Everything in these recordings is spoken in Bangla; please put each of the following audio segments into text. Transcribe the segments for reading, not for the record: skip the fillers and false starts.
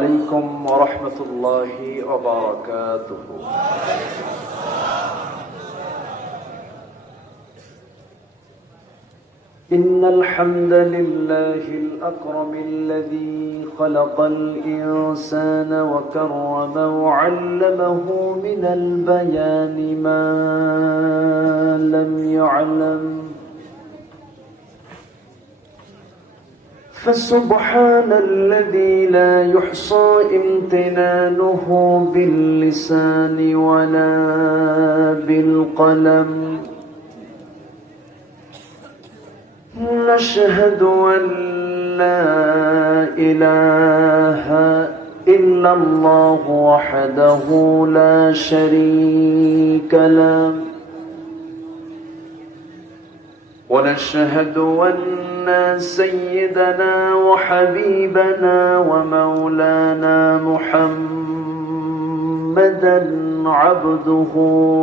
عليكم ورحمة الله وبركاته. إن الحمد لله الأكرم الذي خلق الإنسان وكرمه وعلمه من البيان ما لم يعلم، فسبحان الذي لا يحصى امتنانه باللسان ولا بالقلم. نشهد أن لا إله إلا الله وحده لا شريك له، ونشهد أن سيدنا وحبيبنا ومولانا محمدا عبده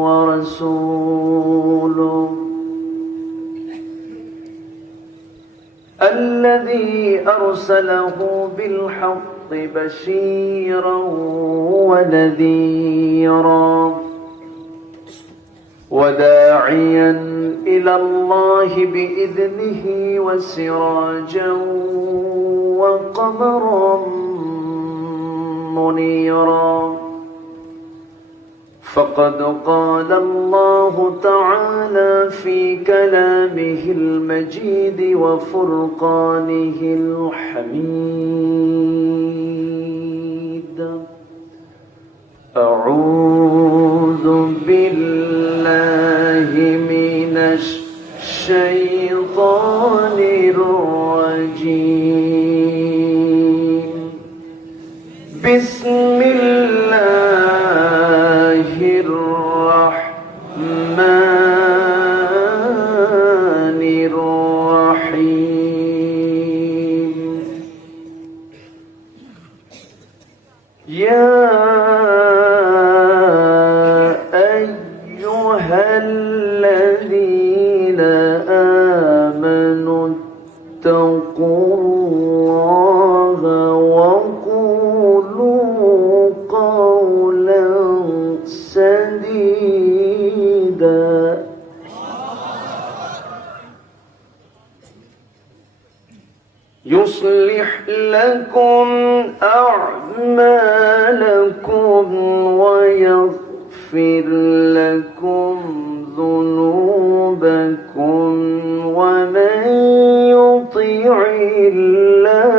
ورسوله الذي أرسله بالحق بشيرا ونذيرا وداعيا إلى الله بإذنه وسراجا وقمرا منيرا. فقد قال الله تعالى في كلامه المجيد وفرقانه الحميد: أعوذ بالله من الشيطان الرجيم. بسم الله الرحمن الرحيم. يا أيها الذين آمنوا اتقوا الله وقولوا قولا سديدا يصلح لكم أعمالكم ويغفر لكم ذنوبكم، ومن يطع الله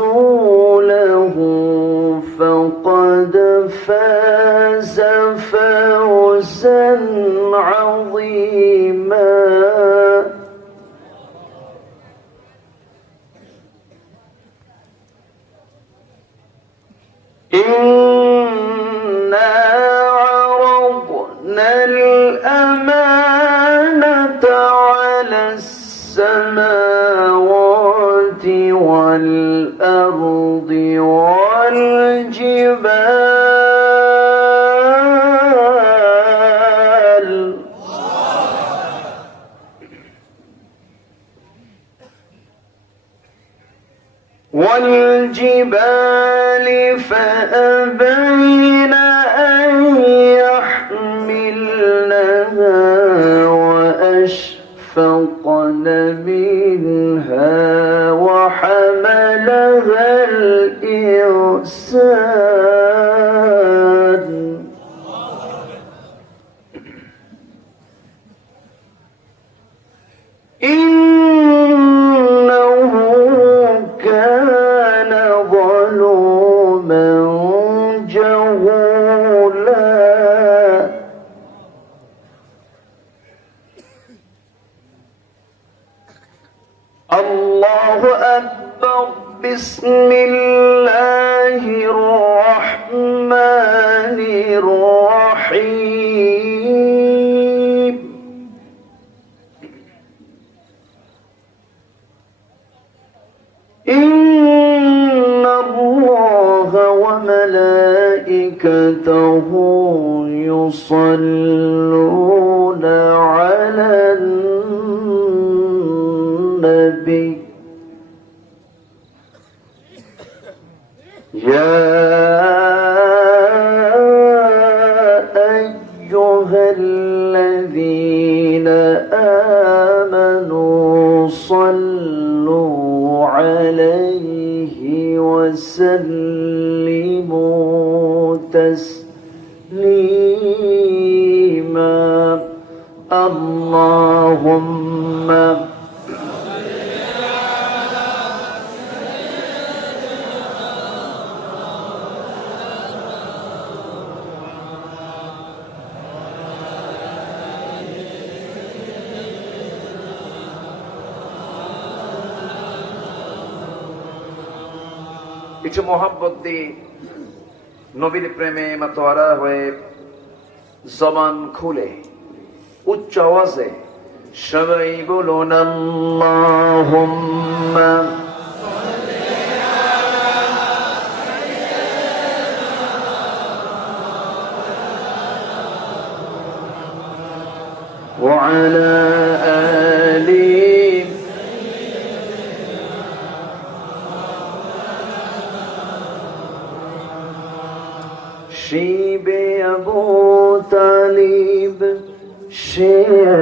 ورسوله فقد فاز فوزا عظيما. إنا عرضنا الأمانة على السماوات والأرض والجبال فأبين أن يحملنها وأشفقن منها وحملها الإنسان إنه كان ظلوما جهولا. الله أكبر. بسم الله الرحمن الرحيم. إن الله وملائكته اللهم কিছু মোহাব্বত দিয়ে নবীর প্রেমে মাতোয়ারা হয়ে জবান খুলে উচ্চ আওয়াজে সবাই বলুন আল্লাহুম্মা ওয়া আলা আলি শিবে আবু তালিব সে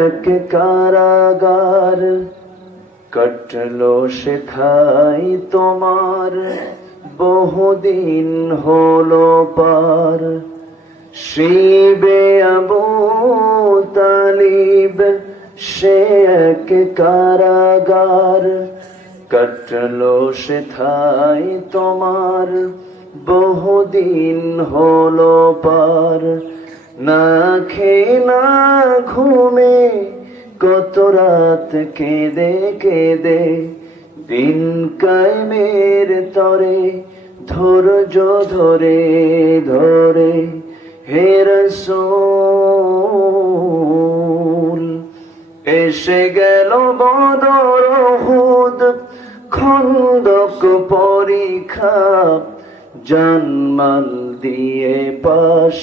এক কারাগার কাটলো শেখাই তোমার বহুদিন হলো পার শিবে আবু তালিব সে এক কারাগার কাটলো শেখাই তোমার বহুদিন হলো পার না খেয়ে না ঘুমে কত রাত কেঁদে কেঁদে দিন কায়েমের তরে ধৈর্য ধরে ধরে হে রাসূল এসে গেল বদর উহুদ খন্দক পরীক্ষা জানমাল দিয়ে পাশ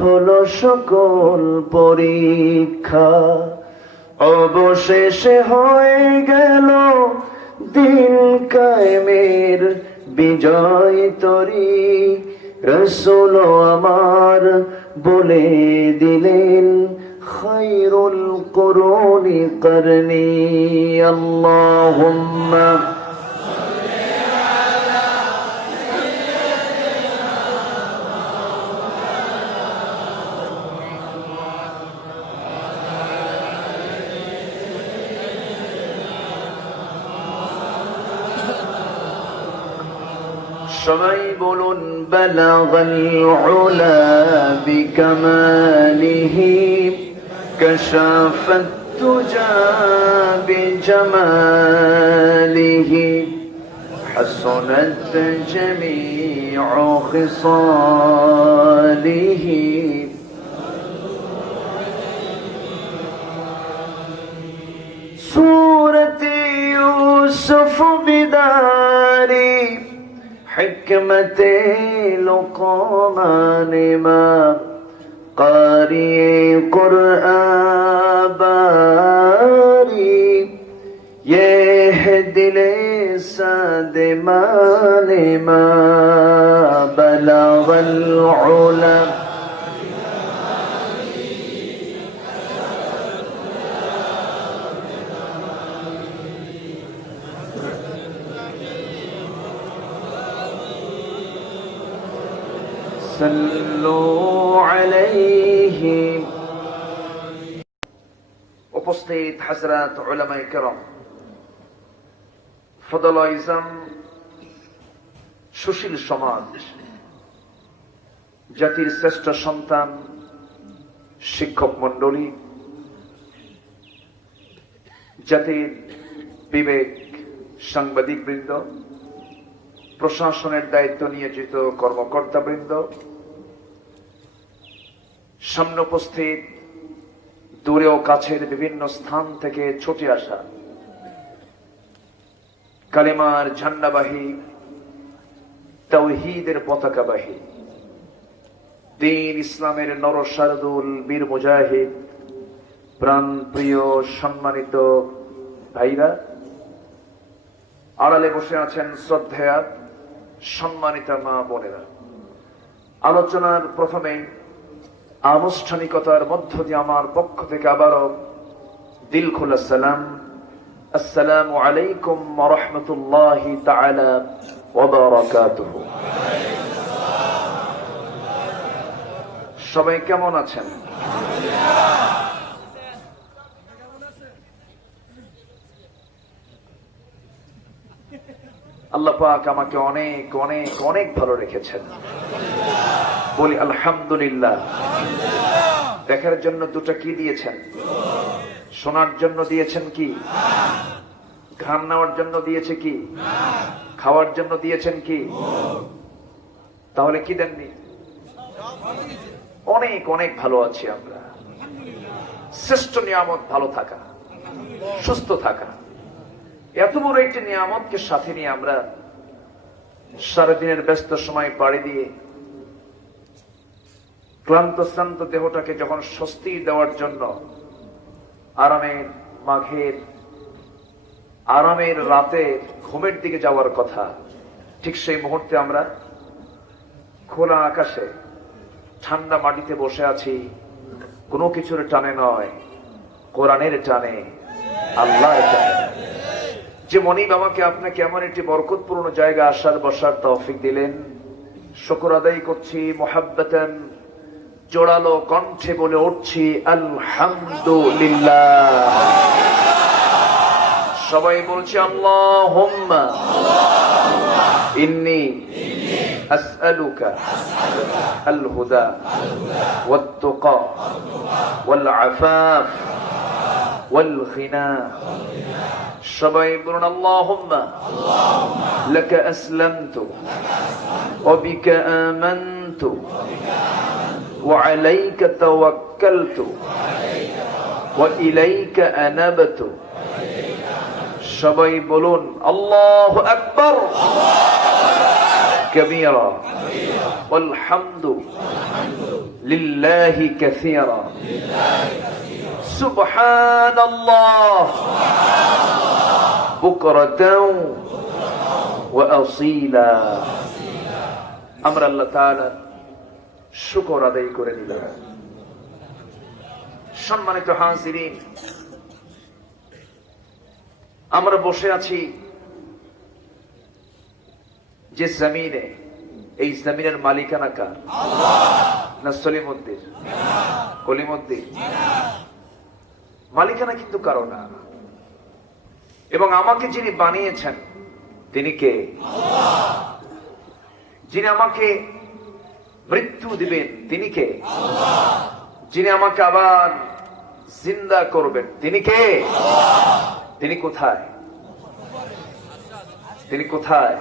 হলো সকল পরীক্ষা অবশেষে হয়ে গেল দিন কায়েমের বিজয় তরি রাসূল আমার বলে দিলেন খায়রুল কুরুনি করনি আল্লাহুম্মা সবাই বলুন বালাগাল উলা বিকামালিহি কাশাফাত তুজা বিজামালিহি হাসানাত জামিউ খিসালিহি সূরাত ইউসুফ বিদারি حکمت لقمان ما قاری قرآن باری یہ دل ساد مان ما بلغ العلا উপস্থিত হযরত উলামায়ে কেরাম ফদল ইসলাম সুশীল সমাজ জাতির শ্রেষ্ঠ সন্তান শিক্ষক মণ্ডলী জাতির বিবেক সাংবাদিক বৃন্দ প্রশাসনের দায়িত্ব নিয়োজিত কর্মকর্তা বৃন্দ সামনে উপস্থিত দূরে ও কাছের বিভিন্ন স্থান থেকে ছুটে আসা কালিমার ঝান্ডাবাহী তাওহীদের পতাকাবাহী দ্বীন ইসলামের নরশারদুল বীর মুজাহিদ প্রাণ প্রিয় সম্মানিত ভাইরা, আড়ালে বসে আছেন শ্রদ্ধেয়া সম্মানিতা মা বোনেরা। আলোচনার প্রথমে আনুষ্ঠানিকতার মধ্য দিয়ে আমার পক্ষ থেকে আবারও দিল খোলা সালাম, আসসালামু আলাইকুম ওয়া রাহমাতুল্লাহি তাআলা ওয়া বারাকাতুহু। সবাই কেমন আছেন? আল্লাহ পাক আমাকে অনেক অনেক অনেক ভালো রেখেছেন, বলি আলহামদুলিল্লাহ। দেখার জন্য দুটো কি দিয়েছেন? শোনার জন্য দিয়েছেন কি? ঘ্রাণ নেওয়ার জন্য দিয়েছে কি? খাওয়ার জন্য দিয়েছেন কি? তাহলে কি দেননি? অনেক অনেক ভালো আছি আমরা। শ্রেষ্ঠ নিয়ামত ভালো থাকা, সুস্থ থাকা। এত বড় একটি নিয়ামতকে সাথে নিয়ে আমরা সারাদিনের ব্যস্ত সময় পাড়ি দিয়ে ক্লান্ত শ্রান্ত দেহটাকে যখন স্বস্তি দেওয়ার জন্য আরামের মাঘের আরামের রাতে ঘুমের দিকে যাওয়ার কথা, ঠিক সেই মুহূর্তে আমরা খোলা আকাশে ঠান্ডা মাটিতে বসে আছি। কোনো কিছুর টানে নয়, কোরআনের টানে, আল্লাহর টানে। যে মনিব আমাকে আপনাকে এমন একটি বরকতপূর্ণ জায়গা আসার বসার তৌফিক দিলেন, শুকর আদায় করছি। মুহাব্বাতান জোড়ালো কণ্ঠে বলে উঠছি আলহামদুলিল্লাহ। সবাই বলছি আল্লাহুম্মা ইন্নী আসআলুকা আল হুদা ওয়াত তুকা ওয়াল আফাফ ওয়াল গিনা। সবাই বলুন আল্লাহুম্মা লাকা আসলামতু ওয়া বিকা আমানতু ওয়া আলাইকা তাওয়াক্কালতু ওয়া ইলাইকা আনাবতু। সবাই বলুন আল্লাহু আকবার কাবীরা ওয়াল হামদু লিল্লাহি কাসীরা সুবহানাল্লাহ বুকরাতাও ওয়া আসীলা। আমরা আল্লাহ তাআলা শুকর আদায় করে নিলাম। সম্মানিত হাজিরিন, আমরা বসে আছি যে জমিনে, এই জমিনের মালিকানা কার? না সলিমউদ্দিন? কলিমউদ্দিন? মালিকানা কিন্তু কারো না। এবং আমাকে যিনি বানিয়েছেন তিনি কে? যিনি আমাকে মৃত্যু দিবেন তিনি কে? যিনি আমাকে আবার জিন্দা করবেন তিনি কে? তিনি কোথায়? তিনি কোথায়?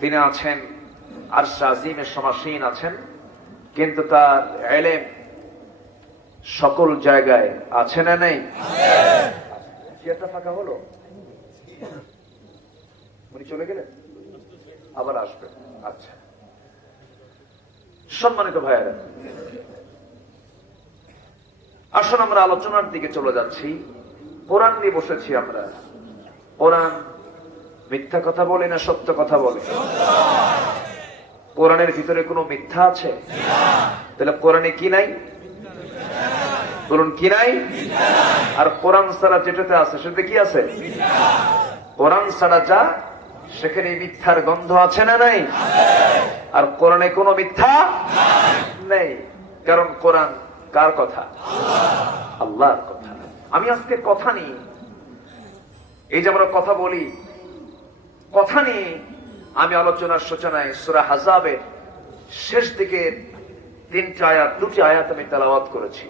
তিনি আছেন আরশ আজিমে সমাসীন আছেন, কিন্তু তার ইলম সকল জায়গায় আছে না নেই? চেয়ারটা ফাঁকা হলো, উনি চলে গেলেন, আবার আসবেন। আচ্ছা, সম্মানিত ভাইয়েরা, আসুন আমরা আলোচনার দিকে চলে যাচ্ছি। কোরআন নিয়ে বসেছি আমরা। কোরআন মিথ্যা কথা বলে না সত্য কথা বলে? কোরআনের ভিতরে কোনো মিথ্যা আছে? তাহলে কোরআনে কি নাই? বলুন কি নাই? আর কোরআন ছাড়া যেটাতে আছে সেটাতে কি আছে? কোরআন ছাড়া যা, সেখানে মিথ্যার গন্ধ আছে না নাই? আর কোরআনে কোনো মিথ্যা নেই, কারণ কোরআন কার কথা? আল্লাহর কথা। আমি আজকে কথা নিয়ে, এই যে আমরা কথা বলি, কথা নিয়ে আমি আলোচনার সূচনায় সূরা আহজাবের শেষ দিকে দুটি আয়াত আমি তেলাওয়াত করেছি।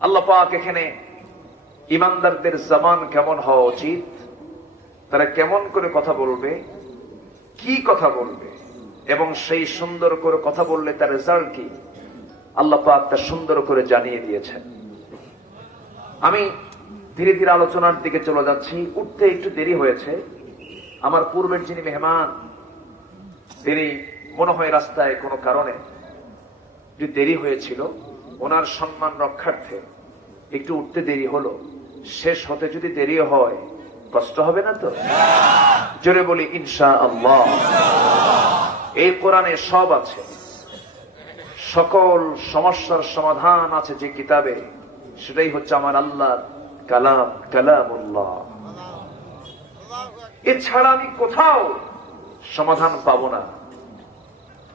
আল্লাহ পাক এখানে ইমানদারদের জবান কেমন হওয়া উচিত, তারা কেমন করে কথা বলবে, কি কথা বলবে, এবং সেই সুন্দর করে কথা বললে তার রেজাল্ট কি, আল্লাহ পাক তা সুন্দর করে জানিয়ে দিয়েছেন। আমি ধীরে ধীরে আলোচনার দিকে চলে যাচ্ছি। উঠতে একটু দেরি হয়েছে। আমার পূর্বের যিনি মেহমান, তিনি মনে হয় রাস্তায় কোনো কারণে যে দেরি হয়েছিল, ওনার সম্মান রক্ষার্থে একটু উঠতে দেরি হলো। শেষ হতে যদি দেরি হয় কষ্ট হবে না তো? জোরে বলি ইনশাআল্লাহ। এই কোরআনে সব আছে, সকল সমস্যার সমাধান আছে যে কিতাবে, সেটাই হচ্ছে আমার আল্লাহর কালাম, কালামুল্লাহ। এছাড়া আমি কোথাও সমাধান পাবো না।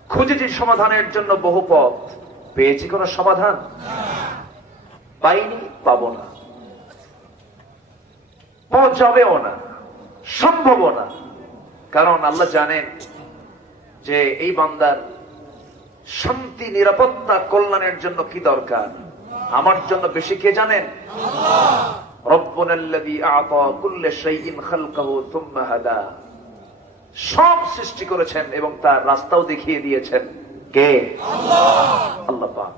খুঁজেছি সমাধানের জন্য বহু পথ, পেয়েছি কোন সমাধান? পাইনি, পাবো না, পাওয়া যাবেও না। সম্ভব না। কারণ আল্লাহ জানেন যে এই বান্দার শান্তি, নিরাপত্তা, কল্যাণের জন্য কি দরকার। আমার জন্য বেশি কে জানেন? রব্বুনাল্লাযী আ'তা কুল্লা শাইইন খালকাহু সুম্মা হাদা। সব সৃষ্টি করেছেন এবং তার রাস্তাও দেখিয়ে দিয়েছেন কে? আল্লাহ পাক।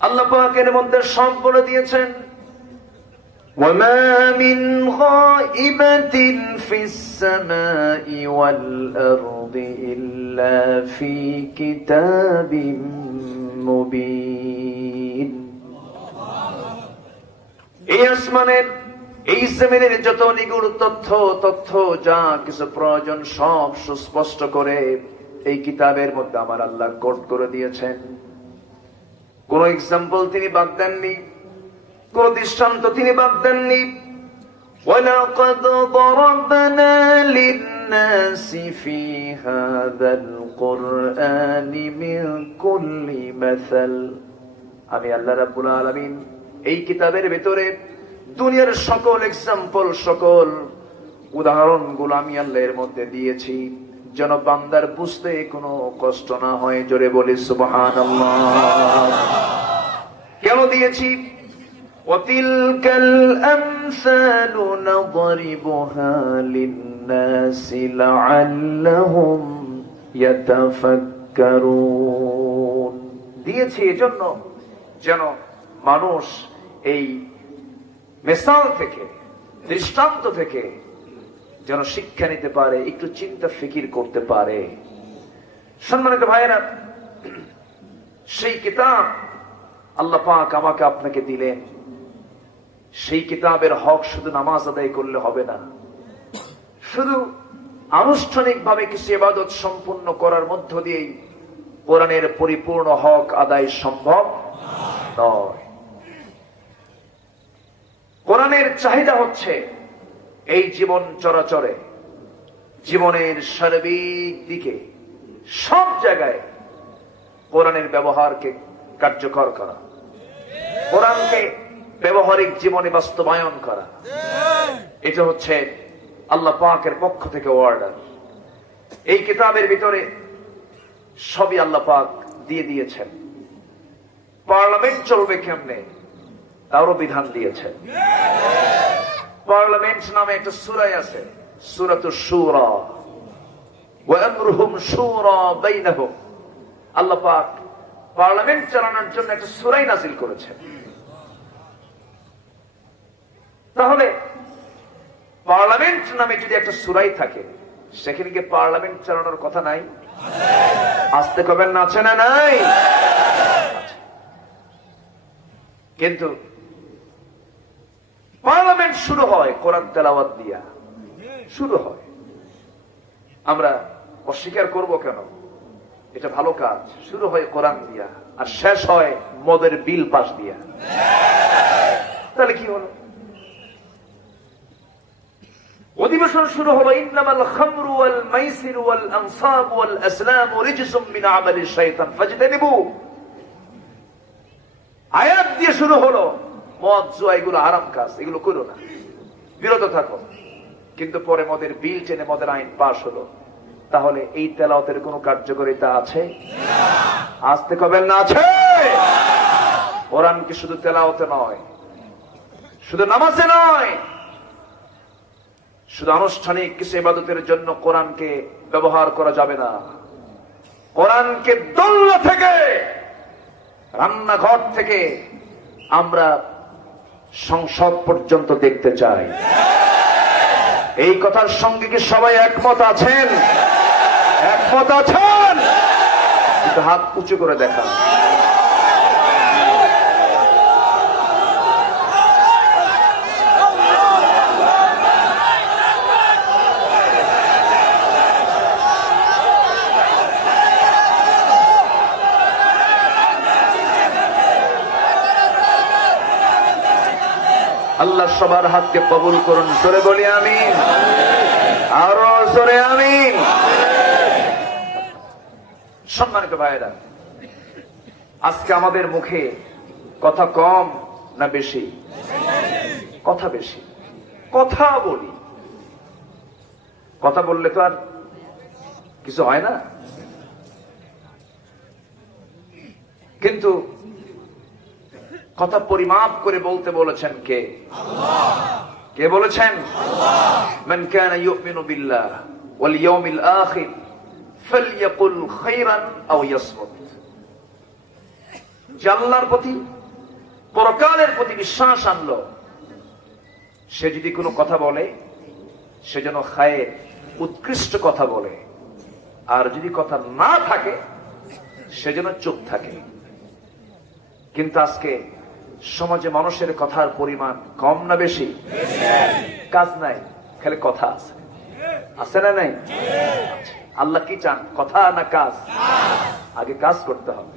আল্লাহ পাকের মধ্যে সব বলে দিয়েছেন, ওয়ামা মিন গায়িবাতিন ফিস সামাই ওয়াল আরদি ইল্লা ফি কিতাবিম মুবিন। এই আসমানের, এই জমিনের যত নিগুড় তথ্য যা কিছু প্রয়োজন সব সুস্পষ্ট করে এই কিতাবের মধ্যে আমার আল্লাহ কোট করে দিয়েছেন। কোন এক্সাম্পল তিনি বাদ দেননি, কোন দৃষ্টান্ত তিনি বাদ দেননি। ওয়ালাকাদ দরাবনা লিন-নাসি ফি হাযাল কুরআনি মিন কুল্লি মাসাল। আমি আল্লাহ রাব্বুল আলামিন এই কিতাবের ভিতরে দুনিয়ার সকল এক্সাম্পল, সকল উদাহরণগুলো আমি আল্লাহ এর মধ্যে দিয়েছি যেন বান্দার বুঝতে কোনো কষ্ট না হয়। জোরে বলি সুবহানাল্লাহ। কেন দিয়েছি? ওয়াতিলকাল আমসালু নাদরিবুহা লিন-নাসি লাআল্লাহুম ইয়াতাফাক্কারুন। দিয়েছি এজন্য যেন মানুষ এই মিসাল থেকে, দৃষ্টান্ত থেকে যেন শিক্ষা নিতে পারে, একটু চিন্তা ফিকির করতে পারে। সম্মানিত ভাইয়েরা, সেই কিতাব আল্লাহ পাক আমাকে আপনাকে দিলেন। সেই কিতাবের হক শুধু নামাজ আদায় করলে হবে না, শুধু আনুষ্ঠানিকভাবে কিছু ইবাদত সম্পূর্ণ করার মধ্য দিয়েই কোরআনের পরিপূর্ণ হক আদায় সম্ভব নয়। কোরআনের চাহিদা হচ্ছে এই জীবন চরাচরে, জীবনের সার্বিক দিকে, সব জায়গায় কোরআনের ব্যবহারকে কার্যকর করা, কোরআনকে ব্যবহারিক জীবনে বাস্তবায়ন করা। এটা হচ্ছে আল্লাহ পাকের পক্ষ থেকে অর্ডার। এই কিতাবের ভিতরে সবই আল্লাহ পাক দিয়ে দিয়েছেন। পার্লামেন্ট চলবে কেমনে তারও বিধান দিয়েছেন। পার্লামেন্ট নামে একটা সূরা আছে, সূরাতুশ শুরা, ওয়া আমরুহুম শুরা বাইনাহুম। আল্লাহ পাক পার্লামেন্ট চালানোর জন্য একটা সূরাই নাযিল করেছেন। তাহলে পার্লামেন্ট নামে যদি একটা সূরাই থাকে, সেখানে কি পার্লামেন্ট চালানোর কথা নাই? আসতে কবেন না, আছে না নাই? কিন্তু পার্লামেন্ট শুরু হয় কোরআন তেলাওয়াত দিয়া, শুরু হয়। আমরা অস্বীকার করব কেন? এটা ভালো কাজ। শুরু হয় কোরআন দিয়া আর শেষ হয় মদের বিল পাস দিয়া। তাহলে কি হলো? অধিবেশন শুরু হলো, ইন্নামাল খামরু ওয়াল মাইসিরু ওয়াল আনসাব ওয়াল আসলামু রিজসুম মিন আমালিশ শাইতান ফাজতানিবু। আয়াত দিয়ে শুরু হলো, মদ জুয়া এগুলো হারাম কাজ, এগুলো করো না, বিরত থাকো। কিন্তু পরে মদের বিল টেনে মদের আইন পাস হলো। তাহলে এই তেলাওয়াতের কোনো কার্যকারিতা আছে? আসতে কবেন না, আছে? কোরআন কি শুধু তেলাওয়াতে নয়, শুধু নামাজে নয়, শুধু আনুষ্ঠানিক কিছু ইবাদতের জন্য কোরআনকে ব্যবহার করা যাবে না। কোরআনকে দোলনা থেকে, রান্নাঘর থেকে আমরা সংসদ পর্যন্ত দেখতে চাই। এই কথার সঙ্গে কি সবাই একমত আছেন? একমত আছেন? একটু হাত উঁচু করে দেখান। আল্লাহ সবার হাতকে কবুল করুন। জোরে বলি আমিন, আরো জোরে আমিন। সম্মানিত ভাইয়েরা, আজকে আমাদের মুখে কথা কম না বেশি? কথা বেশি। কথা বলি, কথা বললে তো আর কিছু হয় না। কিন্তু কথা পরিমাপ করে বলতে বলেছেন কে? কে বলেছেন? মান কানা ইউমিনু বিল্লাহ ওয়াল ইয়াউমিল আখির ফালইয়াকুল খায়রান আও ইয়াসমুত। যে আল্লাহর প্রতি, পরকালের প্রতি বিশ্বাস আনলো, সে যদি কোনো কথা বলে সে যেন খায়ের, উৎকৃষ্ট কথা বলে, আর যদি কথা না থাকে সে যেন চুপ থাকে। কিন্তু আজকে সমাজে মানুষের কথার পরিমাণ কম না বেশি? কাজ নাই, খালি কথা আছে। আছে না নাই? আল্লাহ কি চান, কথা না কাজ? আগে কাজ করতে হবে।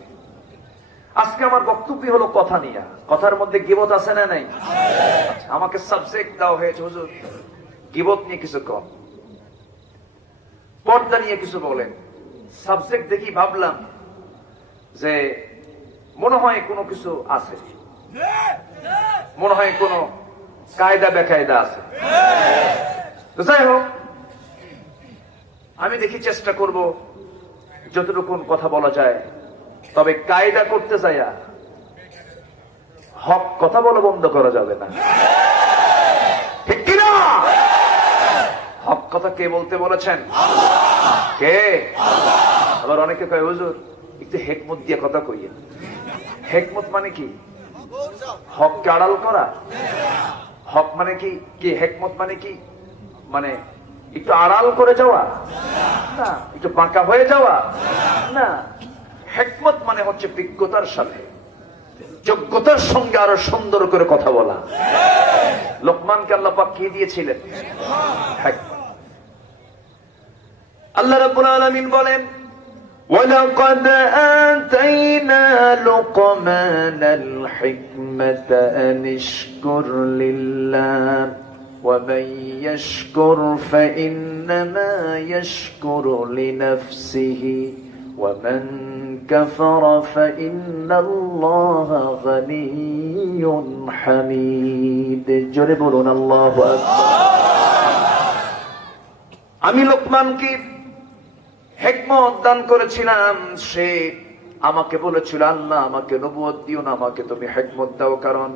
আজকে আমার বক্তব্য হলো কথা নিয়ে। কথার মধ্যে গীবত আছে না নাই? আমাকে সাবজেক্ট দেওয়া হয়েছে, হুজুর গীবত নিয়ে কিছু কম, পর্দা নিয়ে কিছু বলেন। সাবজেক্ট দেখি ভাবলাম যে মনে হয় কোনো কিছু আছে, মনে হয় কোনো কায়দা বেকায়দা আছে। তো যাই হোক, আমি দেখি চেষ্টা করব যতটুকু কথা বলা যায়। তবে কায়দা করতে যাইয়া হক কথা বলা বন্ধ করা যাবে না, ঠিক কিনা? হক কথা কে বলতে বলেছেন? কে? আবার অনেকে কয় হুজুর একটু হেকমত দিয়ে কথা কইয়া। হেকমত মানে কি? হককে আড়াল করা। হক মানে কি? কি হেকমত মানে কি? মানে একটু আড়াল করে যাওয়া না, একটু বাঁকা হয়ে যাওয়া না। হেকমত মানে হচ্ছে বিজ্ঞতার সাথে, যোগ্যতার সঙ্গে আরো সুন্দর করে কথা বলা। লোকমানকে আল্লাহ পাক কি দিয়েছিলেন? হেকমত। আল্লাহ রাব্বুল আলামিন বলেন, وَلَقَدْ آتَيْنَا لُقْمَانَ الْحِكْمَةَ أَنِ اشْكُرْ لِلَّهِ وَمَنْ يَشْكُرْ فَإِنَّمَا يَشْكُرُ لِنَفْسِهِ وَمَنْ كَفَرَ فَإِنَّ اللَّهَ غَنِيٌّ حَمِيدٌ। জোরে বলুন আল্লাহু আকবার। আমি লোকমানকে হিকমত দান করেছিলাম। সে আমাকে বলেছিল, আল্লাহ আমাকে নবুয়ত দিও না, আমাকে তুমি হিকমত দাও, কারণ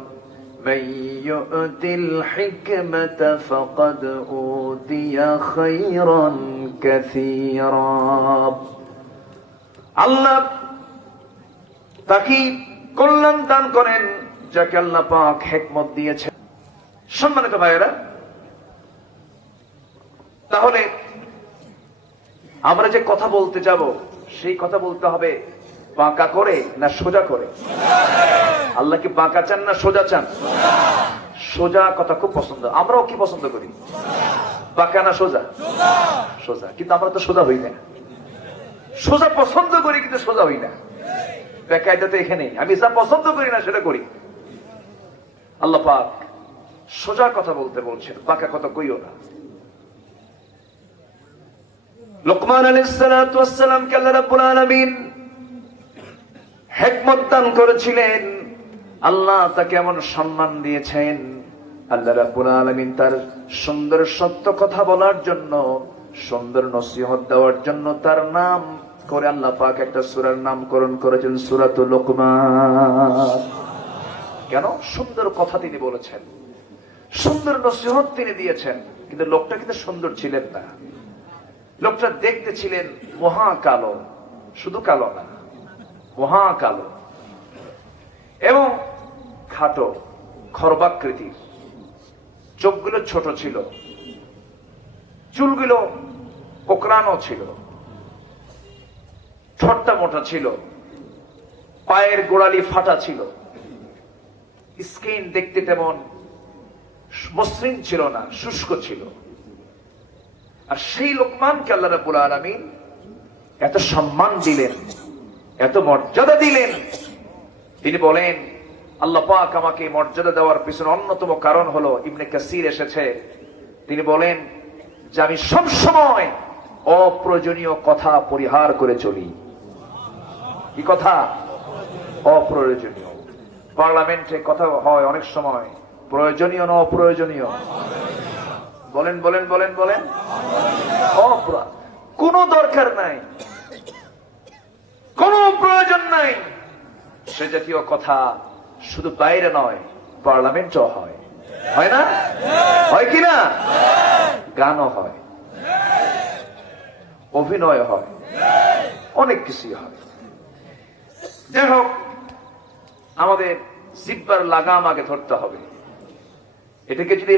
মান ইউতিল হিকমাতা ফাকাদ উতিয়া খায়রান কাসীরা। আল্লাহ তাকে কল্যাণ দান করেন যাকে আল্লাহ পাক হিকমত দিয়েছেন। সম্মানিত ভাইয়েরা, তাহলে আমরা যে কথা বলতে যাব সেই কথা বলতে হবে বাঁকা করে না সোজা করে? আল্লাহ কি বাঁকা চান না সোজা চান? সোজা কথা খুব পছন্দ। আমরাও কি পছন্দ করি? বাঁকা না সোজা? সোজা। কিন্তু আমরা তো সোজা হই না। সোজা পছন্দ করি কিন্তু সোজা হই না। বেকায়দা তো এখানেই। আমি যা পছন্দ করি না সেটা করি। আল্লাহ পাক সোজা কথা বলতে বলছেন, বাঁকা কথা কইও না। লোকমান আলাইহিস সালাতু ওয়াস সালামকে আল্লাহ রাব্বুল আলামিন হিকমত দান করেছিলেন। আল্লাহ তাকে এমন সম্মান দিয়েছেন। আল্লাহ রাব্বুল আলামিন তার সুন্দর সত্য কথা বলার জন্য, সুন্দর নসিহত দেওয়ার জন্য তার নাম করে আল্লাহ পাক একটা সূরার নামকরণ করেছেন, সূরাতুল লোকমান। কেন? সুন্দর কথা তিনি বলেছেন, সুন্দর নসিহত তিনি দিয়েছেন। কিন্তু লোকটা কিন্তু সুন্দর ছিলেন না। লোকটা দেখতে ছিলেন মহা কালো, শুধু কালো না, মহা কালো এবং খাটো, খর্বাকৃতির। চোখগুলো ছোট ছিল, চুলগুলো কোকড়ানো ছিল, ঠোঁটটা মোটা ছিল, পায়ের গোড়ালি ফাটা ছিল, স্কিন দেখতে তেমন মসৃণ ছিল না, শুষ্ক ছিল। আর সেই লোকমানকে আল্লাহ রাব্বুল আলামিন এত সম্মান দিলেন, এত মর্যাদা দিলেন। তিনি বলেন, আল্লাহ পাক আমাকে মর্যাদা দেওয়ার পিছনে অন্যতম কারণ হলো, ইবনে কাসির এসেছে, তিনি বলেন যে আমি সবসময় অপ্রয়োজনীয় কথা পরিহার করে চলি। কি কথা? অপ্রয়োজনীয়। পার্লামেন্টে কথা হয় অনেক সময় প্রয়োজনীয় না অপ্রয়োজনীয়? বলেন বলেন বলেন বলেন, অপরাধ। কোনো দরকার নাই, কোনো প্রয়োজন নাই। সে জাতীয় কথা শুধু বাইরে নয়, পার্লামেন্টও হয়, হয় না? হয় কিনা? গানও হয়, অভিনয় হয়, অনেক কিছুই হয়। যাই হোক, আমাদের জিহ্বার লাগাম আগে ধরতে হবে। এটাকে যদি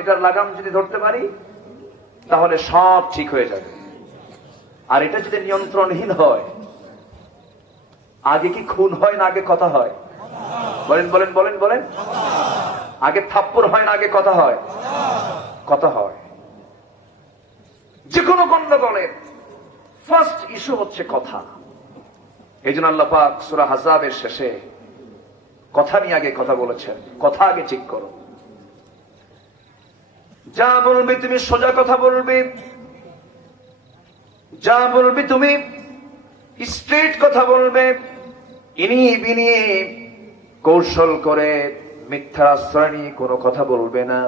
এটার লাগাম যদি ধরতে পারি, তাহলে সব ঠিক হয়ে যাবে। আর এটা যদি নিয়ন্ত্রণহীন হয়, আগে কি খুন হয় না আগে কথা হয়? বলেন বলেন বলেন বলেন, আগে থাপ্পড় হয় না আগে কথা হয়? কথা হয়। যে কোনো গন্ডগোলের ফার্স্ট ইস্যু হচ্ছে কথা। এই জন্য আল্লাহ পাক সূরা আহজাবের শেষে কথা নিয়ে আগে কথা বলেছেন, কথা আগে ঠিক করো। যা বলবে তুমি সোজা কথা বলবে, যা বলবে তুমি স্ট্রেট কথা বলবে, ইনিয়ে বিনিয়ে কৌশল করে মিথ্যার আশ্রয় নিয়ে কোনো কথা বলবে না।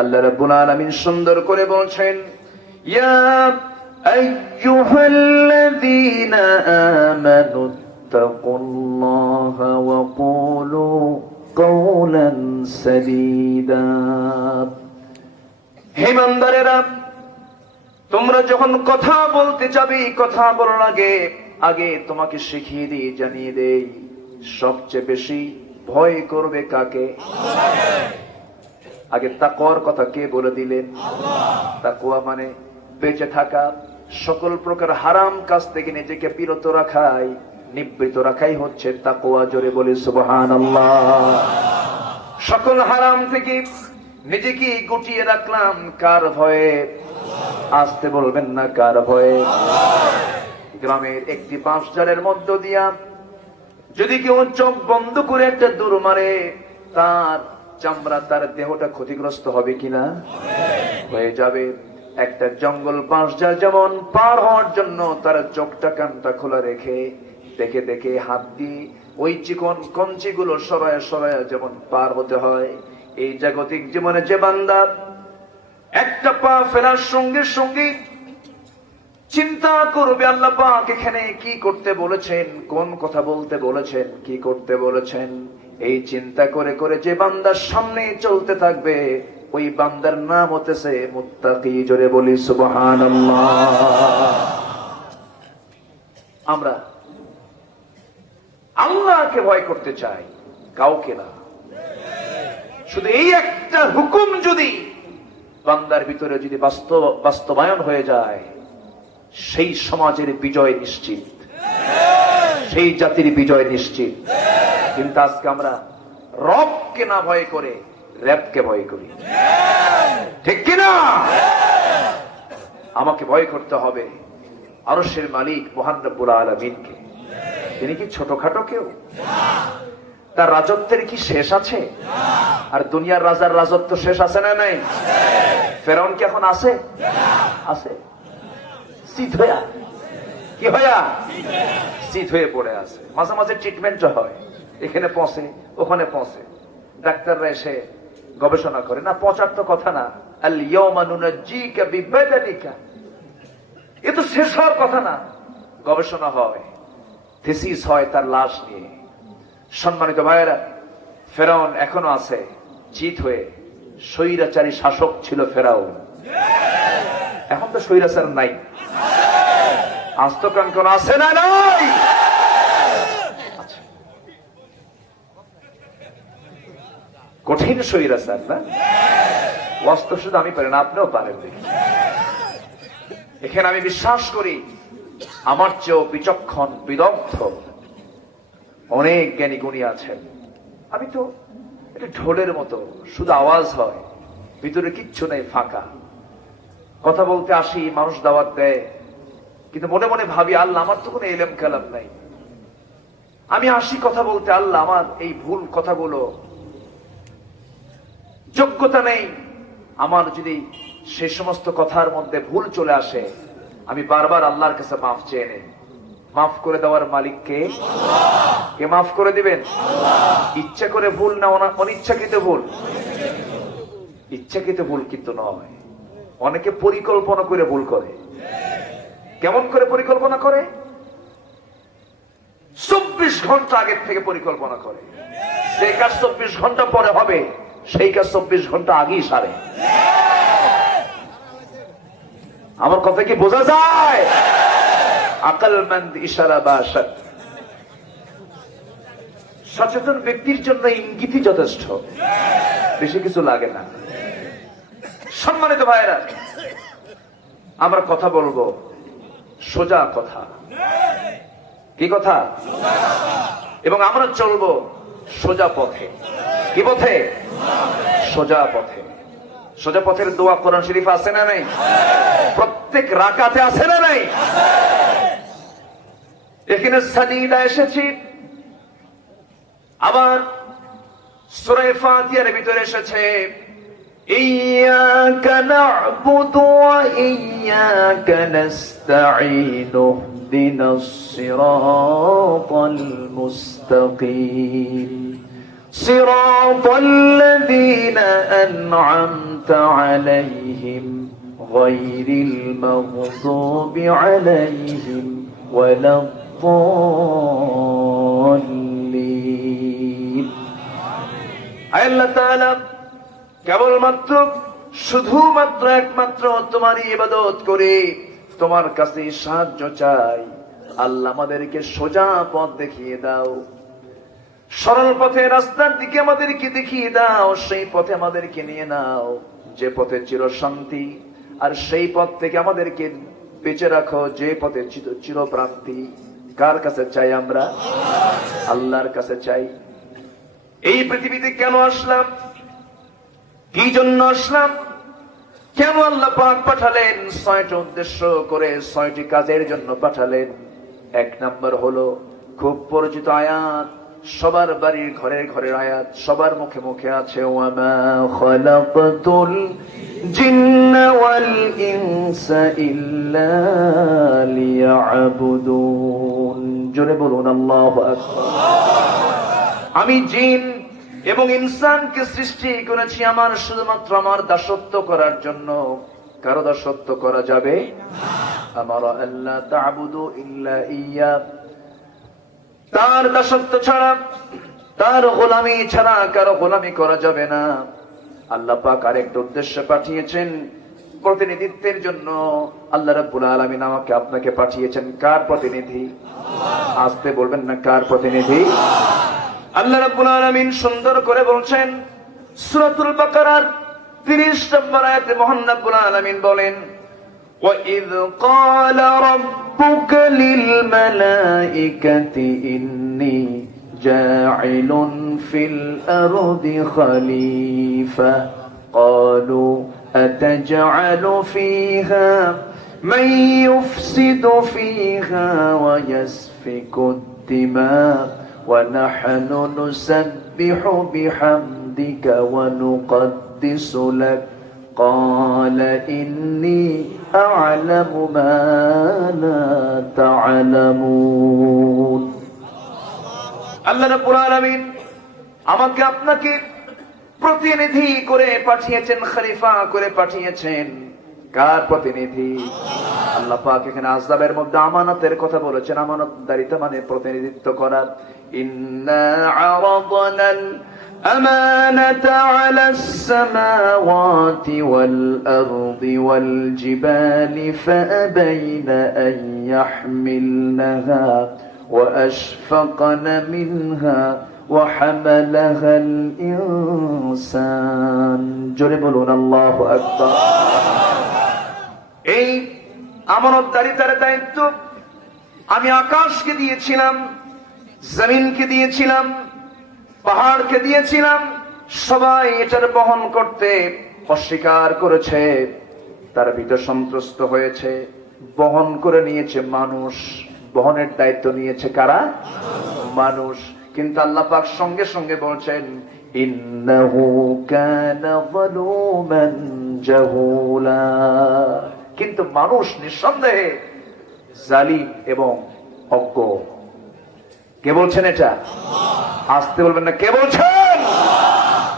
আল্লাহ রাব্বুল আলামিন সুন্দর করে বলছেন, ইয়া আইয়ুহাল্লাযীনা আমানু তাকুল্লাহা ওয়া কুলু কাওলান সাদীদা। হে ইমানদারেরা, তোমরা যখন কথা বলতে যাবে, কথা বলার আগে তোমাকে শিখিয়ে দিই, জানিয়ে দেই, সবচেয়ে বেশি ভয় করবে কাকে? আগে তাকওয়ার কথা কে বলে দিলেন? তাকওয়া মানে বেঁচে থাকা, সকল প্রকার হারাম কাজ থেকে নিজেকে বিরত রাখাই, নিবৃত রাখাই হচ্ছে তাকওয়া। জোরে বলি সুবহানাল্লাহ। সকল হারাম থেকে নিজেকে গুটিয়ে রাখলাম কার ভয়ে? আসতে বলবেন না, কার ভয়ে? গ্রামের একটি বাঁশঝাড়ের মধ্য দিয়া যদি কেউ চোখ বন্ধ করে একটা দূর মারে, তার চামড়া, তার দেহটা ক্ষতিগ্রস্ত হবে কিনা? হয়ে যাবে। একটা জঙ্গল বাঁশঝাড় যেমন পার হওয়ার জন্য তার চোখটা কানটা খোলা রেখে দেখে দেখে হাত দিয়ে ওই চিকন কঞ্চিগুলো সরায়া সরায়া যেমন পার হতে হয়, এই জাগতিক জীবনে যে বান্দা একটা পা ফেরার সঙ্গে সঙ্গে চিন্তা করবে আল্লাহ পাক এখানে কি করতে বলেছেন, কোন কথা বলতে বলেছেন, কি করতে বলেছেন, এই চিন্তা করে করে যে বান্দার সামনে চলতে থাকবে, ওই বান্দার নাম হতেছে মুত্তাকি। জোরে বলি সুবহানাল্লাহ। আমরা আল্লাহকে ভয় করতে চাই, কাউকে না। শুধু এই একটা হুকুম যদি বান্দার ভিতরে যদি বাস্তবায়ন হয়ে যায়, সেই সমাজের বিজয় নিশ্চিত, সেই জাতির বিজয় নিশ্চিত। কিন্তু আজকে আমরা রবকে না ভয় করে র‍্যাবকে ভয় করি, ঠিক কিনা? আমাকে ভয় করতে হবে আরশের মালিক মহান রব্বুল আলামিনকে। তিনি কি ছোটখাটো কেউ? তার রাজত্বের কি শেষ আছে? আর দুনিয়ার রাজার রাজত্ব শেষ আছে না নাই? ফেরাউন কি এখন আছে? আছে। শীত হইয়া কি হইয়া শীত হয়ে পড়ে আছে। মাঝে মাঝে ট্রিটমেন্ট হয়, এখানে পৌঁছে ওখানে পৌঁছে, ডাক্তাররা এসে গবেষণা করে। না, পৌঁছার তো কথা না। আল ইয়াওমা নুনাজ্জিকা বিবাদানিকা, এ তো শেষ হওয়ার কথা না। গবেষণা হয়, থিসিস হয় তার লাশ নিয়ে। সম্মানিত ভাইয়েরা, ফেরাউন এখনো আছে জিত হয়ে। স্বৈরাচারী শাসক ছিল ফেরাউন, এখন তো স্বৈরাচার নাই। আস্তকান কোন আছে না নাই? কঠিন স্বৈরাচার না? বাস্তব শুধু আমি পারি না, আপনিও পারেন। এখানে আমি বিশ্বাস করি আমার চেয়েও বিচক্ষণ বিদগ্ধ অনেক জ্ঞানী গুণী আছেন। আমি তো এটা ঢোলের মতো, শুধু আওয়াজ হয়, ভিতরে কিচ্ছু নেই, ফাঁকা। কথা বলতে আসি, মানুষ দাওয়াত দেয়, কিন্তু মনে মনে ভাবি আল্লাহ আমার তো কোনো এলেম কালাম নাই। আমি আসি কথা বলতে, আল্লাহ আমার এই ভুল কথাগুলো, যোগ্যতা নেই আমার। যদি সেই সমস্ত কথার মধ্যে ভুল চলে আসে, আমি বারবার আল্লাহর কাছে মাফ চেয়ে নেই। মাফ করে দেওয়ার মালিক কে? কে মাফ করে দিবেন? ইচ্ছা করে ভুল না, অনিচ্ছাকৃত ভুল? ইচ্ছাকৃত ভুল কিন্তু নয়। অনেকে পরিকল্পনা করে ভুল করে। কেমন করে পরিকল্পনা করে? 24 ঘন্টা আগের থেকে পরিকল্পনা করে, যে কাজ 24 ঘন্টা পরে হবে সেই কাজ 24 ঘন্টা আগেই সারে। আমার কথা কি বোঝা যায়? আকলমন্দ ইশারা বাশাত। সচেতন ব্যক্তির জন্য ইঙ্গিতই যথেষ্ট, বেশি কিছু লাগে না। সম্মানিত ভাইরা, আমরা কথা বলবো সোজা কথা। কি কথা? এবং আমরা চলবো সোজা পথে। কি পথে? সোজা পথে। সোজা পথের দোয়া কোরআন শরীফ আছে না নাই? প্রত্যেক রাকাতে আছে না নাই? এখানে সাজিদা এসেছি, আবার সূরা ফাতিহার ভিতরে এসেছে ইয়াকা না'বুদু ওয়া ইয়াকা নাস্তাঈন ইহদিনাস সিরাতাল মুস্তাকিম সিরাতাল লাযীনা আন'আমতা আলাইহিম গায়রিল মাগযুবি আলাইহিম ওয়ালাদ-দাল্লিন। আল্লাহ তাআলা কেবলমাত্র শুধুমাত্র একমাত্র তোমারই ইবাদত করে তোমার কাছে সাহায্য চাই। আল্লাহ আমাদেরকে সোজা পথ দেখিয়ে দাও, সরল পথে রাস্তার দিকে আমাদেরকে দেখিয়ে দাও, সেই পথে আমাদেরকে নিয়ে নাও যে পথে চির শান্তি, আর সেই পথ থেকে আমাদেরকে বেঁচে রাখো যে পথে চিরপ্রান্তি। কার কাছে চাই আমরা? আল্লাহর কাছে চাই। এই পৃথিবীতে কেন আসলাম? কি জন্য আসলাম? কেন আল্লাহ পাক পাঠালেন? 6টি উদ্দেশ্য করে 6টি কাজের জন্য পাঠালেন। 1 নাম্বার হলো খুব পরিচিত আয়াত, সবার বাড়ির ঘরের ঘরের আয়াত, সবার মুখে মুখে আছে, ওয়ামা খালাকতুল জিন্না ওয়াল ইনসা ইল্লা লিয়াবুদুন। জোরে বলুন আল্লাহু আকবার। আমি জিন এবং ইনসানকে সৃষ্টি করেছি আমার শুধুমাত্র আমার দাসত্ব করার জন্য। কারো দাসত্ব করা যাবে আমার আল্লাহ তা'বুদু ইল্লা ইয়্যা, তার দাসত্ব ছাড়া, তার গোলামি ছাড়া কারো গোলামি করা যাবে না। আল্লাহ পাক আরেকটা উদ্দেশ্য পাঠিয়েছেন প্রতিনিধিত্বের জন্য। আল্লাহ রাব্বুল আলামিন আমাকে আপনাকে পাঠিয়েছেন কার প্রতিনিধি? আসতে বলবেন না, কার প্রতিনিধি? আল্লাহ রাব্বুল আলামিন সুন্দর করে বলছেন সূরাতুল বাকারার 30 নম্বর আয়াতে মহান রাব্বুল আলামিন বলেন, وَإِذْ قَالَ رَبُّكَ لِلْمَلَائِكَةِ إِنِّي جَاعِلٌ فِي الْأَرْضِ خَلِيفَةً قَالُوا أَتَجْعَلُ فِيهَا مَن يُفْسِدُ فِيهَا وَيَسْفِكُ الدِّمَاءَ وَنَحْنُ نُسَبِّحُ بِحَمْدِكَ وَنُقَدِّسُ لَكَ قال إني أعلم ما لا تعلمون। আল্লাহ রাব্বুল আলামিন আমাকে আপনাকে প্রতিনিধি করে পাঠিয়েছেন, খলিফা করে পাঠিয়েছেন। কার প্রতিনিধি? আল্লাহ পাক এখানে আযাবের মধ্যে আমানতের কথা বলেছেন। আমানতদারিতা মানে প্রতিনিধিত্ব করা। ইন্না আরাদনাল أمانة على السماوات والأرض والجبال فأبين أن يحملنها وأشفقن منها وحملها الإنسان جربلون الله أكبر। এই আমানতদারিতার দায়িত্ব আমি আকাশকে দিয়েছিলাম, জমিনকে দিয়েছিলাম, পাহাড়কে দিয়েছিলাম। সবাই এটার বহন করতে অস্বীকার করেছে, তার ভিতর সন্ত্রস্ত হয়েছে। বহন করে নিয়েছে মানুষ, বহনের দায়িত্ব নিয়েছে কারা? মানুষ। কিন্তু আল্লাহ পাক সঙ্গে সঙ্গে বলছেন ইন্নাহু কানা যালুমান জাহুলা। কিন্তু মানুষ নিঃসন্দেহে জালিম এবং অজ্ঞ। কে বলছেন এটা? আসতে বলবেন না, কে বলছেন?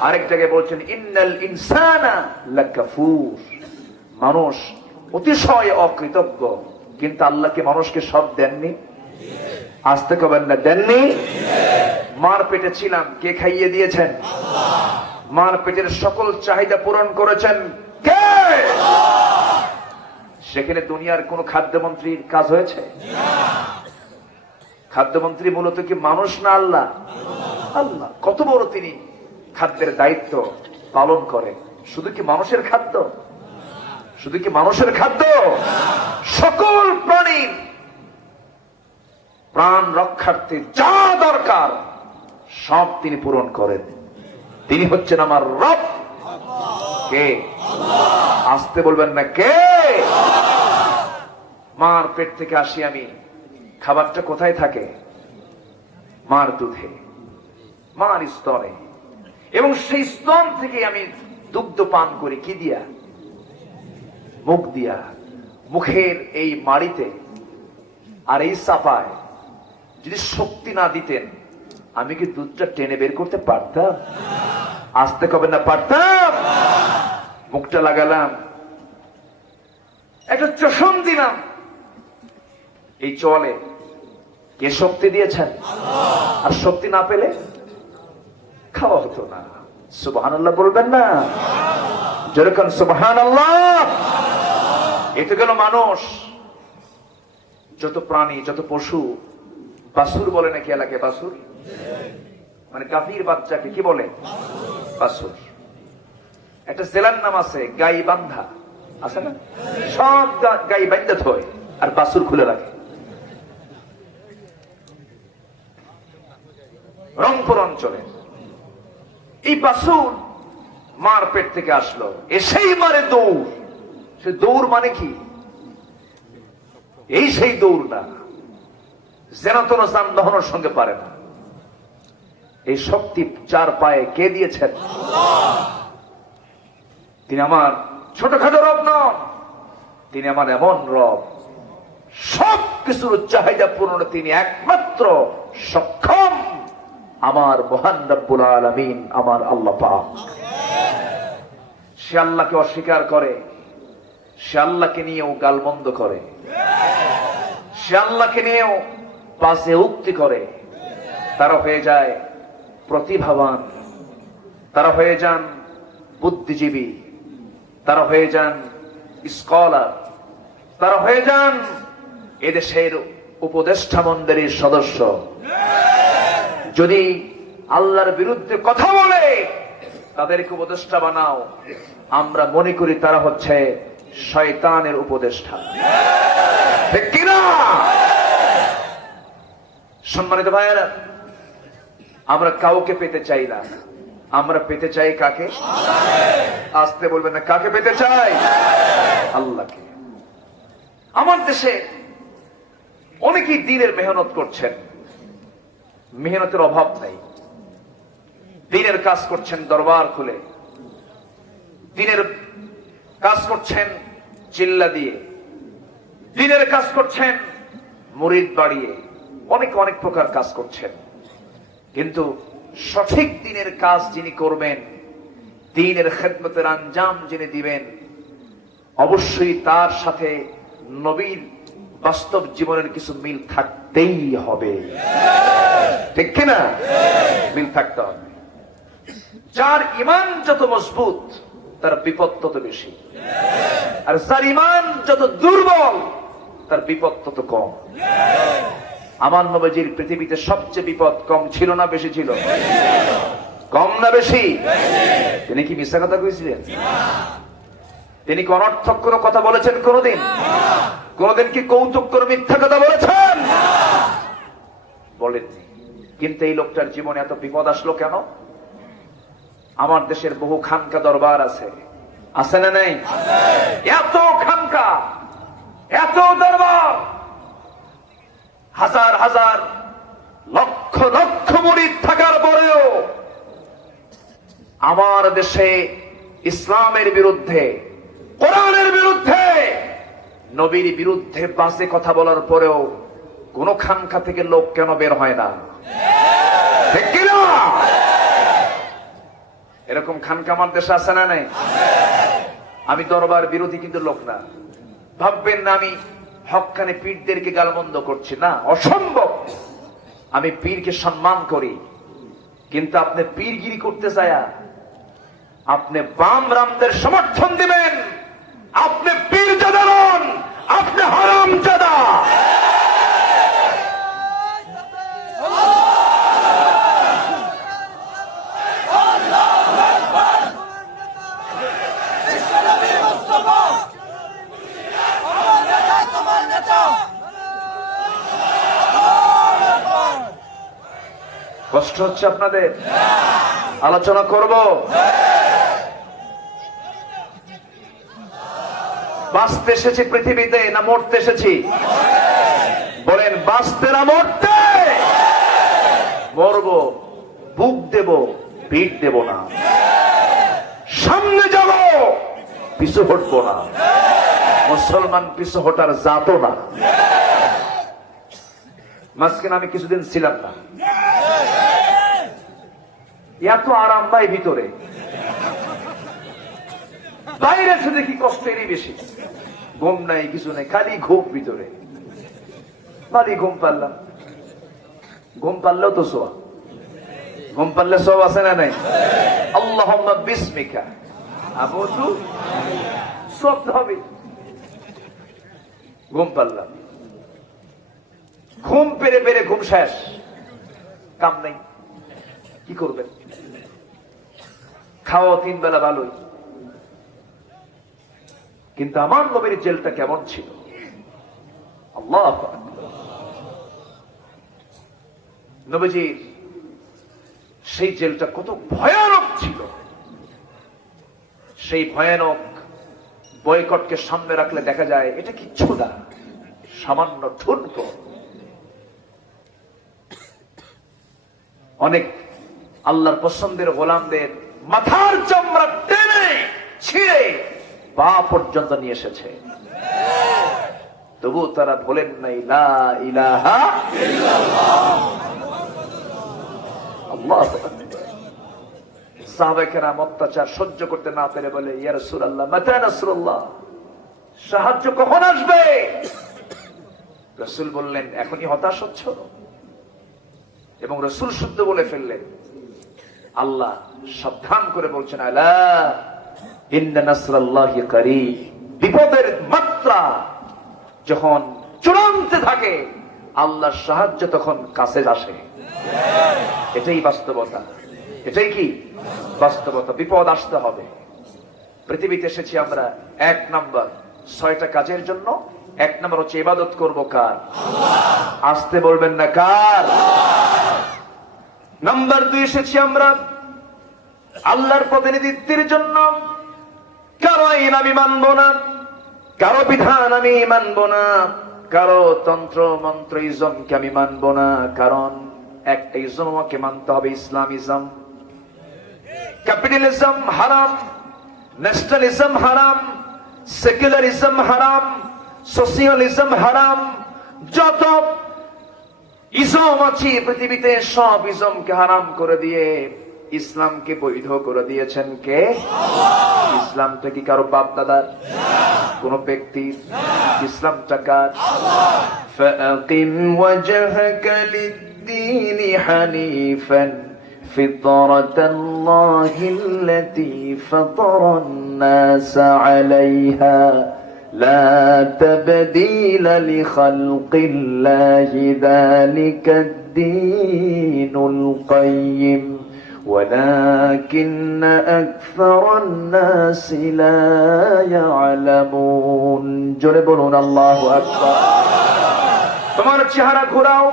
আরেক জায়গায় বলছেন ইন্নাল ইনসানা লাকাফুর। মানুষ অতিশয় অকৃতজ্ঞ, কিন্তু আল্লাহকে মানুষকে সব দেননি? আসতে কবেন না, দেননি? মার পেটে ছিলাম, কে খাইয়ে দিয়েছেন? মার পেটের সকল চাহিদা পূরণ করেছেন কে? সেখানে দুনিয়ার কোন খাদ্যমন্ত্রীর কাজ হয়েছে? খাদ্যমন্ত্রী মূলত কি মানুষ না আল্লাহ? আল্লাহ। কত বড় তিনি খাদ্যের দায়িত্ব পালন করেন। শুধু কি মানুষের খাদ্য? শুধু কি মানুষের খাদ্য? সকল প্রাণীর প্রাণ রক্ষার্থে যা দরকার সব তিনি পূরণ করেন। তিনি হচ্ছেন আমার রব। কে? আসতে বলবেন না, কে? মার পেট থেকে আসি আমি, খাবারটা কোথায় থাকে? মার দুধে, মার স্তনে, এবং সেই স্তন থেকে আমি দুগ্ধ পান করি কি দিয়া? মুখ দিয়া। মুখের এই মাড়িতে আর এই চাপায় যদি শক্তি না দিতেন, আমি কি দুধটা টেনে বের করতে পারতাম? আসতে কবে না, পারতাম? মুখটা লাগালাম, একটা চষণ দিলাম, এই চলে কে শক্তি দিয়েছেন? আর শক্তি না পেলে খাওয়া হতো না। সুবহানাল্লাহ বলবেন না? যেরকম সুবহানাল্লাহ। এতে গেল মানুষ। যত প্রাণী, যত পশু, বাসুর বলে নাকি এলাকায়? বাসুর মানে গাভীর বাচ্চাকে কি বলে? বাসুর। একটা জেলার নাম আছে গাইবান্ধা, আছে না? সব গাই বান্ধা থয় আর বাসুর খুলে রাখে। রংপুর অঞ্চলে এই বাসুর মার পেট থেকে আসলো, এসেই মারে দৌড়। সে দৌড় মানে কি? এই সেই দৌড় না, যেন তেন যানবাহনের সঙ্গে পারে না। এই শক্তি চার পায়ে কে দিয়েছেন? তিনি আমার ছোটখাটো রব নন, তিনি আমার এমন রব, সব কিছুর চাহিদা পূরণে তিনি একমাত্র সক্ষম। আমার মহান রব্বুল আলামিন, আমার আল্লাহ পাক। সে আল্লাহকে অস্বীকার করে, সে আল্লাহকে নিয়েও গালমন্দ করে, সে আল্লাহকে নিয়েও পাশে উক্তি করে। তারা হয়ে যায় প্রতিভাবান, তারা হয়ে যান বুদ্ধিজীবী, তারা হয়ে যান স্কলার, তারা হয়ে যান এদেশের উপদেষ্টা মণ্ডলীর সদস্য। যদি আল্লাহর বিরুদ্ধে কথা বলে তাদেরকে উপদেষ্টা বানাও, আমরা মনে করি তারা হচ্ছে শয়তানের উপদেষ্টা। ঠিক কিনা? সম্মানিত ভাইয়েরা, আমরা কাউকে পেতে চাই না, আমরা পেতে চাই কাকে? আসতে বলবেন না, কাকে পেতে চাই? আল্লাহকে। আমার দেশে অনেকেই দিনের মেহনত করছেন, মেহনতের অভাব নাই। দিনের কাজ করছেন দরবার খুলে, দিনের কাজ করছেন চিল্লা দিয়ে, দিনের কাজ করছেন মুরিদ বাড়িয়ে, অনেক অনেক প্রকার কাজ করছেন। কিন্তু সঠিক দিনের কাজ যিনি করবেন, দিনের খেদমতের আঞ্জাম যিনি দিবেন, অবশ্যই তার সাথে নবীর বাস্তব জীবনের কিছু মিল থাকতেই হবে। ঠিক কিনা? মিল থাকতে হবে। যার ইমান যত মজবুত তার বিপদ তত বেশি, আর যার ইমান যত দুর্বল তার বিপদ তত কম। আমার নবীজির পৃথিবীতে সবচেয়ে বিপদ কম ছিল না বেশি ছিল? কম না বেশি? তিনি কি মিথ্যা কথা কইছিলেন? তিনি কি অনর্থক কোনো কথা বলেছেন কোনদিন? কোনদিন কি কৌতুক করে মিথ্যা কথা বলেছেন? বলেননি। কিন্তু এই লোকটার জীবনে এত বিপদ আসলো কেন? আমার দেশের বহু খানকা দরবার আছে, আছে না নেই? এত খানকা, এত দরবার, হাজার হাজার লক্ষ লক্ষ মুরিদ থাকার পরেও আমার দেশে ইসলামের বিরুদ্ধে, কোরআনের বিরুদ্ধে, নবীর বিরুদ্ধে বাজে কথা বলার পরেও কোন খানকা থেকে লোক কেন বের হয় না? ঠিক কিনা? এরকম খানকা আমার দেশে আছে না নেই? আমি দরবার বিরোধী কিন্তু লোক না, ভাববেন না আমি হক্কানে পীরদেরকে গালমন্দ করছি, না, অসম্ভব। আমি পীরকে সম্মান করি, কিন্তু আপনি পীরগিরি করতে চায়া আপনি বাম রামদের সমর্থন দিবেন, আপনি পীরজাদা নন, আপনি হারামজাদা। কষ্ট হচ্ছে আপনাদের? আলোচনা করব। বাঁচতে এসেছি পৃথিবীতে না মরতে এসেছি? বলেন, বাঁচতে না মরতে? মরব, বুক দেব, পিঠ দেব না, সামনে যাব, পিছু হটবো না। মুসলমান পিছু হটার জাতও না। মাঝখানে আমি কিছুদিন ছিলাম না, এত আরাম পাই ভিতরে, বাইরে এসে দেখি কষ্টেরই বেশি। ঘুম নাই, কিছু নাই, খালি ঘুম ভিতরে। খালি ঘুম পারলাম, ঘুম পারলেও তো সোয়া, ঘুম পারলে সব আছে না নাই? আল্লাহুম্মা বিসমিকা আমুতু, সব হবে। ঘুম পারলাম, ঘুম পেরে পেরে ঘুম শেষ, কাম নাই, কি করবেন? খাওয়া 3 বেলা ভালোই, কিন্তু আমার নবীর জেলটা কেমন ছিল? আল্লাহু আকবার। নবীজির সেই জেলটা কত ভয়ানক ছিল। সেই ভয়ানক বয়কটকে সামনে রাখলে দেখা যায় এটা কিচ্ছু না, সামান্য ঠুনক। অনেক আল্লাহর পছন্দের গোলামদের মাথার চামড়া টেনে ছিঁড়ে পা পর্যন্ত নিয়ে এসেছে, তবু তারা বলেন নাই লা ইলাহা ইল্লাল্লাহ। আল্লাহু আকবার। সাহাবায়ে কেরাম অত্যাচার সহ্য করতে না পেরে বলে, ইয়া রাসূলুল্লাহ মাতা নাসরুল্লাহ, সাহায্য কখন আসবে? রাসূল বললেন, এখনই হতাশ হচ্ছ? এবং রাসূল শুদ্ধ বলে ফেললেন, আল্লাহ সাবধান করে বলছেন, আলা ইন্না নাসরাল্লাহি কারীব। বিপদের মাত্রা যখন চূড়ান্তে থাকে, আল্লাহর সাহায্য তখন কাছে আসে। এটাই বাস্তবতা, এটাই কি বাস্তবতা। বিপদ আসতে হবে। পৃথিবীতে এসেছি আমরা 1 নাম্বার 6টা কাজের জন্য। 1 নাম্বার হচ্ছে ইবাদত করব কার? আসতে বলবেন না, কার? নাম্বার 2 এসেছি আমরা আল্লাহর প্রতিনিধিত্বের জন্য। কারো আইন আমি মানব না, কারো বিধান আমি মানব না, কারো তন্ত্র মন্ত্র ইজমকে আমি মানব না। কারণ একটা ইজম আমাকে মানতে হবে, ইসলামিজম। ক্যাপিটালিজম হারাম, ন্যাশনালিজম হারাম, সেকুলারিজম হারাম, সোশিয়ালিজম হারাম। যত ইজম আছে পৃথিবীতে সব ইজমকে হারাম করে দিয়ে ইসলামকে বৈধ করে দিয়েছেন কে? আল্লাহ। ইসলামটা কি কারো বাপ দাদার, কোন ব্যক্তির? ইসলামটা কার? আল্লাহ। ফাকিম ওয়াজহাকা লিদ-দীনি হানিফান ফিতরাতাল্লাহিল্লাতী ফাতারান-নাস আলাইহা লা তাবদীলা লিখালকিল্লাহি যালিকাদ-দীনুল কাইয়্যিম ولكن أكثر الناس لا يعلمون। জোরে বলুন আল্লাহু আকবার। তোমার চেহারা ঘোরাও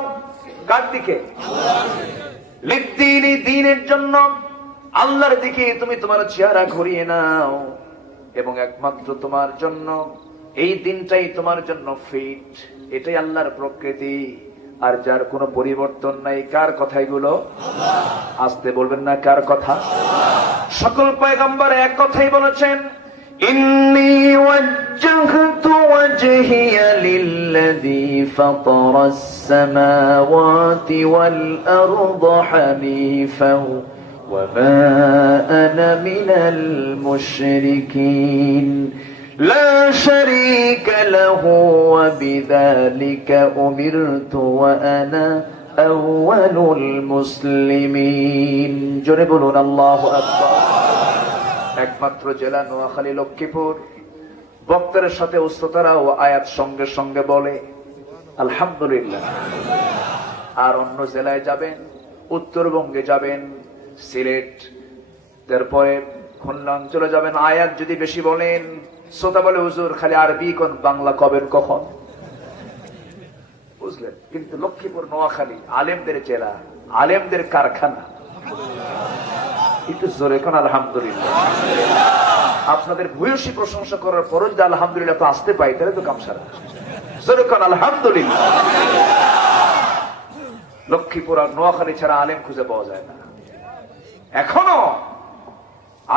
কার দিকে? লিদ্দীনি, দ্বীনের জন্য, আল্লাহর দিকে তুমি তোমার চেহারা ঘুরিয়ে নাও, এবং একমাত্র তোমার জন্য এই দিনটাই তোমার জন্য ফিট। এটাই আল্লাহর প্রকৃতি, আর যার কোনো পরিবর্তন নাই। কার কথা এগুলো? আসতে বলবেন না, কার কথা? সকল পয়গম্বর এক কথাই বলেছেন, ইন্নী ওয়াজ্জাহতু ওয়াজহিয়া লিল্লাযী ফাতারাস সামাওয়াতি ওয়াল আরদা হানিফান ওয়া মা আনা من المشركين لا شريك له وبذلك أمرت وأنا أول المسلمين জোরে বলুন আল্লাহু আকবার। একমাত্র জেলা নোয়াখালী লক্ষ্মীপুর। বক্তাদের সাথে উস্তাদারাও আয়াত সঙ্গে সঙ্গে বলে আলহামদুলিল্লাহ। আর অন্য জেলায় যাবেন, উত্তরবঙ্গে যাবেন, সিলেট, তারপরে খুলনা অঞ্চলে যাবেন, আয়াত যদি বেশি বলেন শ্রোতা বলে হুজুর খালি আরবি কোন বাংলা কবেন কখন, বুঝলেন? কিন্তু লক্ষ্মীপুর নোয়াখালী আলেমদের জেলা, আলেমদের কারখানা। একটু জোরে কোন আলহামদুলিল্লাহ। আপনাদের ভূয়সী প্রশংসা করার পরও যদি আলহামদুলিল্লাহ তো আসতে পাই তাহলে তো কামসারা। জোরে কোন আলহামদুলিল্লাহ। লক্ষ্মীপুর আর নোয়াখালী ছাড়া আলেম খুঁজে পাওয়া যায় না। এখনো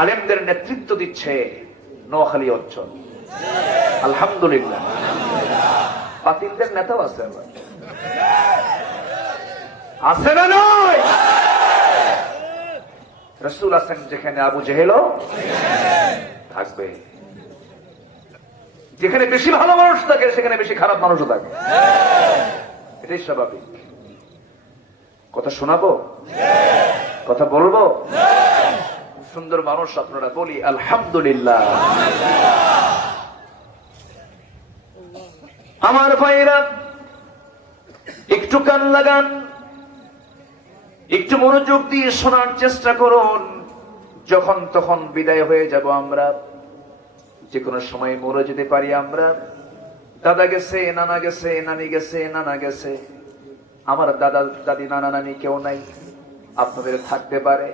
আলেমদের নেতৃত্ব দিচ্ছে নোয়াখালী অঞ্চল, আলহামদুলিল্লাহ। বাতিলদের নেতাও আছে, আছে না নয়? রাসূল আছেন যেখানে আবু জেহেলও থাকবে। যেখানে বেশি ভালো মানুষ থাকে সেখানে বেশি খারাপ মানুষও থাকে, এটাই স্বাভাবিক। কথা শোনাবো, কথা বলবো, সুন্দর মানুষ আপনারা বলি আলহামদুলিল্লাহ। আমার ভাইরা একটু কান লাগান, একটু মনোযোগ দিয়ে শোনার চেষ্টা করুন। যখন তখন বিদায় হয়ে যাব আমরা, যে কোনো সময় মরে যেতে পারি আমরা। দাদা গেছে, নানা গেছে, নানি গেছে, নানা গেছে, আমার দাদা দাদি নানা নানি কেউ নাই। আপনাদের থাকতে পারে,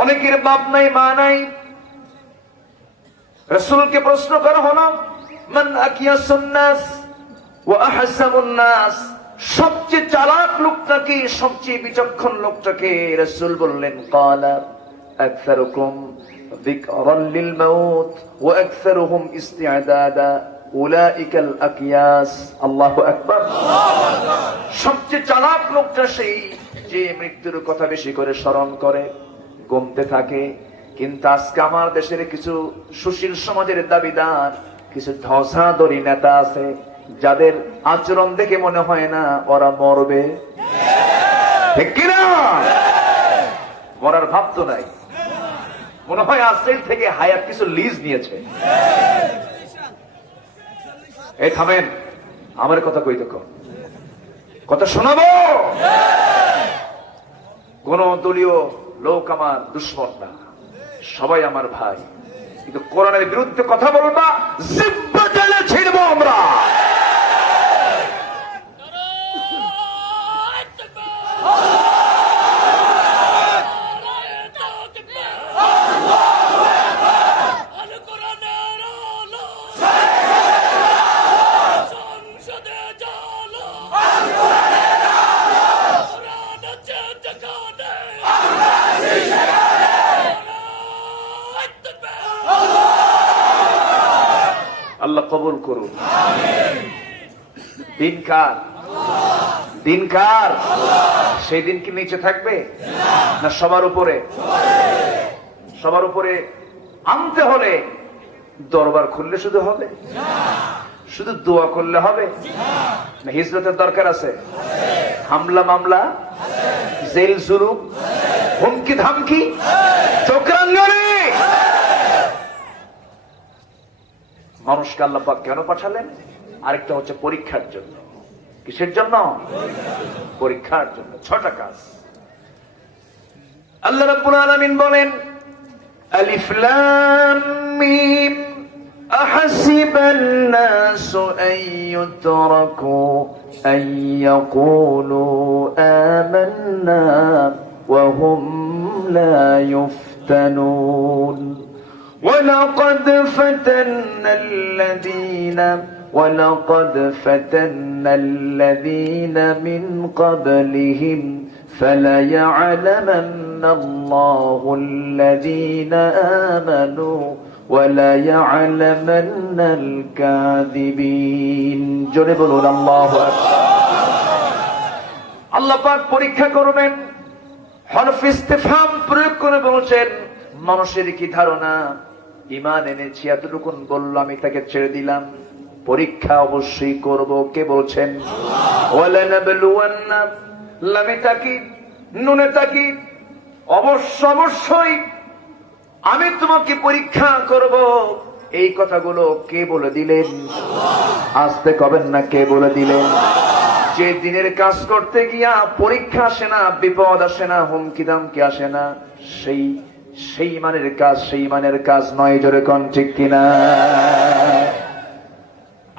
অনেকের বাপ নাই, মা নাই। রাসূলকে প্রশ্ন করা হলো মান আকিয়াসুন নাস ওয়া আহসাবুন নাস, সবচেয়ে চালাক লোকটাকে, সবচেয়ে বিচক্ষণ লোকটাকে? রাসূল বললেন ক্বালা আকসারুকুম যিকরান লিল মাউত ওয়া আকসারুহুম ইসতিআদাদা উলাইকাল আকিয়াস। আল্লাহু আকবার। সবচেয়ে চালাক লোকটা সেই যে মৃত্যুর কথা বেশি করে স্মরণ করে, গুমতে থাকে। কিন্তু আজকে আমার দেশের কিছু সুশীল সমাজের দাবিদার, কিছু ধসাধরি নেতা আছে যাদের আচরণ দেখে মনে হয় না ওরা মরবে, ঠিক কিনা? মরার ভাব তো নাই, মনে হয় আজরাইল থেকে হায়াত কিছু লিজ নিয়েছে। এই থামেন, আমার কথা কই দেখো, কথা শোনাবো। কোন দলীয় লোক আমার দুশ্মন না, সবাই আমার ভাই। কিন্তু কোরআনের বিরুদ্ধে কথা বলবা, জিব্বা টেনে ছিড়বো আমরা। আল্লাহ কবুল করুন। দিন কার? দিন কার? সেই দিন কি নিচে থাকবে না সবার উপরে? সবার উপরে আনতে হলে দরবার খুললে শুধু হবে? শুধু দোয়া করলে হবে না? হিজরতের দরকার আছে? হামলা মামলা, জেল জুলুম, হুমকি ধামকি, চক্রাঙ্গনে মানুষকে আল্লাহ পাক কেন পাঠালেন? আরেকটা হচ্ছে পরীক্ষার জন্য। কিসের জন্য? পরীক্ষার জন্য। 6টা কাজ আল্লাহ রাব্বুল আলামিন বলেন আলিফ লাম মিম আহাসিবান নাসু আইয়ুতরাকু আইয়াকুলু আমান্না ওয়া হুম লা ইফতানুন ولقد فتنا الذين من قبلهم فليعلمن الله الذين آمنوا وليعلمن الكاذبين জোরে বলুন আল্লাহু আকবার। আল্লাহ পাক পরীক্ষা করবেন, হরফ ইস্তিফহাম প্রয়োগ করে বলছেন মানুষের কি ধারণা, ঈমান এনেছি এতটুকুন বলল, আমি তাকে ছেড়ে দিলাম? পরীক্ষা অবশ্যই করব। কে বলছেন? ওয়ালানাবলুওয়ান্না, লামে তাকিদ, নুনে তাকিদ, অবশ্যই আমি তোমাকে পরীক্ষা করব। এই কথাগুলো কে বলে দিলেন? আসতে কবেন না, কে বলে দিলেন? যে দিনের কাজ করতে গিয়া পরীক্ষা আসে না, বিপদ আসে না, হুমকি দামকি আসে না, সেই মানের কাজ নয়। জোরে কোন ঠিক কিনা?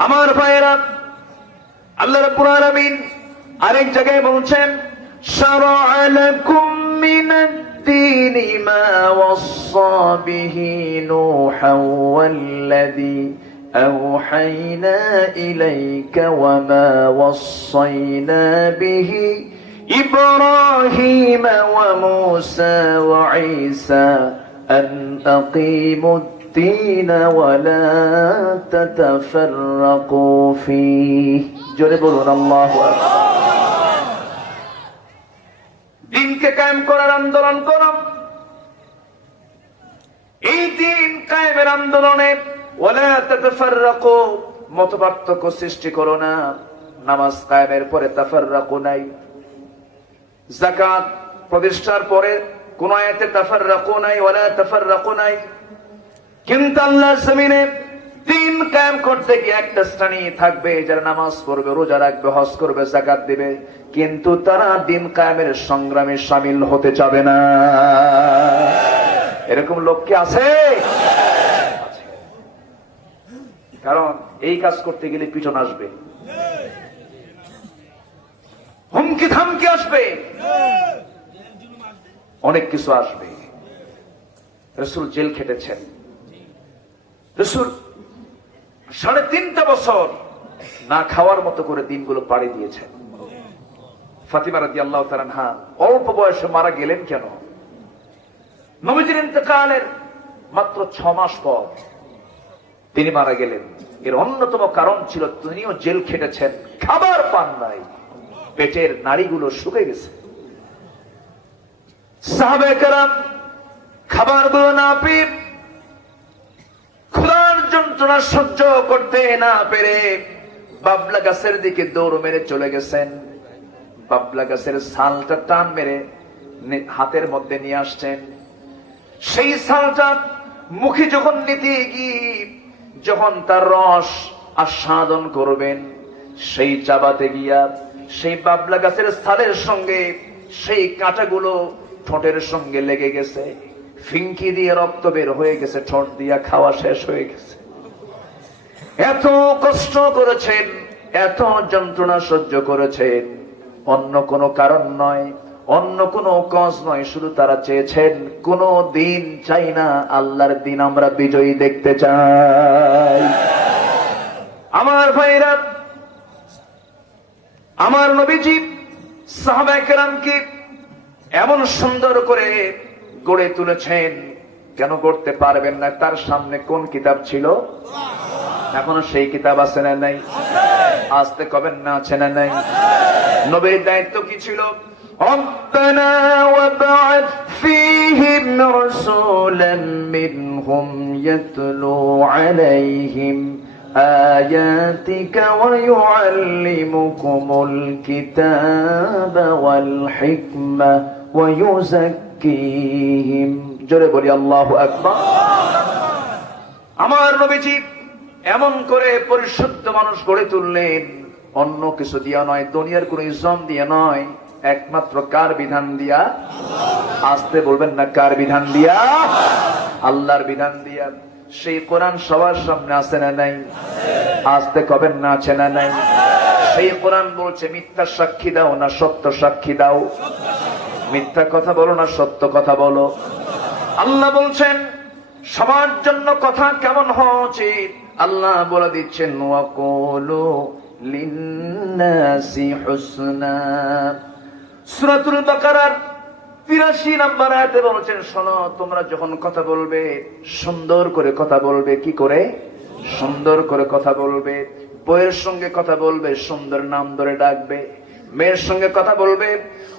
আমার ভাইয়েরা, আল্লাহ রাব্বুল আলামিন আরেক জায়গায় বলছেন, শারা'a লাকুম মিনাদ-দীনি মা ওয়াসসা বিহি নূহান ওয়াল্লাযী আওহাইনা ইলাইকা ওয়া মা ওয়াসসাইনা বিহি إبراهيم وموسى وعيسى أن أقيموا الدين ولا تتفرقوا فيه جربوا الله أكبر দিনকে কায়েম করার আন্দোলন করো। এই দিন কায়েমের আন্দোলনে ওয়ালা তাতাফাররাকু, মতপার্থক্য সৃষ্টি করো না। নামাজ কায়েমের পরে তাফাররাকু নাই, যাকাত প্রতিষ্ঠার পরে কোন আয়াতে তাফাররাকু নাই, ওয়ালা তাফাররাকু নাই। কিন্তু আল্লাহর জমিনে দিন কায়েম করতে গিয়ে একটা শ্রেণী থাকবে যারা নামাজ পড়বে, রোজা রাখবে, হজ করবে, যাকাত দিবে, কিন্তু তারা দিন কায়েমের সংগ্রামে শামিল হতে চাবে না। এরকম লোক কি আছে? কারণ এই কাজ করতে গেলে পিছন আসবে, হুমকি ধামকি আসবে, অনেক কিছু আসবে। রাসূল জেল খেটেছেন। রাসূল 3.5 বছর না খাওয়ার মতো করে দিনগুলো পাড়ি দিয়েছেন। ফাতিমা রাদিয়াল্লাহু তাআলা আনহা অল্প বয়সে মারা গেলেন কেন? নবীজির ইন্তেকালের মাত্র 6 মাস পর তিনি মারা গেলেন। এর অন্যতম কারণ ছিল তিনিও জেল খেটেছেন, খাবার পান নাই, পেটের নাড়িগুলো শুকিয়ে গেছে। সাহাবায়ে কেরাম খাবারগুলো না পেয়ে, ক্ষুধার যন্ত্রণা সহ্য করতে না পেরে বাবলা গাছের দিকে দৌড় মেরে চলে গেছেন। বাবলা গাছের ছালটা টান মেরে হাতের মধ্যে নিয়ে আসছেন। সেই ছালটা মুখে যখন নিতে গিয়ে যখন তার রস আস্বাদন করবেন, সেই চাবাতে গিয়া সেই বাবলা গাছের ছালের সঙ্গে সেই কাঁটাগুলো ঠোঁটের সঙ্গে লেগে গেছে, ফিঙ্কি দিয়ে রক্ত বের হয়ে গেছে, ঠোঁট দিয়া খাওয়া শেষ হয়ে গেছে। এত কষ্ট করেছেন, এত যন্ত্রণা সহ্য করেছেন, অন্য কোনো কারণ নয়, অন্য কোনো কজ নয়, শুধু তারা চেয়েছেন কোন দিন চাই না, আল্লাহর দিন আমরা বিজয়ী দেখতে চাই। আমার ভাইরা, আমার নবীজি সাহাবায়ে কেরামকে এমন সুন্দর করে গড়ে তুলেছেন। কেন গড়তে পারবেন না? তার সামনে কোন কিতাব ছিল? এখনো সেই কিতাব আছে না নাই? আসতে কবেন না, আছে না নাই? নবীর দায়িত্ব কি ছিল? ربنا وابعث فيهم رسولا منهم يتلو عليهم آياتك ويعلمكم الكتاب والحكمة ويزكيهم জোরে বলি আল্লাহু আকবার। আমার নবীজি এমন করে পরিশুদ্ধ মানুষ গড়ে তুললেন, অন্য কিছু দিয়া নয়, দুনিয়ার কোন ইসলাম দিয়া নয়, একমাত্র কার বিধান দিয়া? আসতে বলবেন না, কার বিধান দিয়া? আল্লাহর বিধান দিয়া। সেই কোরআন সবার সামনে আছে না নাই? আসতে কবেন না, আছে না নাই? সেই কোরআন বলছে মিথ্যা সাক্ষী দাও না সত্য সাক্ষী দাও, মিথ্যা কথা বলো না সত্য কথা বলো। আল্লাহ বলছেন সবার জন্য কথা কেমন হওয়া উচিত, আল্লাহ বলে দিচ্ছেন ওয়াকুলু লিন্নাসি হুসনা। সূরাতুল বাকারার 83 নম্বর আয়াতে বলেছেন, শোনো তোমরা যখন কথা বলবে সুন্দর করে কথা বলবে। কি করে? সুন্দর করে কথা বলবে। বইয়ের সঙ্গে কথা বলবে, সুন্দর নাম ধরে ডাকবে। মেয়ের সঙ্গে কথা বলবে,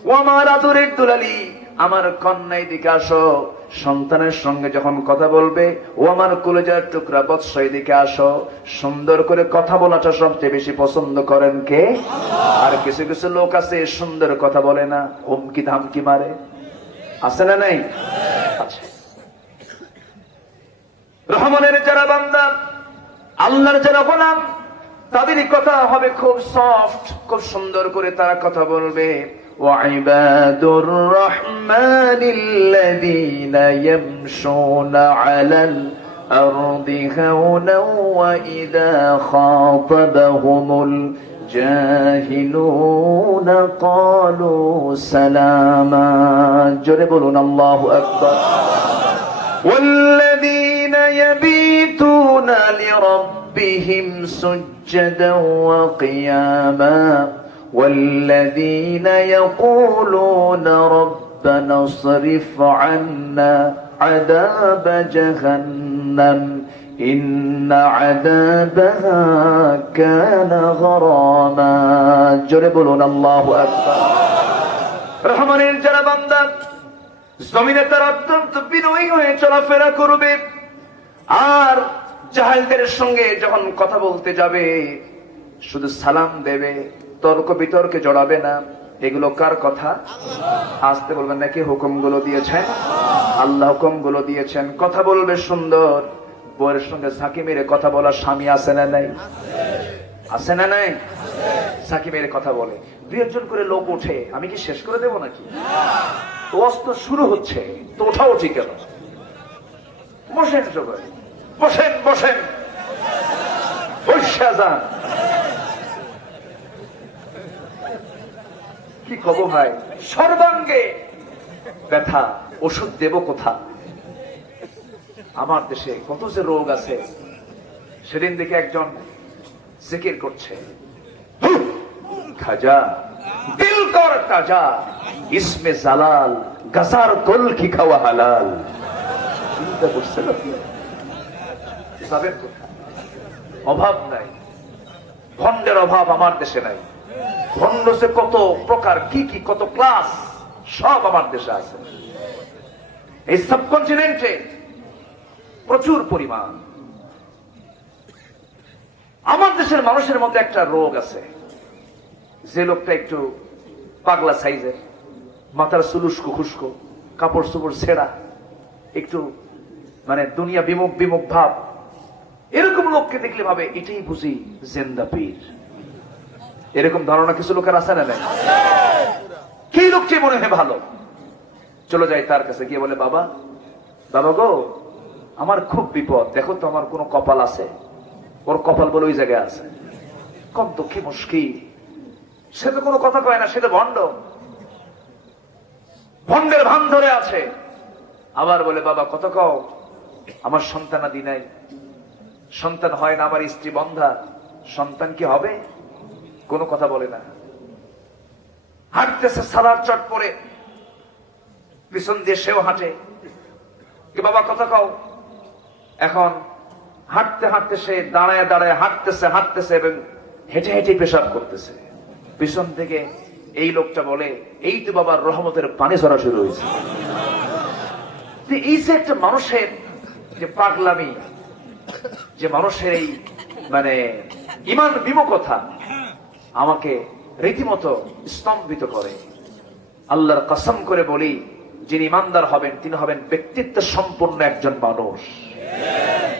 ও আমার আদরের দুলালি, আমার কন্যা এদিকে আসো। সন্তানের সঙ্গে যখন কথা বলবে, ও আমার কলেজার টুকরা বৎস এদিকে আসো। সুন্দর করে কথা বলাটা সবচেয়ে বেশি পছন্দ করেন কে? আর কিছু কিছু লোক আছে সুন্দর কথা বলে না, হুমকি ধামকি মারে, আছে না নাই? আছে। রহমানের যারা বান্দা, আল্লাহর যারা গোলাম, তাদের কথা হবে খুব সফট, খুব সুন্দর করে তারা কথা বলবে। وعباد الرحمن الذين يمشون على الأرض هونا وإذا خاطبهم الجاهلون قالوا سلاما جربون الله أكبر والذين يبيتون لربهم سجدا وقياما والذين يقولون ربنا اصرف عنا عذاب جهنم إن عذابها كان غراما جربون الله أكبر রহমানের যারা বান্দা জমিনে তারা অত্যন্ত বিনয়ী হয়ে চলাফেরা করবে, আর জাহেলদের সঙ্গে যখন কথা বলতে যাবে শুধু সালাম দেবে, তর্ক বিতর্কে জড়াবে না। এগুলো কার কথা? আসতে বলবেন নাকি? হুকুমগুলো দিয়েছেন আল্লাহ, হুকুমগুলো দিয়েছেন। কথা বলবে সুন্দর। বউয়ের সঙ্গে ঝাঁকি মেরে কথা বলা স্বামী আছে না নাই? আছে না নাই? ঝাঁকি মেরে কথা বলে, দুই একজন করে লোক ওঠে, আমি কি শেষ করে দেবো নাকি? তো অস্ত্র শুরু হচ্ছে, তো ওঠাও ঠিক কেন? বসেন সবাই, বসেন বসেন, বসে যান। কি কব ভাই, সর্বাঙ্গে ব্যথা, ওষুধ দেব কোথা? আমার দেশে কত যে রোগ আছে। সেদিন দেখে একজন জিকির করছে, খাজা দিল কর তাজা ইসমে জালাল গাজার গোল কি খাওয়া হালাল। চিন্তা করছে না? যাবেন কোথায়? অভাব নাই, ভণ্ডের অভাব আমার দেশে নাই। ভণ্ড যে কত প্রকার, কি কি কত ক্লাস, সব আমার দেশে আছে। এই সাবকন্টিনেন্টে প্রচুর পরিমাণ। আমার দেশের মানুষের মধ্যে একটা রোগ আছে, যে লোকটা একটু পাগলা সাইজের, মাথার চুলুস্কো খুস্কো, কাপড় চোপড় ছেঁড়া, একটু মানে দুনিয়া বিমুখ বিমুখ ভাব, এরকম লোককে দেখলে ভাবে এটাই বুঝি জেন্দা পীর। এরকম ধারণা কিছু লোকের আছে না নাই? কি লোকটি মনে হয় ভালো, চলে যায় তার কাছে, গিয়ে বলে, বাবা বাবা গো, আমার খুব বিপদ, দেখো তো আমার কোন কপাল আছে? ওর কপাল বলে ওই জায়গায় আছে। কম তো কি মুশকিল, সে তো কোনো কথা কয় না, সে তো ভণ্ড, ভণ্ডের ভান ধরে আছে। আবার বলে, বাবা কত কও, আমার সন্তানাদি নাই, সন্তান হয় না, আমার স্ত্রী বন্ধা, সন্তান কি হবে? কোনো কথা বলে না। হাঁটতেছে সালার চট পরে, পিছন দিয়ে সেও হাঁটে, কি বাবা কথা কও। এখন হাঁটতে হাঁটতে সে দাঁড়ায় দাঁড়ায় হাঁটতেছে হাঁটতেছে এবং হেঁটে হেঁটে পেশাব করতেছে। পিছন থেকে এই লোকটা বলে, এই তো বাবার রহমতের পানি ঝরা শুরু হয়েছে। এই যে একটা মানুষের যে পাগলামি, যে মানুষের এই মানে ইমান বিমুখতা আমাকে রীতিমতো স্তম্ভিত করে। আল্লাহর কসম করে বলি, যিনি ইমানদার হবেন তিনি হবেন ব্যক্তিত্ব সম্পন্ন একজন মানুষ।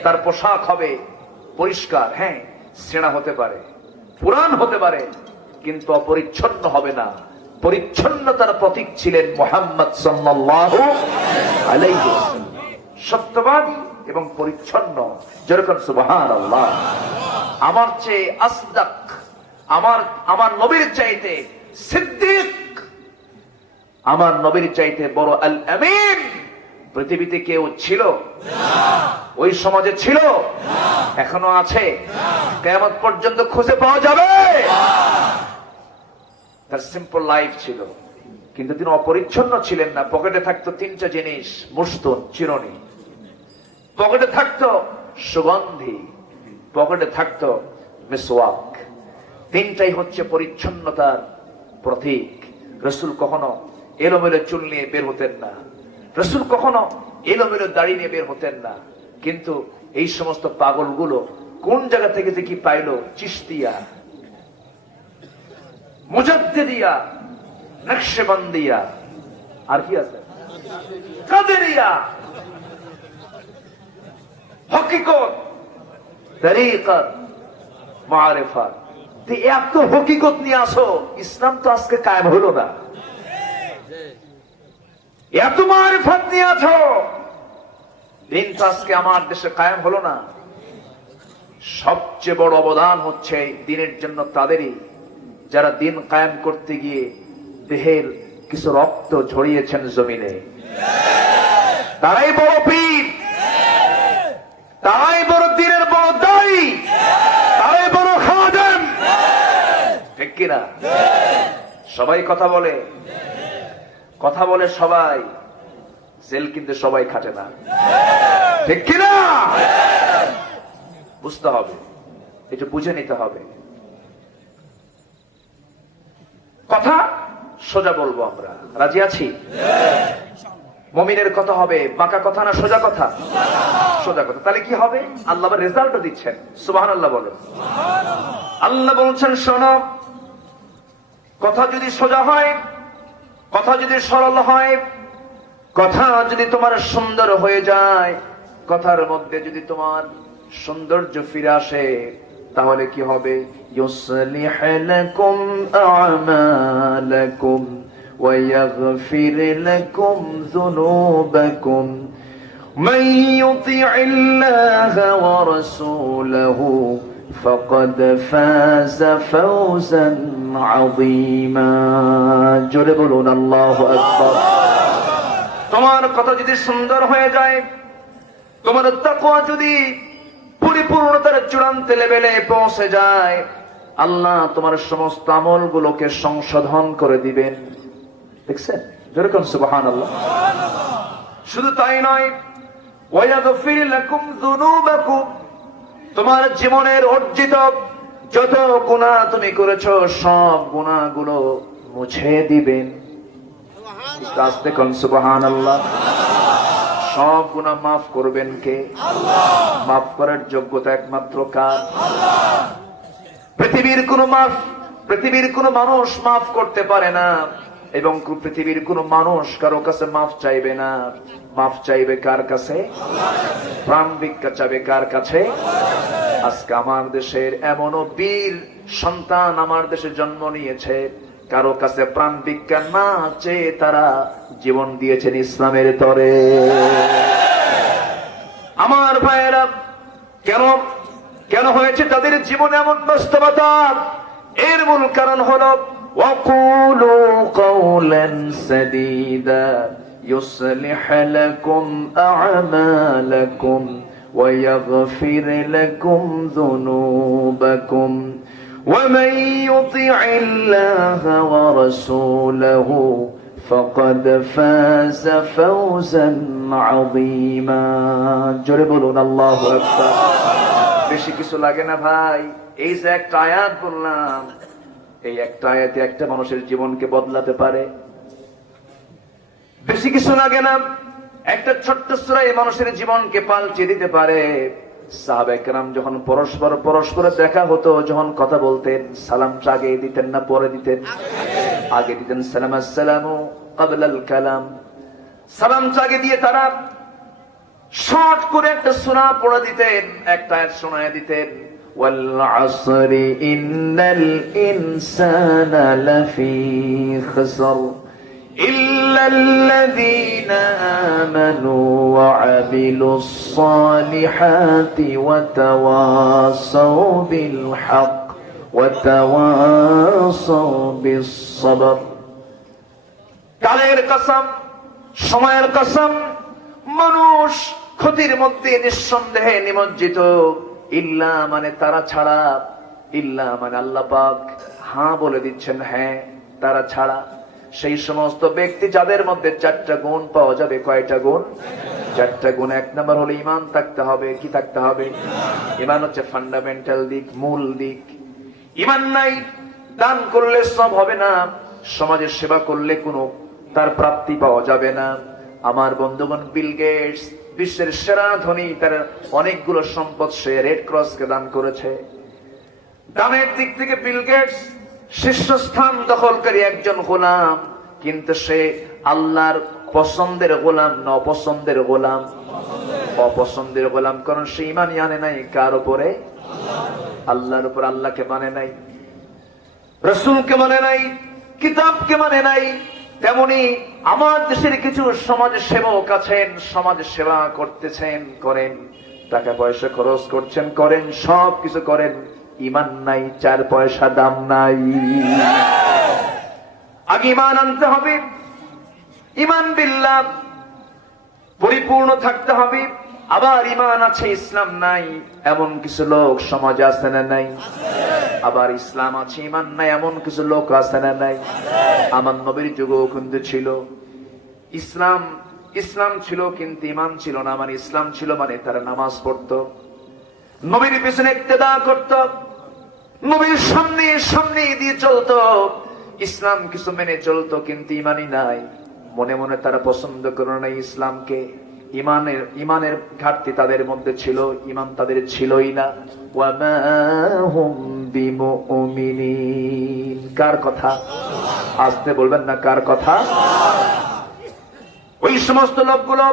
তার পোশাক হবে পরিষ্কার, হ্যাঁ ছেঁড়া হতে পারে, পুরান হতে পারে, কিন্তু অপরিচ্ছন্ন হবে না। পরিচ্ছন্নতার প্রতীক ছিলেন মুহাম্মদ সাল্লাল্লাহু আলাইহি ওয়াসাল্লাম। সত্যবাদী এবং পরিচ্ছন্ন, যেরকম সুবহানাল্লাহ। আমার চেয়ে আসদাক, আমার নবীর চাইতে সিদ্দিক, আমার নবীর চাইতে বড় আল আমিন পৃথিবীতে কেউ ছিল? ওই সমাজে ছিল? এখনো আছে? কিয়ামত পর্যন্ত খুঁজে পাওয়া যাবে? তার সিম্পল লাইফ ছিল, কিন্তু তিনি অপরিচ্ছন্ন ছিলেন না। পকেটে থাকতো তিনটা জিনিস, মুস্তুন চিরুনি, পকেটে থাকতো সুগন্ধি, পকেটে থাকতো মিসওয়াক। তিনটাই হচ্ছে পরিচ্ছন্নতার প্রতীক। রাসূল কখনো এলোমেলো চুল নিয়ে বের হতেন না, রাসূল কখনো এলোমেলো দাড়ি নিয়ে বের হতেন না। কিন্তু এই সমস্ত পাগলগুলো কোন জায়গা থেকে যে কি পাইলো, চিশতিয়া, মুজাদ্দিদিয়া, নকশবন্দিয়া, আর কি আছে, কাদেরিয়া, হকিকত, তরিকত, মারিফাত। এত হকিকত নিয়ে আসো, ইসলাম তো আজকে কায়েম হলো না। এত মারিফাত নিয়ে আসো, দিন তো আজকে আমার দেশে কায়েম হলো না। সবচেয়ে বড় অবদান হচ্ছে দিনের জন্য তাদেরই, যারা দিন কায়েম করতে গিয়ে দেহের কিছু রক্ত ঝরিয়েছেন জমিনে। তারাই বড় পীর, তারাই বড় দিনের বড় দায়ী, তারাই বড় খাদেম, ঠিক কিনা? সবাই কথা বলে, কথা বলে সবাই, জেল কিন্তু সবাই খাটে না, ঠিক কিনা? বুঝতে হবে, এটা বুঝে নিতে হবে। কথা সোজা বলবো আমরা, রাজি আছি? মুমিনের কথা হবে বাঁকা কথা না সোজা কথা? সোজা কথা। তাহলে কি হবে? আল্লাহ রেজাল্টও দিচ্ছেন, সুবহানাল্লাহ বলেন। আল্লাহ বলছেন, শোনো, কথা যদি সোজা হয়, কথা যদি সরল হয়, কথা যদি তোমার সুন্দর হয়ে যায়, কথার মধ্যে যদি তোমার সৌন্দর্য ফিরে আসে, তাহলে কি হবে? ইউসলিহ লাকুম আ'মালাকুম ওয়া ইয়াগফির লাকুম যুনুবাকুম মান ইউতি'ইল্লাহা ওয়া রাসূলাহু ফাকাদ ফাযা ফাওজান আযীমা। জোরে বলুন আল্লাহু আকবার। তোমার কথা যদি সুন্দর হয়ে যায়, তোমার তাকওয়া যদি পরিপূর্ণতার চূড়ান্ত লেভেলে পৌঁছে যায়, আল্লাহ তোমার সমস্ত আমলগুলোকে সংশোধন করে দিবেন। দেখছেন? যেরকম সুবহানাল্লাহ। শুধু তাই নয়, ওয়া ইয়াগফির লাকুম যুনুবাকুম, তোমার জীবনের অর্জিত যত গুনাহ তুমি করেছো সব গুনাহগুলো মুছে দিবেন। আস্তে কোন সুবহানাল্লাহ। সব গুনাহ মাফ করবেন কে? আল্লাহ। মাফ করার যোগ্যতা একমাত্র কার? আল্লাহ। পৃথিবীর কোন মানুষ মাফ করতে পারে না, এবং পৃথিবীর কোন মানুষ কারো কাছে মাফ চাইবে না। মাফ চাইবে কার কাছে? প্রাণ ভিক্ষা চাইবে কার কাছে? আজকে আমার দেশের এমনও বীর সন্তান আমার দেশে জন্ম নিয়েছে, কারো কাছে প্রাণ ভিক্ষা না চেয়ে তারা জীবন দিয়েছেন ইসলামের তরে। আমার ভাইয়েরা, কেন হয়েছে তাদের জীবনে এমন বাস্তবতা? এর মূল কারণ হলো ওয়াকুলু কাওলান সাদীদা ইউসলিহ লাকুম আ'মালাকুম ওয়া ইয়াগফির লাকুম যুনুবাকুম ومن يطع الله ورسوله فقد فاز فوزا عظيما। জোরে বলুন আল্লাহু আকবার। বেশি কিছু লাগে না ভাই, এই যে একটা আয়াত বললাম, এই একটা আয়াতে একটা মানুষের জীবনকে বদলাতে পারে। বেশি কিছু লাগে না, একটা ছোট্ট সূরা এই মানুষের জীবনকে পাল্টে দিতে পারে। সাহাবায়ে কেরাম যখন পরস্পর দেখা হতো, যখন কথা বলতেন, সালামটা আগে দিতেন না পরে দিতেন? আগে দিতেন। সালাম আসসালামু ক্বাবলাল কালাম, সালামটা আগে দিয়ে তারা শর্ট করে একটা সূরা পড়ে দিতেন, একটা আয়াত শোনায় দিতেন। ওয়াল আসরি ইন্নাল ইনসানা লাফি খুসর إلا الذين آمنوا وعملوا الصالحات وتواصوا بالحق وتواصوا بالصبر। কালের কসম, সময়ের কসম, মানুষ ক্ষতির মধ্যে নিঃসন্দেহে নিমজ্জিত। ইল্লা মানে তারা ছাড়া, ইল্লা মানে আল্লাহ পাক হ্যাঁ বলে দিচ্ছেন, হ্যাঁ তারা ছাড়া সেই সমস্ত ব্যক্তি যাদের মধ্যে চারটা গুণ পাওয়া যাবে। কয়টা গুণ? চারটা গুণ। এক নম্বর হলো ঈমান থাকতে হবে। কি থাকতে হবে? ঈমান হচ্ছে ফান্ডামেন্টাল দিক, মূল দিক। ঈমান নাই, দান করলে সব হবে না, সমাজের সেবা করলে কোনো তার প্রাপ্তি পাওয়া যাবে না। আমার বন্ধুগণ, বিল গেটস বিশ্বের সেরা ধনী, তার অনেকগুলো সম্পদ সে রেড ক্রসকে দান করেছে। দানের দিক থেকে বিল গেটস শীর্ষস্থান দখলকারী একজন গোলাম, কিন্তু সে আল্লাহর পছন্দের গোলাম না অপছন্দের গোলাম? অপছন্দের গোলাম, কারণ সে ঈমানই আনে নাই কার উপরে? আল্লাহর উপর। আল্লাহকে মানে নাই, রাসূলকে মানে নাই, কিতাবকে মানে নাই। তেমনি আমার দেশের কিছু সমাজ সেবক আছেন, সমাজ সেবা করতেছেন, করেন, টাকা পয়সা খরচ করছেন, করেন, সব কিছু করেন, ঈমান নাই, 4 পয়সা দাম নাই। আগে ঈমান আনতে হবে, ঈমান বিল্লাহ পরিপূর্ণ থাকতে হবে। আবার ঈমান আছে, ইসলাম নাই, এমন কিছু লোক সমাজে আছে না নাই? আবার ইসলাম আছে, ঈমান নাই, এমন কিছু লোক আছে না নাই? আমার নবীর যুগেও কিন্তু ছিল ইসলাম, ইসলাম ছিল কিন্তু ঈমান ছিল না। মানে ইসলাম ছিল মানে তারা নামাজ পড়তো, নবীর পিছনে ইক্তেদা করত, নবীর সামনে সামনে দিয়ে চলতো, ইসলাম কিছু মেনে চলতো, কিন্তু ঈমানই নাই। মনে মনে তারা পছন্দ করে নাই ইসলামকে। ঈমানের ঘাটতি তাদের মধ্যে ছিল, ঈমান তাদের ছিলই না। ওয়ামা হুম বিমুমিনিন। কার কথা? আসতে বলবেন না, কার কথা? ওই সমস্ত লোকগুলো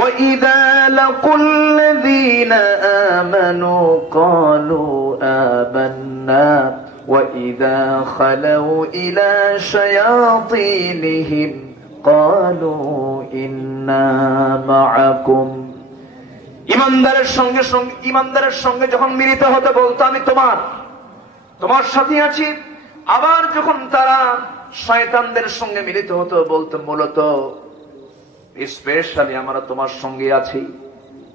وَإِذَا لَقُوا الَّذِينَ آمَنُوا قَالُوا آمَنَّا وَإِذَا خَلَوْا إِلَى شَيَاطِينِهِمْ قَالُوا إِنَّا مَعَكُمْ। ইমানদারের সঙ্গে যখন মিলিত হতে বলতো আমি তোমার সাথে আছি, আবার যখন তারা শয়তানদের সঙ্গে মিলিত হতো বলতো মূলত স্পেশালি আমরা তোমার সঙ্গে আছি।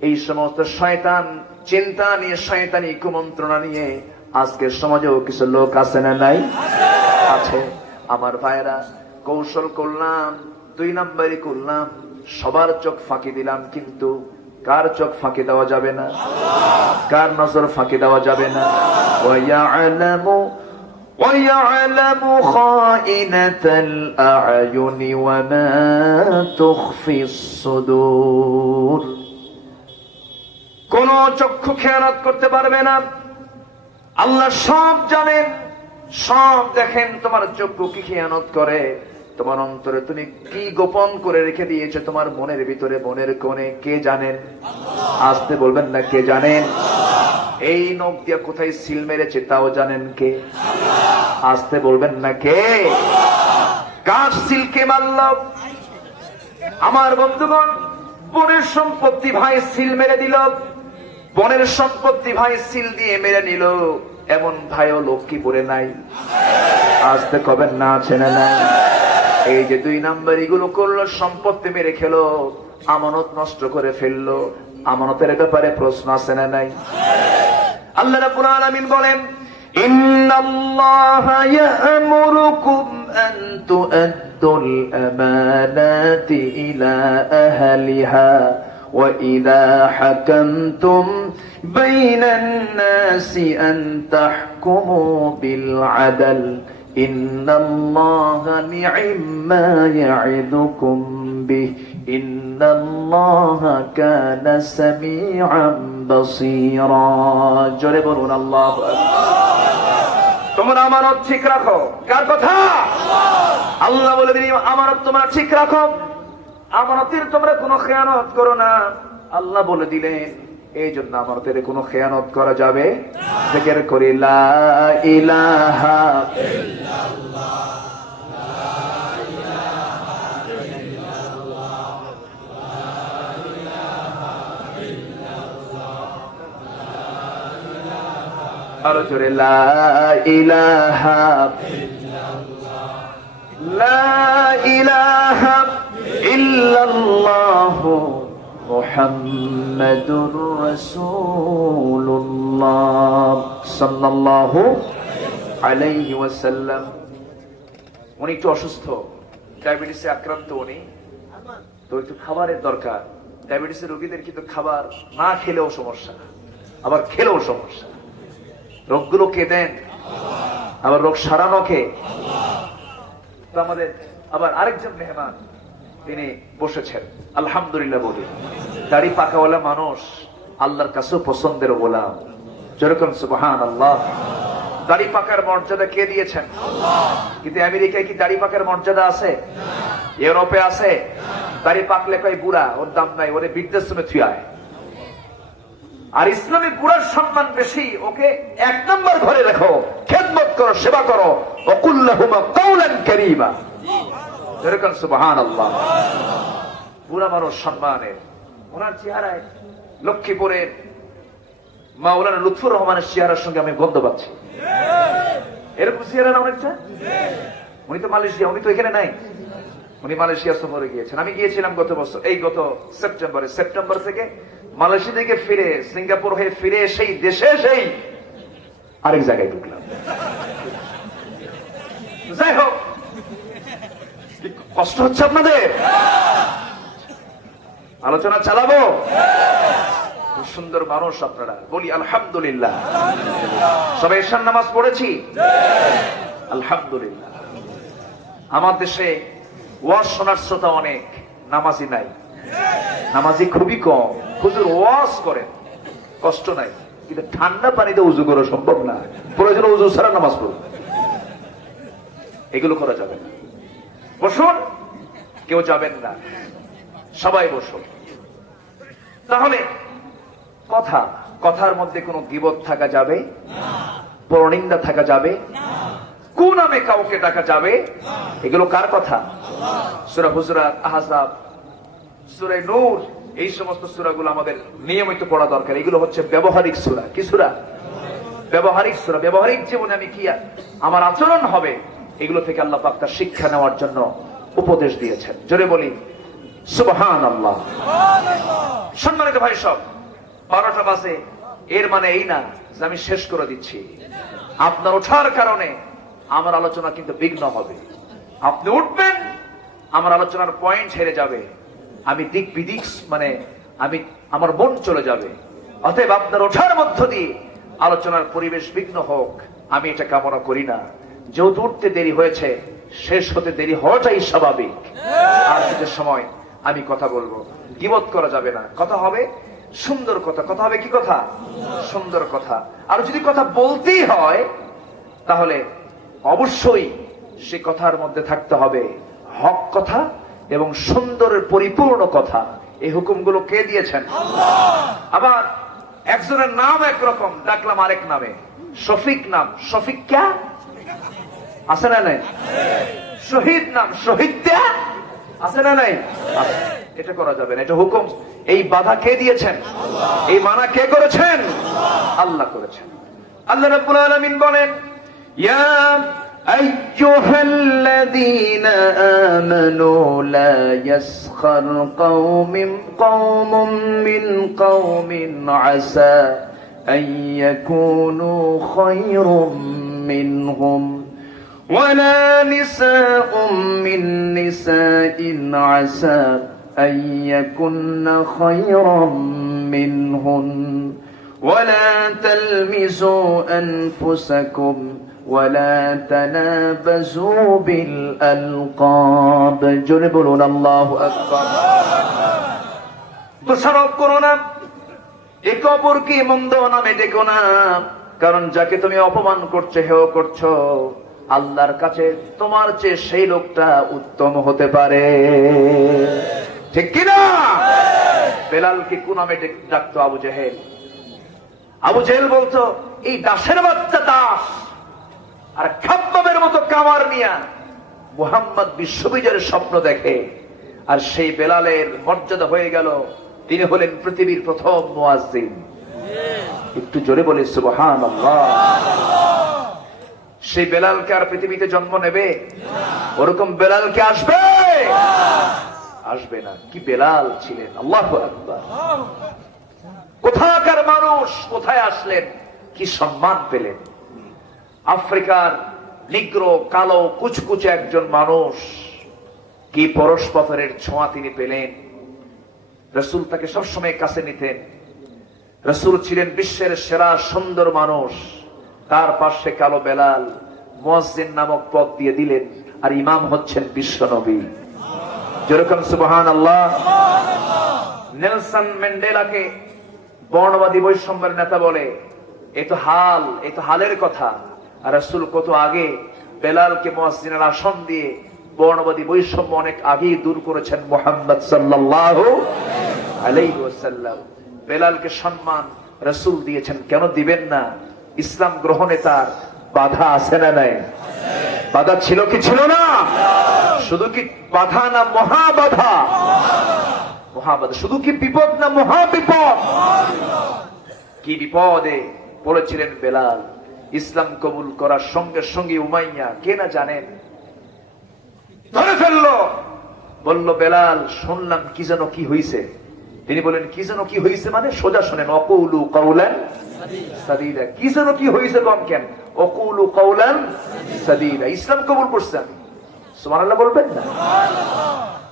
এই সমস্ত শয়তান চিন্তা নিয়ে, শয়তানি কুমন্ত্রণা নিয়ে আজকের সমাজেও কিছু লোক আছে না নাই? আছে। আমার ভাইরা, কৌশল করলাম, 2 নাম্বারই করলাম, সবার চোখ ফাঁকি দিলাম, কিন্তু কার চোখ ফাঁকি দেওয়া যাবে না? কার নজর ফাঁকি দেওয়া যাবে না? وَيَعْلَمُ خَائِنَةَ الْأَعْيُنِ وَمَا تُخْفِي الصُّدُورُ। কোন চক্ষু খেয়ানত করতে পারবে না। আল্লাহ সব জানেন, সব দেখেন। তোমার চক্ষু কি খেয়ানত করে, তোমার অন্তরে তুমি কি গোপন করে রেখে দিয়েছো তোমার মনের ভিতরে, মনের কোণে, কে জানেন? আসতে বলবেন না, কে জানেন? এই নখ দিয়ে কোথায় সিল মেরেছে তাও জানেন কে? আসতে বলবেন না, কে? কার সিল কে মারল? আমার বন্ধুগণ, বোনের সম্পত্তি ভাই সিল মেরে দিল, বোনের সম্পত্তি ভাই সিল দিয়ে মেরে নিল, এমন ভাইও লক্ষ্মীপুরে নাই। আসতে কবেন না, আছে না নাই? এই যে 2 নাম্বার এগুলো করলো, সম্পত্তি মেরে খেলো, আমানত নষ্ট করে ফেললো। আমানতের ব্যাপারে প্রশ্ন আছে না নাই? আল্লাহ রাব্বুল আলামিন বলেন, ইন্নাল্লাহা ইয়া'মুরুকুম আন তু'আদ্দুল আমানাতি ইলা আহলিহা ওয়া ইযা হাকামতুম বাইনান নাসি আন তাহকুমু বিল আদল ইন্নাল্লাহা নি'ম্মা ইয়া'iদুকুম বিহি ইন্নাল্লাহা কানা সামিআন বাসীরা। জোরে বলুন আল্লাহু আকবার। তোমরা আমানত ঠিক রাখো। কার কথা? আল্লাহ বলে দিলেন আমানত তোমরা ঠিক রাখো, আমানতের তোমরা কোনো খেয়ানত করো না। আল্লাহ বলে দিলেন এই জন্য আমানতের কোনো খেয়ানত করা যাবে। জিকির করি লা ইলাহা ইল্লাল্লাহ, আর জোরে লা ইলাহা ইল্লাল্লাহ, লা ইলাহা ইল্লাল্লাহ মুহাম্মাদুর রাসূলুল্লাহ সাল্লাল্লাহু আলাইহি ওয়াসাল্লাম। উনি একটু অসুস্থ, ডায়াবেটিসে আক্রান্ত উনি, তো একটু খাবারের দরকার। ডায়াবেটিসের রোগীদের কিন্তু খাবার না খেলেও সমস্যা, আবার খেলেও সমস্যা। রোগগুলো কে দেন? আবার রোগ সারানো কে? তো আমাদের আবার আরেকজন মেহমান তিনি বসেছেন। আলহামদুলিল্লাহ বলি। দাড়ি পাকাওয়ালা মানুষ আল্লাহর কাছেও পছন্দের গোলাম। যেরকম সুবহানাল্লাহ। দাড়ি পাকার মর্যাদা কে দিয়েছেন? কিন্তু আমেরিকায় কি দাড়ি পাকার মর্যাদা আছে? ইউরোপে আছে? দাড়ি পাকলে কয় বুড়া, ওর দাম নাই, ওরে বৃদ্ধাশ্রমে থুয়ায়। আর ইসলামে বুড়ার সম্মান বেশি। ওকে 1 নম্বর ঘরে রাখো, খেদমত করো, সেবা করো। ওয়াকুল্লাহুমা কাওলান কারীমা। যেরকম সুবহানাল্লাহ। বুড়া মানুষ সম্মানের। ওনার চেহারায় লক্ষ্মীপুরের মাওলানা লুৎফুর রহমানের চেহারার সঙ্গে আমি গন্ধ পাচ্ছি। এরকম চেহারা না অনেকটা? উনি তো মালয়েশিয়া, উনি তো এখানে নাই। উনি মালয়েশিয়া সফরে গিয়েছেন। আমি গিয়েছিলাম গত বছর, এই গত সেপ্টেম্বর থেকে মালয়েশিয়া থেকে ফিরে, সিঙ্গাপুর হয়ে ফিরে সেই দেশে সেই আরেক জায়গায় ঢুকলাম। যাই হোক, কষ্ট হচ্ছে আপনাদের? আলোচনা চালাবো? সুন্দর মানুষ আপনারা, বলি আলহামদুলিল্লাহ। সবাই ঈশান নামাজ পড়েছি? আলহামদুলিল্লাহ। আমার দেশে ওয়াজ শোনার শ্রোতা অনেক, নামাজি নাই। নামাজি খুবই কম। হুজুর ওয়াজ করেন, কষ্ট নাই, কিন্তু ঠান্ডা পানিতে উজু করা সম্ভব না। প্রয়োজন উজু ছাড়া নামাজ পড়ুন। এগুলো করা যাবে না। বসুন, কেউ যাবেন না, সবাই বসুন। তাহলে কথার মধ্যে কোনো গীবত থাকা যাবে, পরনিন্দা থাকা যাবে, কোন নামে কাউকে ডাকা যাবে? এগুলো কার কথা? সূরা হুজুরাত, আহজাব, সূরা নূর, এই সমস্ত সূরাগুলো আমাদের নিয়মিত পড়া দরকার। এগুলো হচ্ছে ব্যবহারিক সূরা। কি সূরা? ব্যবহারিক সূরা। ব্যবহারিক জীবনে আমি কি আমার আচরণ হবে, এগুলো থেকে আল্লাহ পাক তার শিক্ষা নেওয়ার জন্য উপদেশ দিয়েছেন। জোরে বলি সুবহানাল্লাহ। সম্মানিত ভাই সব, 12টা বাজে। এর মানে এই না যে আমি শেষ করে দিচ্ছি। আপনার ওঠার কারণে আমার আলোচনা কিন্তু বিঘ্ন হবে। আপনি উঠবেন, আমার আলোচনার পয়েন্ট হেরে যাবে, আমি দিক বিদিক আমার মন চলে যাবে। অতএব আপনার ওঠার মধ্য দিয়ে আলোচনার পরিবেশ বিঘ্ন হোক, আমি এটা কামনা করি না। যেহেতু উঠতে দেরি হয়েছে, শেষ হতে দেরি হওয়াটাই স্বাভাবিক। আর কিছু সময় আমি কথা বলবো। গীবত করা যাবে না, কথা হবে সুন্দর কথা। কথা হবে কি কথা? সুন্দর কথা। আর যদি কথা বলতেই হয়, তাহলে অবশ্যই সে কথার মধ্যে থাকতে হবে হক কথা এবং সুন্দরের পরিপূর্ণ কথা। এই হুকুমগুলো কে দিয়েছেন? আবার একজনের নাম একরকম, ডাকলাম আরেক নামে। শফিক নাম, শফিক ক্যা আছে না নাই? শহীদ নাম, শহীদ ক্যা আছে না নাই? এটা করা যাবে না, এটা হুকুম। এই বাধা কে দিয়েছেন? এই মানা কে করেছেন? আল্লাহ করেছেন। আল্লাহ রাব্বুল আলামিন বলেন, ইয়া আইয়ুহাল্লাযীনা আমানু লা ইয়াসখার কওমুম মিন কওমিন আসা আন ইয়াকুনু খায়রুম মিনহুম ওয়ালা নিসাউম মিন নিসাইন আসা أن يكن خيرا منهن ولا تلمزوا أنفسكم ولا تنابزوا بالألقاب جربون الله أكبر দোষারোপ করো না, একে অপরকে মন্দ নামে ডেকো না, কারণ যাকে তুমি অপমান করছো, হেয় করছো, আল্লাহর কাছে তোমার চেয়ে সেই লোকটা উত্তম হতে পারে। ঠিক কিনা? বেলালকে কোন নামে ডাকতো আবু জেহেল? আবু জেহেল বলতো, এই দাসের বাচ্চা দাস। আর খাব্বাবের মতো কামার নিয়া মুহাম্মদ বিশ্ববিজয়ের স্বপ্ন দেখে। আর সেই বেলালের মর্যাদা হয়ে গেল, তিনি হলেন পৃথিবীর প্রথম মুয়াজ্জিন। একটু জোরে বলি সুবহানাল্লাহ। সেই বেলালকে আর পৃথিবীতে জন্ম নেবে? ওরকম বেলালকে আসবে? আসবে না। কি বেলাল ছিলেন! আল্লাহু আকবার। কোথাকার মানুষ, কোথায় আসলেন, কি সম্মান পেলেন! আফ্রিকার নিগ্রো, কালো, কুচকুচে একজন মানুষ, কি পরশপথরের ছোঁয়া তিনি পেলেন। রাসূল তাকে সবসময় কাছে নিতেন। রাসূল ছিলেন বিশ্বের সেরা সুন্দর মানুষ। তার পাশে কালো বেলাল, মুয়াজ্জিন নামক পদ দিয়ে দিলেন। আর ইমাম হচ্ছেন বিশ্ব নবী। যেরকম সুবহানাল্লাহ। নেলসন ম্যান্ডেলাকে বর্ণবাদী বৈষম্যের নেতা বলে, এ তো হালের কথা। আর রাসূল কত আগে বেলালকে মুয়াজ্জিনের আসন দিয়ে বর্ণবাদী বৈষম্য অনেক আগেই দূর করেছেন মুহাম্মদ সাল্লাল্লাহু আলাইহি ওয়াসাল্লাম। বেলালকে সম্মান রাসূল দিয়েছেন, কেন দিবেন না? ইসলাম গ্রহণে তার বাধা আছে না নাই? বাধা ছিল কি ছিল না? শুধু কি বাধা না মহাবাধা? মহাবাধা। শুধু কি বিপদ না মহাবিপদ? কি বিপদে পড়েছিলেন বেলাল। ইসলাম কবুল করার সঙ্গে সঙ্গে উমাইয়া কে না জানেন ধরে ফেললো, বলল বেলাল শুনলাম কি যেন কি হইছে। তিনি বলেন কি যেন কি হইছে মানে? সোজা শোনেন, অকুলু কাউলান সাদীদা। কি যেন কি হইছে কম কেন? অকুলু কাউলান সাদীদা। ইসলাম কবুল করছেন, সুবহানাল্লাহ বলবেন না?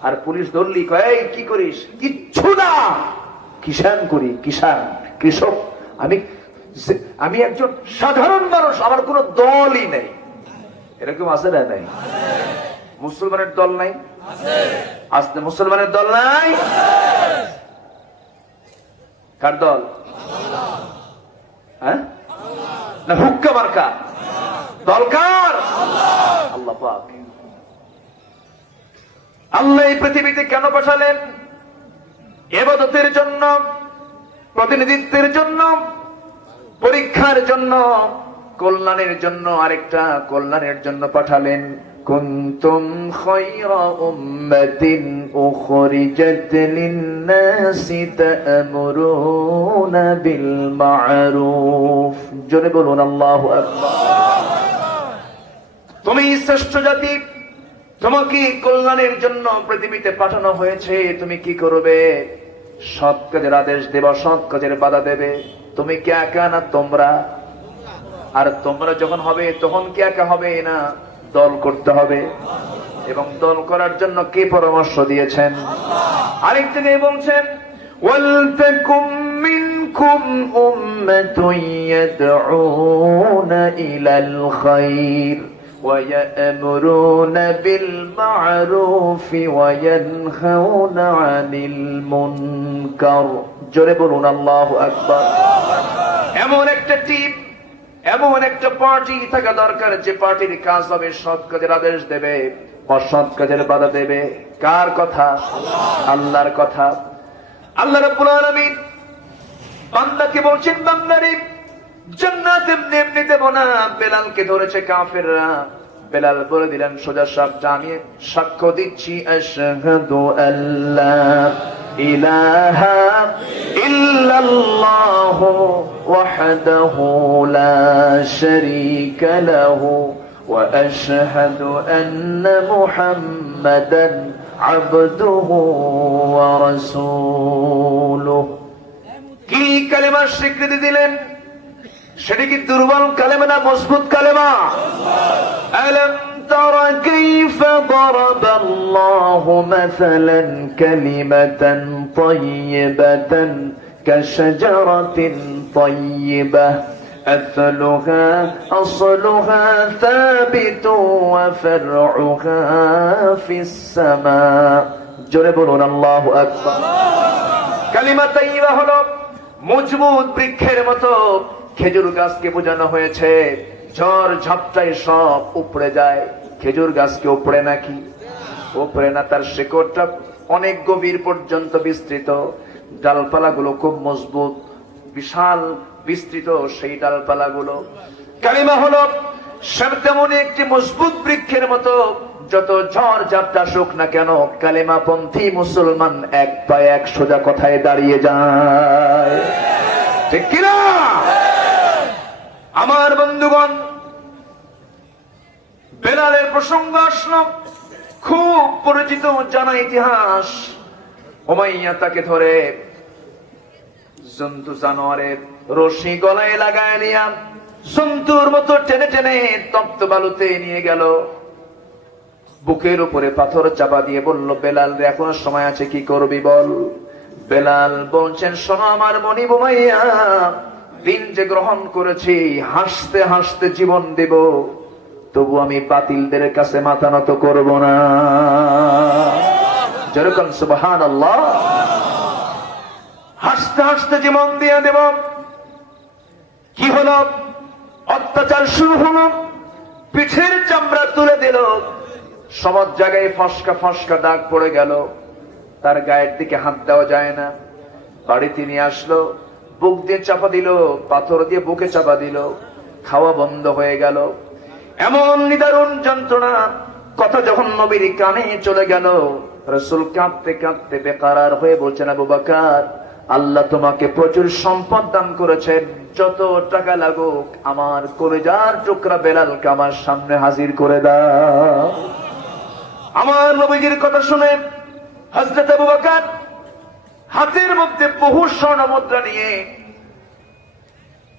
আর পুলিশ ধরলি কয় কি করিস? কিচ্ছু না, কিষান করি, কিষান, কৃষক। আমি একজন সাধারণ মানুষ, আমার কোন দলই নেই। এরকম আছে না নাই? মুসলমানের দল নাই? আসতে মুসলমানের দল নাই? কার দল? হ্যাঁ না হুক্কা মার্কা দল কার? আল্লাহ পাক। আল্লাহ এই পৃথিবীতে কেন পাঠালেন? ইবাদতের জন্য, প্রতিনিধিত্বের জন্য, পরীক্ষার জন্য, কল্যাণের জন্য। আরেকটা কল্যাণের জন্য পাঠালেন। কুনতুম খায়রা উম্মাতিন উখরিজাত লিন-নাসি তা'মুরুনা বিল মা'রুফ। জোরে বলুন আল্লাহু আকবার। তুমি শ্রেষ্ঠ জাতি, তোমাকে কল্যাণের জন্য পৃথিবীতে পাঠানো হয়েছে। তুমি কি করবে? সৎ কাজের আদেশ দেবা, সৎ কাজের বাধা দেবে। তুমি কি একা না তোমরা? আর তোমরা যখন হবে তখন কি একা হবে না, দল করতে হবে। এবং দল করার জন্য কে পরামর্শ দিয়েছেন? আরেক জায়গায় বলছেন ওয়ালতাকুম মিনকুম উম্মাতুন ইয়াদউনা ইলাল খায়র وَيَأْمُرُونَ بِالْمَعْرُوفِ وَيَنْهَوْنَ عَنِ الْمُنكَرِ। জোরে বলুন আল্লাহু আকবার। এমন একটা টিম, এমন একটা পার্টি থাকা দরকার যে পার্টির কাজ হবে সৎ কাজের আদেশ দেবে, অসৎ কাজের বাধা দেবে। কার কথা? আল্লাহর কথা। আল্লাহ রাব্বুল আলামিন বান্দাকে বলছেন, বান্দারে জান্নাত এমনি এমনি দেব না। বেলালকে ধরেছে কাফেররা। বেলাল বলে দিলেন সোজা সাপ, জানিয়ে সাক্ষ্য দিচ্ছি আশহাদু আল্লা ইলাহা ইল্লাল্লাহু ওয়াহদাহু লা শারীকা লাহু ওয়া আশহাদু আন্না মুহাম্মাদান আবদুহু ওয়া রাসূলুহু। কি কালেমার স্বীকৃতি দিলেন? সেটা কি দুর্বল কালেমা না মজবুত কালেমা? আলাম তারা কাইফা দারাবাল্লাহু মাসালান কালিমাতান তাইয়্যিবাতান কাশাজারাতিন তাইয়্যিবাহ আসলুহা সাবিতু ওয়া ফারউহা ফিস সামা। জোরে বলুন আল্লাহু আকবার। কালিমা তাইয়্যিবা হলো মজবুত বৃক্ষের মতো। খেজুর গাছকে বোঝানো হয়েছে ঝড় ঝাপটায় সব উপড়ে যায়। খেজুর গাছকে উপড়ে নাকি? উপড়ে না, তার শিকড়টা অনেক গভীর পর্যন্ত বিস্তৃত। ডালপালাগুলো খুব মজবুত, বিশাল বিস্তৃত সেই ডালপালাগুলো। কালিমা হলো তেমনই একটি মজবুত বৃক্ষের মতো। যত ঝড় ঝাপটা আসুক না কেন, কালিমাপন্থী মুসলমান এক পায়ে এক সোজা কথায় দাঁড়িয়ে যায়। ঠিক কিনা? আমার বন্ধুগণ, বেলালের প্রসঙ্গ আসলো, খুব পরিচিত জানা ইতিহাস। উমাইয়া তাকে ধরে জন্তু জানোয়ারের রশি গলায় লাগায় নিয়া জন্তুর মতো টেনে টেনে তপ্ত বালুতে নিয়ে গেল। বুকের উপরে পাথর চাপা দিয়ে বলল, বেলাল রে এখনো সময় আছে, কি করবি বল। বেলাল বলছেন, শোনো আমার মনিব উমাইয়া, দিন যে গ্রহণ করেছি, হাসতে হাসতে জীবন দেব, তবু আমি বাতিলদের কাছে মাথা নত করব না। যেরকম সুবহানাল্লাহ। হাসতে হাসতে জীবন দিয়ে দেব। কি হলো? অত্যাচার শুরু হলো, পিঠের চামড়া তুলে দিল, সব জায়গায় ফসকা ফসকা দাগ পড়ে গেল, তার গায়ের দিকে হাত দেওয়া যায় না। বাড়িতে নিয়ে আসলো, বুক দিয়ে চাপা দিল, পাথর দিয়ে বুকে চাপা দিল, খাওয়া বন্ধ হয়ে গেল। এমন নিদারুণ যন্ত্রণা। কথা যখন নবীর কানে চলে গেল, রাসূল কাঁদতে কাঁদতে বেকারার হয়ে বলছেন, আবু বকর, আল্লাহ তোমাকে প্রচুর সম্পদ দান করেছেন, যত টাকা লাগুক আমার কলিজার টুকরা বেলালকে আমার সামনে হাজির করে দাও। আমার নবীজির কথা শুনে হযরত আবু বকর হাতের মধ্যে বহু স্বর্ণ মুদ্রা নিয়ে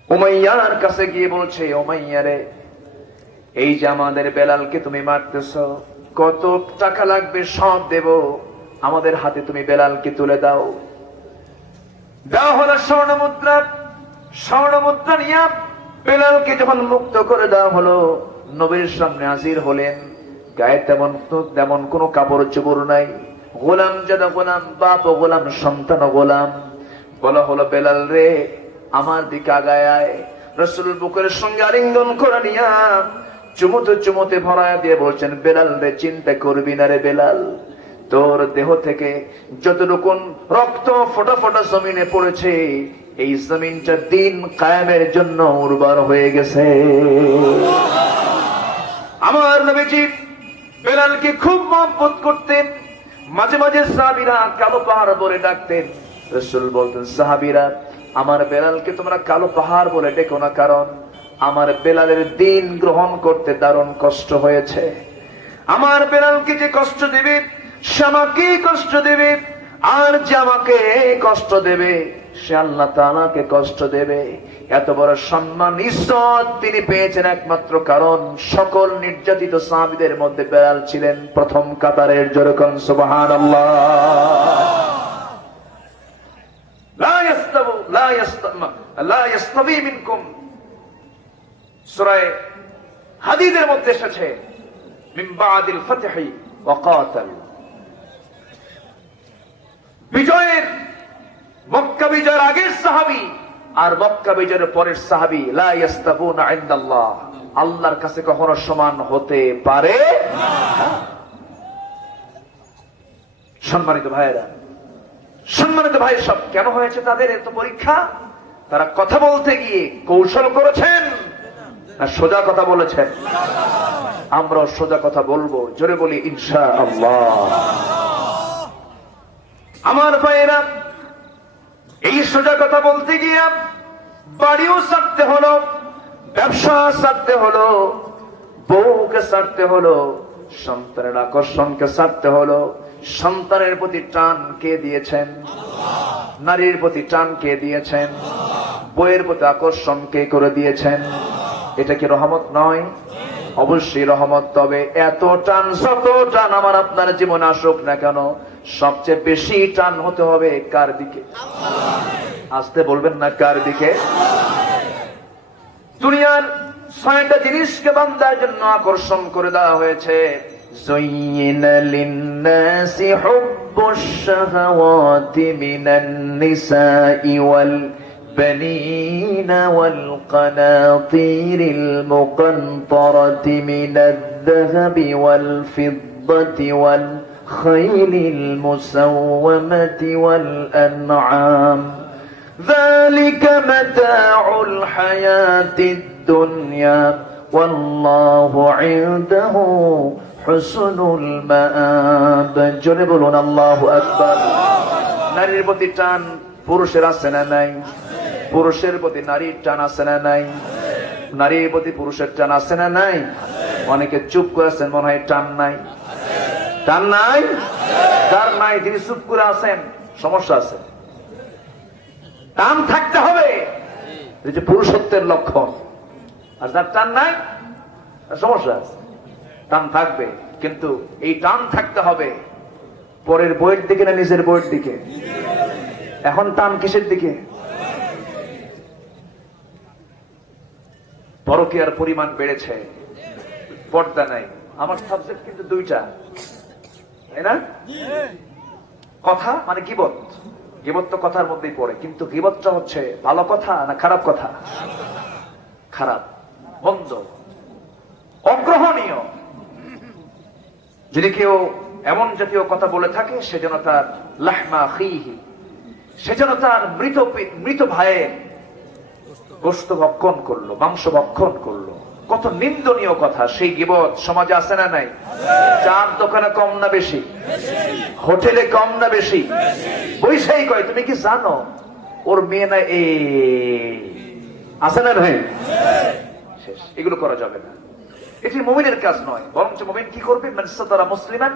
উমাইয়ার কাছে গিয়ে বলছে, উমাইয়া রে, এই যে আমাদের বেলালকে তুমি মারতেছ, কত টাকা লাগবে সব দেব, আমাদের হাতে তুমি বেলালকে তুলে দাও। দেওয়া হলো স্বর্ণ মুদ্রা। স্বর্ণ মুদ্রা নিয়ে বেলালকে যখন মুক্ত করে দেওয়া হলো, নবীর সামনে হাজির হলেন। গায়ে তেমন কোনো কাপড় চোপড় নাই। গোলাম যারা গোলাম, বাপ ও গোলাম, সন্তান ও গোলাম। বলা হলো, বেলাল রে, আমার দিকে আগায় আয়। রাসূল বুকের সঙ্গে আলিঙ্গন করে নিয়া চুমুতে চুমুতে ভরায়া দিয়ে বলছেন, বেলাল রে, চিন্তা করবি না রে বেলাল, তোর দেহ থেকে যতটুকুন রক্ত ফোটা ফোটা জমিনে পড়েছে, এই জমিনটা দিন কায়েমের জন্য উর্বর হয়ে গেছে। আমার নবীজি বেলালকে খুব মহব্বত করতেন। মাঝে মাঝে সাহাবীরা কালো পাহাড় বলে ডাকতেন। রাসূল বলতেন, সাহাবীরা, আমার বেলালকে তোমরা কালো পাহাড় বলে ডেকো না, কারণ আমার বেলালের দিন গ্রহণ করতে দারুণ কষ্ট হয়েছে। আমার বেলালকে যে কষ্ট দেবে, সে আমাকে কষ্ট দেবে, আর যে আমাকে কষ্ট দেবে সে আল্লাহ তাআলাকে কষ্ট দেবে। এত বড় সম্মান ইজ্জত তিনি পেয়েছেন একমাত্র কারণ সকল নির্যাতিত সাহাবীদের মধ্যে বেলাল ছিলেন প্রথম কাতারের। যেরকম সুবহানাল্লাহ। লা ইয়াসতাবি মিনকুম, সূরা হাদীদের মধ্যে এসেছে, মিন বাদিল ফাতহি ওয়া কাতাল। বিজয়ের, মক্কা বিজয়ের আগের সাহাবী আর মক্কা বিজয়ের পরের সাহাবী লা ইয়াস্তাবুনা ইনদাল্লাহ, আল্লাহর কাছে কখনো সমান হতে পারে না। সম্মানিত ভাইয়েরা, সম্মানিত ভাই, সব কেন হয়েছে তাদের এত পরীক্ষা? তারা কথা বলতে গিয়ে কৌশল করেছেন না সোজা কথা বলেছেন? আমরাও সোজা কথা বলবো, জোরে বলি ইনশাআল্লাহ। আমার ভাইয়েরা, এই সোজা কথা বলতে গিয়ে বাড়িও ছাড়তে হলো, ব্যবসা ছাড়তে হলো, বউকে ছাড়তে হলো, সন্তানের আকর্ষণকে ছাড়তে হলো। সন্তানের প্রতি টান কে দিয়েছেন? নারীর প্রতি টান কে দিয়েছেন? বইয়ের প্রতি আকর্ষণ কে করে দিয়েছেন? এটা কি রহমত নয়? অবশ্যই রহমত। তবে এত টান, যত টান আমার আপনার জীবনে আসুক না কেন, সবচেয়ে বেশি টান হতে হবে কার দিকে? আসতে বলবেন না, কার দিকে? দুনিয়ার 6টা জিনিসকে বান্দার জন্য আকর্ষণ করে দেওয়া হয়েছে। যুয়িনা লিন-নাসি হুব্বুশ শাহাওয়াতি মিনান নিসাই ওয়াল বানিনা ওয়াল কানাতিরিল মুকানতারাতি মিনাদ-যাহাবি ওয়াল ফিদ্দাতি ওয়াল খাইলিল মুসাওওয়ামাতি ওয়াল আন'আম যালিকা মাতাউল হায়াতিদ দুনিয়া ওয়াল্লাহু ইনদাহু হুসনুল মাআব। জোরে বলুন আল্লাহু আকবার। নারীর প্রতি টান পুরুষের আছে না নাই? পুরুষের প্রতি নারীর টান আছে না নাই? নারীর প্রতি পুরুষের টান আছে না নাই? অনেকে চুপ করেছেন, মনে হয় টান নাই। টান নাই? যার নাই তিনি চুপ করে আছেন, সমস্যা আছে। টান থাকতে হবে, এই যে পুরুষত্বের লক্ষণ। আর যার টান নাই, সমস্যা আছে। টান থাকবে, কিন্তু এই টান থাকতে হবে পরের বইয়ের দিকে না নিজের বইয়ের দিকে? এখন টান কিসের দিকে? পরকীয়ার পরিমাণ বেড়েছে, পর্দা নাই। আমার সাবজেক্ট কিন্তু 2টা, তাই না? কথা মানে গীবত, গীবত তো কথার মধ্যেই পড়ে, কিন্তু গীবতটা হচ্ছে ভালো কথা না খারাপ কথা? খারাপ, মন্দ, অগ্রহণীয়। যদি কেউ এমন জাতীয় কথা বলে থাকে, সে যেন তার লাহমা আখিহি, সে যেন তার মৃত ভাইয়ের গোশত ভক্ষণ করলো, মাংস ভক্ষণ করলো। কত নিন্দনীয় কথা। সেই গীবত সমাজে আছে না নাই? চার দোকানে কম না বেশি? হোটেলে কম না বেশি? বৈশাই কয়, তুমি কি জানো ওর মেয়ে না এ আছে না ভাই? শেষ। এগুলো করা যাবে না, এটি মুমিনের কাজ নয়। বরঞ্চ মুমিন কি করবে? মান সাতারা মুসলিমান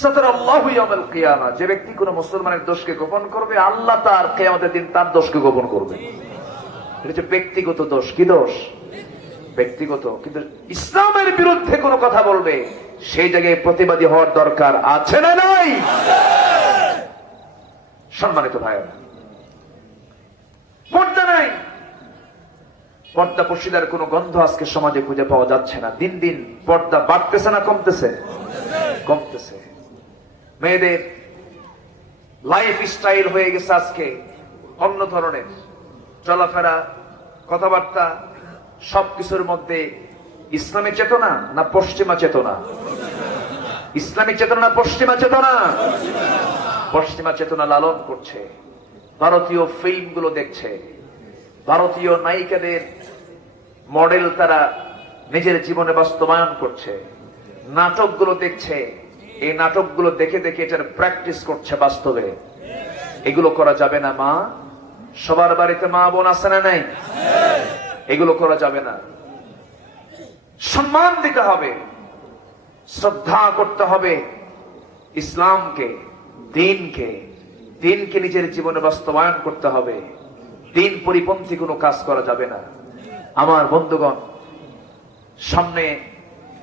সাতারাল্লাহু ইয়াউমাল কিয়ামা। যে ব্যক্তি কোন মুসলমানের দোষকে গোপন করবে, আল্লাহ তার কিয়ামতের দিন তার দোষকে গোপন করবে। এটা হচ্ছে ব্যক্তিগত দোষ। কি দোষ? ব্যক্তিগত। কিন্তু ইসলামের বিরুদ্ধে কোন কথা বলবে, সেই জায়গায় প্রতিবাদী হওয়ার দরকার আছে না নাই? সম্মানিত ভাইয়েরা, পর্দা নাই, পর্দা পশিদার কোন গন্ধ আজকে সমাজে খুঁজে পাওয়া যাচ্ছে না। দিন দিন পর্দা বাড়তেছে না কমতেছে? কমতেছে। মেয়েদের লাইফ স্টাইল হয়ে গেছে আজকে অন্য ধরনের। চলাফেরা, কথাবার্তা, সবকিছুর মধ্যে ইসলামী চেতনা না পশ্চিমা চেতনা? ইসলামী চেতনা না পশ্চিমা চেতনা? পশ্চিমা চেতনা লালন করছে। ভারতীয় ফিল্ম গুলো দেখছে, ভারতীয় নায়িকাদের মডেল তারা নিজের জীবনে বাস্তবায়ন করছে, নাটকগুলো দেখছে, এই নাটকগুলো দেখে দেখে এটার প্র্যাকটিস করছে বাস্তবে। এগুলো করা যাবে না মা। সবার বাড়িতে মা বোন আছে না নাই? এগুলো করা যাবে না। সম্মান দিতে হবে, শ্রদ্ধা করতে হবে ইসলামকে, দিনকে। দিনকে নিজের জীবনে বাস্তবায়ন করতে হবে। দিন পরিপন্থী কোনো কাজ করা যাবে না। আমার বন্ধুগণ, সামনে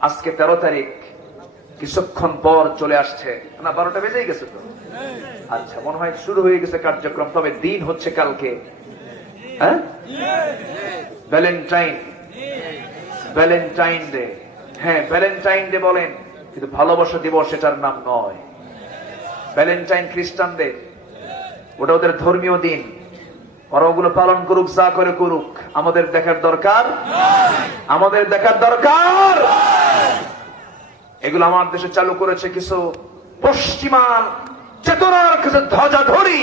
আজকে 13 তারিখ, কিছুক্ষণ পর চলে আসছে না, 12টা বেজেই গেছে তো। আচ্ছা, মনে হয় শুরু হয়ে গেছে কার্যক্রম। তবে দিন হচ্ছে কালকে, হ্যাঁ, ভ্যালেন্টাইন, ভ্যালেন্টাইন ডে। হ্যাঁ, ভ্যালেন্টাইন ডে বলেন, কিন্তু ভালোবাসা দিবস এটার নাম নয়। ভ্যালেন্টাইন খ্রিস্টানদের, ওটা ওদের ধর্মীয় দিন। ওরা ওগুলো পালন করুক, যা করে করুক, আমাদের দেখার দরকার, আমাদের দেখার দরকার। এগুলো আমার দেশে চালু করেছে কিছু পশ্চিমা চেতনার কিছু ধ্বজাধরি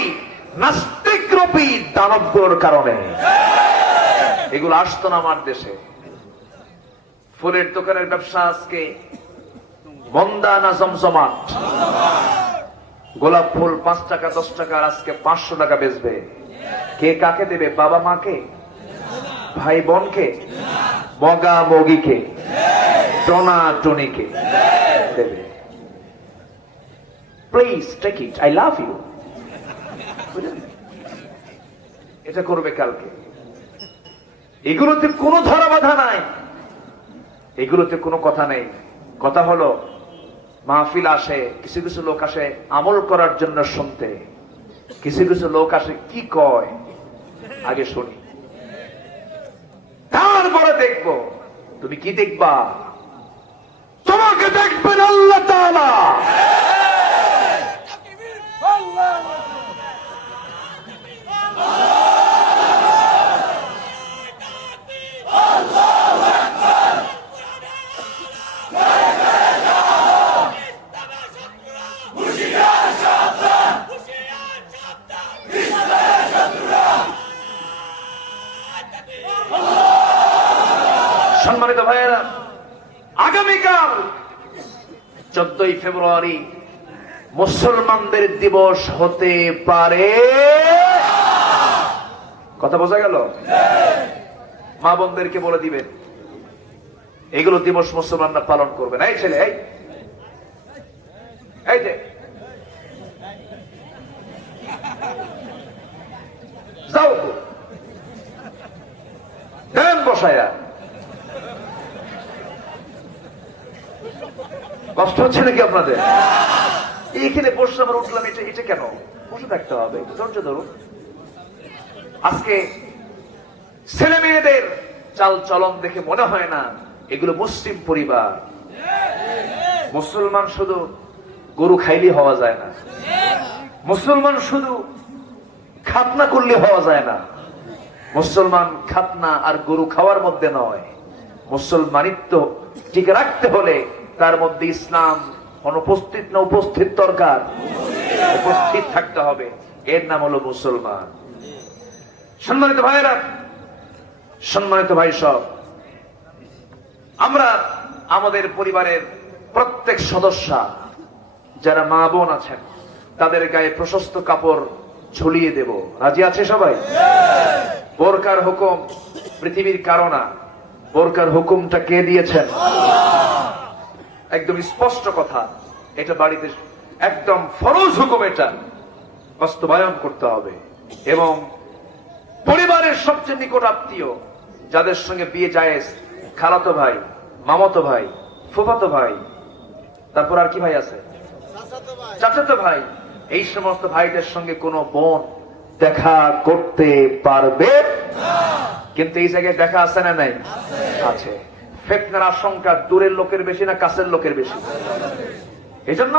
নাস্তিকরূপী দানবগুলোর কারণে। এগুলো আসতো না আমার দেশে। ফুলের দোকানের ব্যবসা আজকে মন্দা না জমজমাট? গোলাপ ফুল 5 টাকা 10 টাকা, আজকে 500 টাকা বেচবে। কে কাকে দেবে? বাবা মাকে, ভাই বোনকে, মগা মগিকে, টনা টনিকে দেবে। Please take it, I love you. এটা করবে কালকে। এগুলোতে কোনো ধরা বাধা নাই, এগুলোতে কোনো কথা নেই। কথা হলো, মাহফিল আসে, কিছু কিছু লোক আসে আমল করার জন্য শুনতে, কিছু কিছু লোক আসে কি কয় আগে শুনি, তারপরে দেখবো। তুমি কি দেখবা? তোমাকে দেখবেন আল্লাহ তাআলা। সম্মানিত ভাইয়েরা, আগামীকাল 14ই ফেব্রুয়ারি মুসলমানদের দিবস হতে পারে। কথা বোঝা গেল? মা বোনদেরকে বলে দিবেন, এগুলো দিবস মুসলমানরা পালন করবেন। এই ছেলে, এই যে যাও দেন বসায়া। কষ্ট হচ্ছে নাকি আপনাদের? এইখানে বসে আবার উঠলাম, এটা কেন? বসে থাকতে হবে, ধৈর্য ধরুন। আজকে ছেলে মেয়েদের চাল চলন দেখে মনে হয় না এগুলো মুসলিম পরিবার। মুসলমান শুধু গরু খাইলে হওয়া যায় না, মুসলমান শুধু খাতনা করলে হওয়া যায় না। মুসলমান খাতনা আর গরু খাওয়ার মধ্যে নয়, মুসলমানিত্ব টিকে রাখতে হলে তার মধ্যে ইসলাম অনুপস্থিত না উপস্থিত দরকার, উপস্থিত থাকতে হবে। এর নাম হলো মুসলমান। সম্মানিত ভাইয়েরা, সম্মানিত ভাই সব, আমরা আমাদের পরিবারের প্রত্যেক সদস্য যারা মা বোন আছেন তাদের গায়ে প্রশস্ত কাপড় ঝুলিয়ে দেব। রাজি আছে সবাই? বোরকার হুকুম পৃথিবীর কারণ না, বোরকার হুকুমটা কে দিয়েছেন? একদম স্পষ্ট কথা, এটা বাড়িতে একদম ফরজ হুকুম, এটা বাস্তবায়ন করতে হবে। এবং পরিবারের সবচেয়ে নিকট আত্মীয় যাদের সঙ্গে বিয়ে জায়েজ, খালাতো ভাই, মামাতো ভাই, ফুফাতো ভাই, তারপর আর কি ভাই আছে, চাচাতো ভাই, এই সমস্ত ভাইদের সঙ্গে কোন বোন দেখা করতে পারবে? কিন্তু এই জায়গায় দেখা আছে না নাই? আছে। ফিতনার আশঙ্কা দূরের লোকের বেশি না কাছের লোকের বেশি? এই জন্য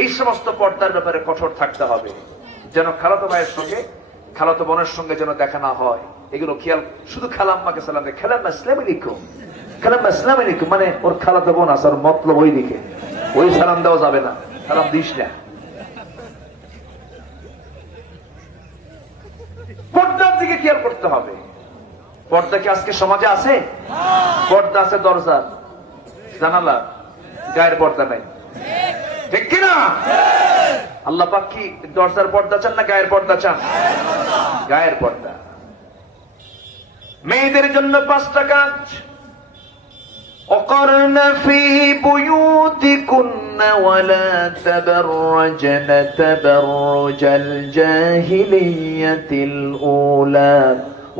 এই সমস্ত পর্দার ব্যাপারে কঠোর থাকতে হবে, যেন খালাতো ভাইয়ের সঙ্গে খালাতো বোনের সঙ্গে যেন দেখা না হয়। এগুলো খেয়াল, শুধু খালাম্মাকে সালাম দেয়, খালাম্মা আসসালামু আলাইকুম, খালাম্মা আসসালামু আলাইকুম, মানে ওর খালাতো বোন আছে, ওর মতলব ওই দিকে, ওই সালাম দেওয়া যাবে না, সালাম দিস না। পর্দার দিকে খেয়াল করতে হবে। পর্দা কি আজকে সমাজে আছে? পর্দা আছে দরজা জানালা, গায়ের পর্দা নাই, ঠিক কিনা? আল্লাহ পাক কি দরজার পর্দা চান না গায়ের পর্দা চান? গায়ের পর্দা। মেয়েদের জন্য 5টা কাজ। وقرن في بيوتكن ولا تبرجن تبرج الجاهلية الأولى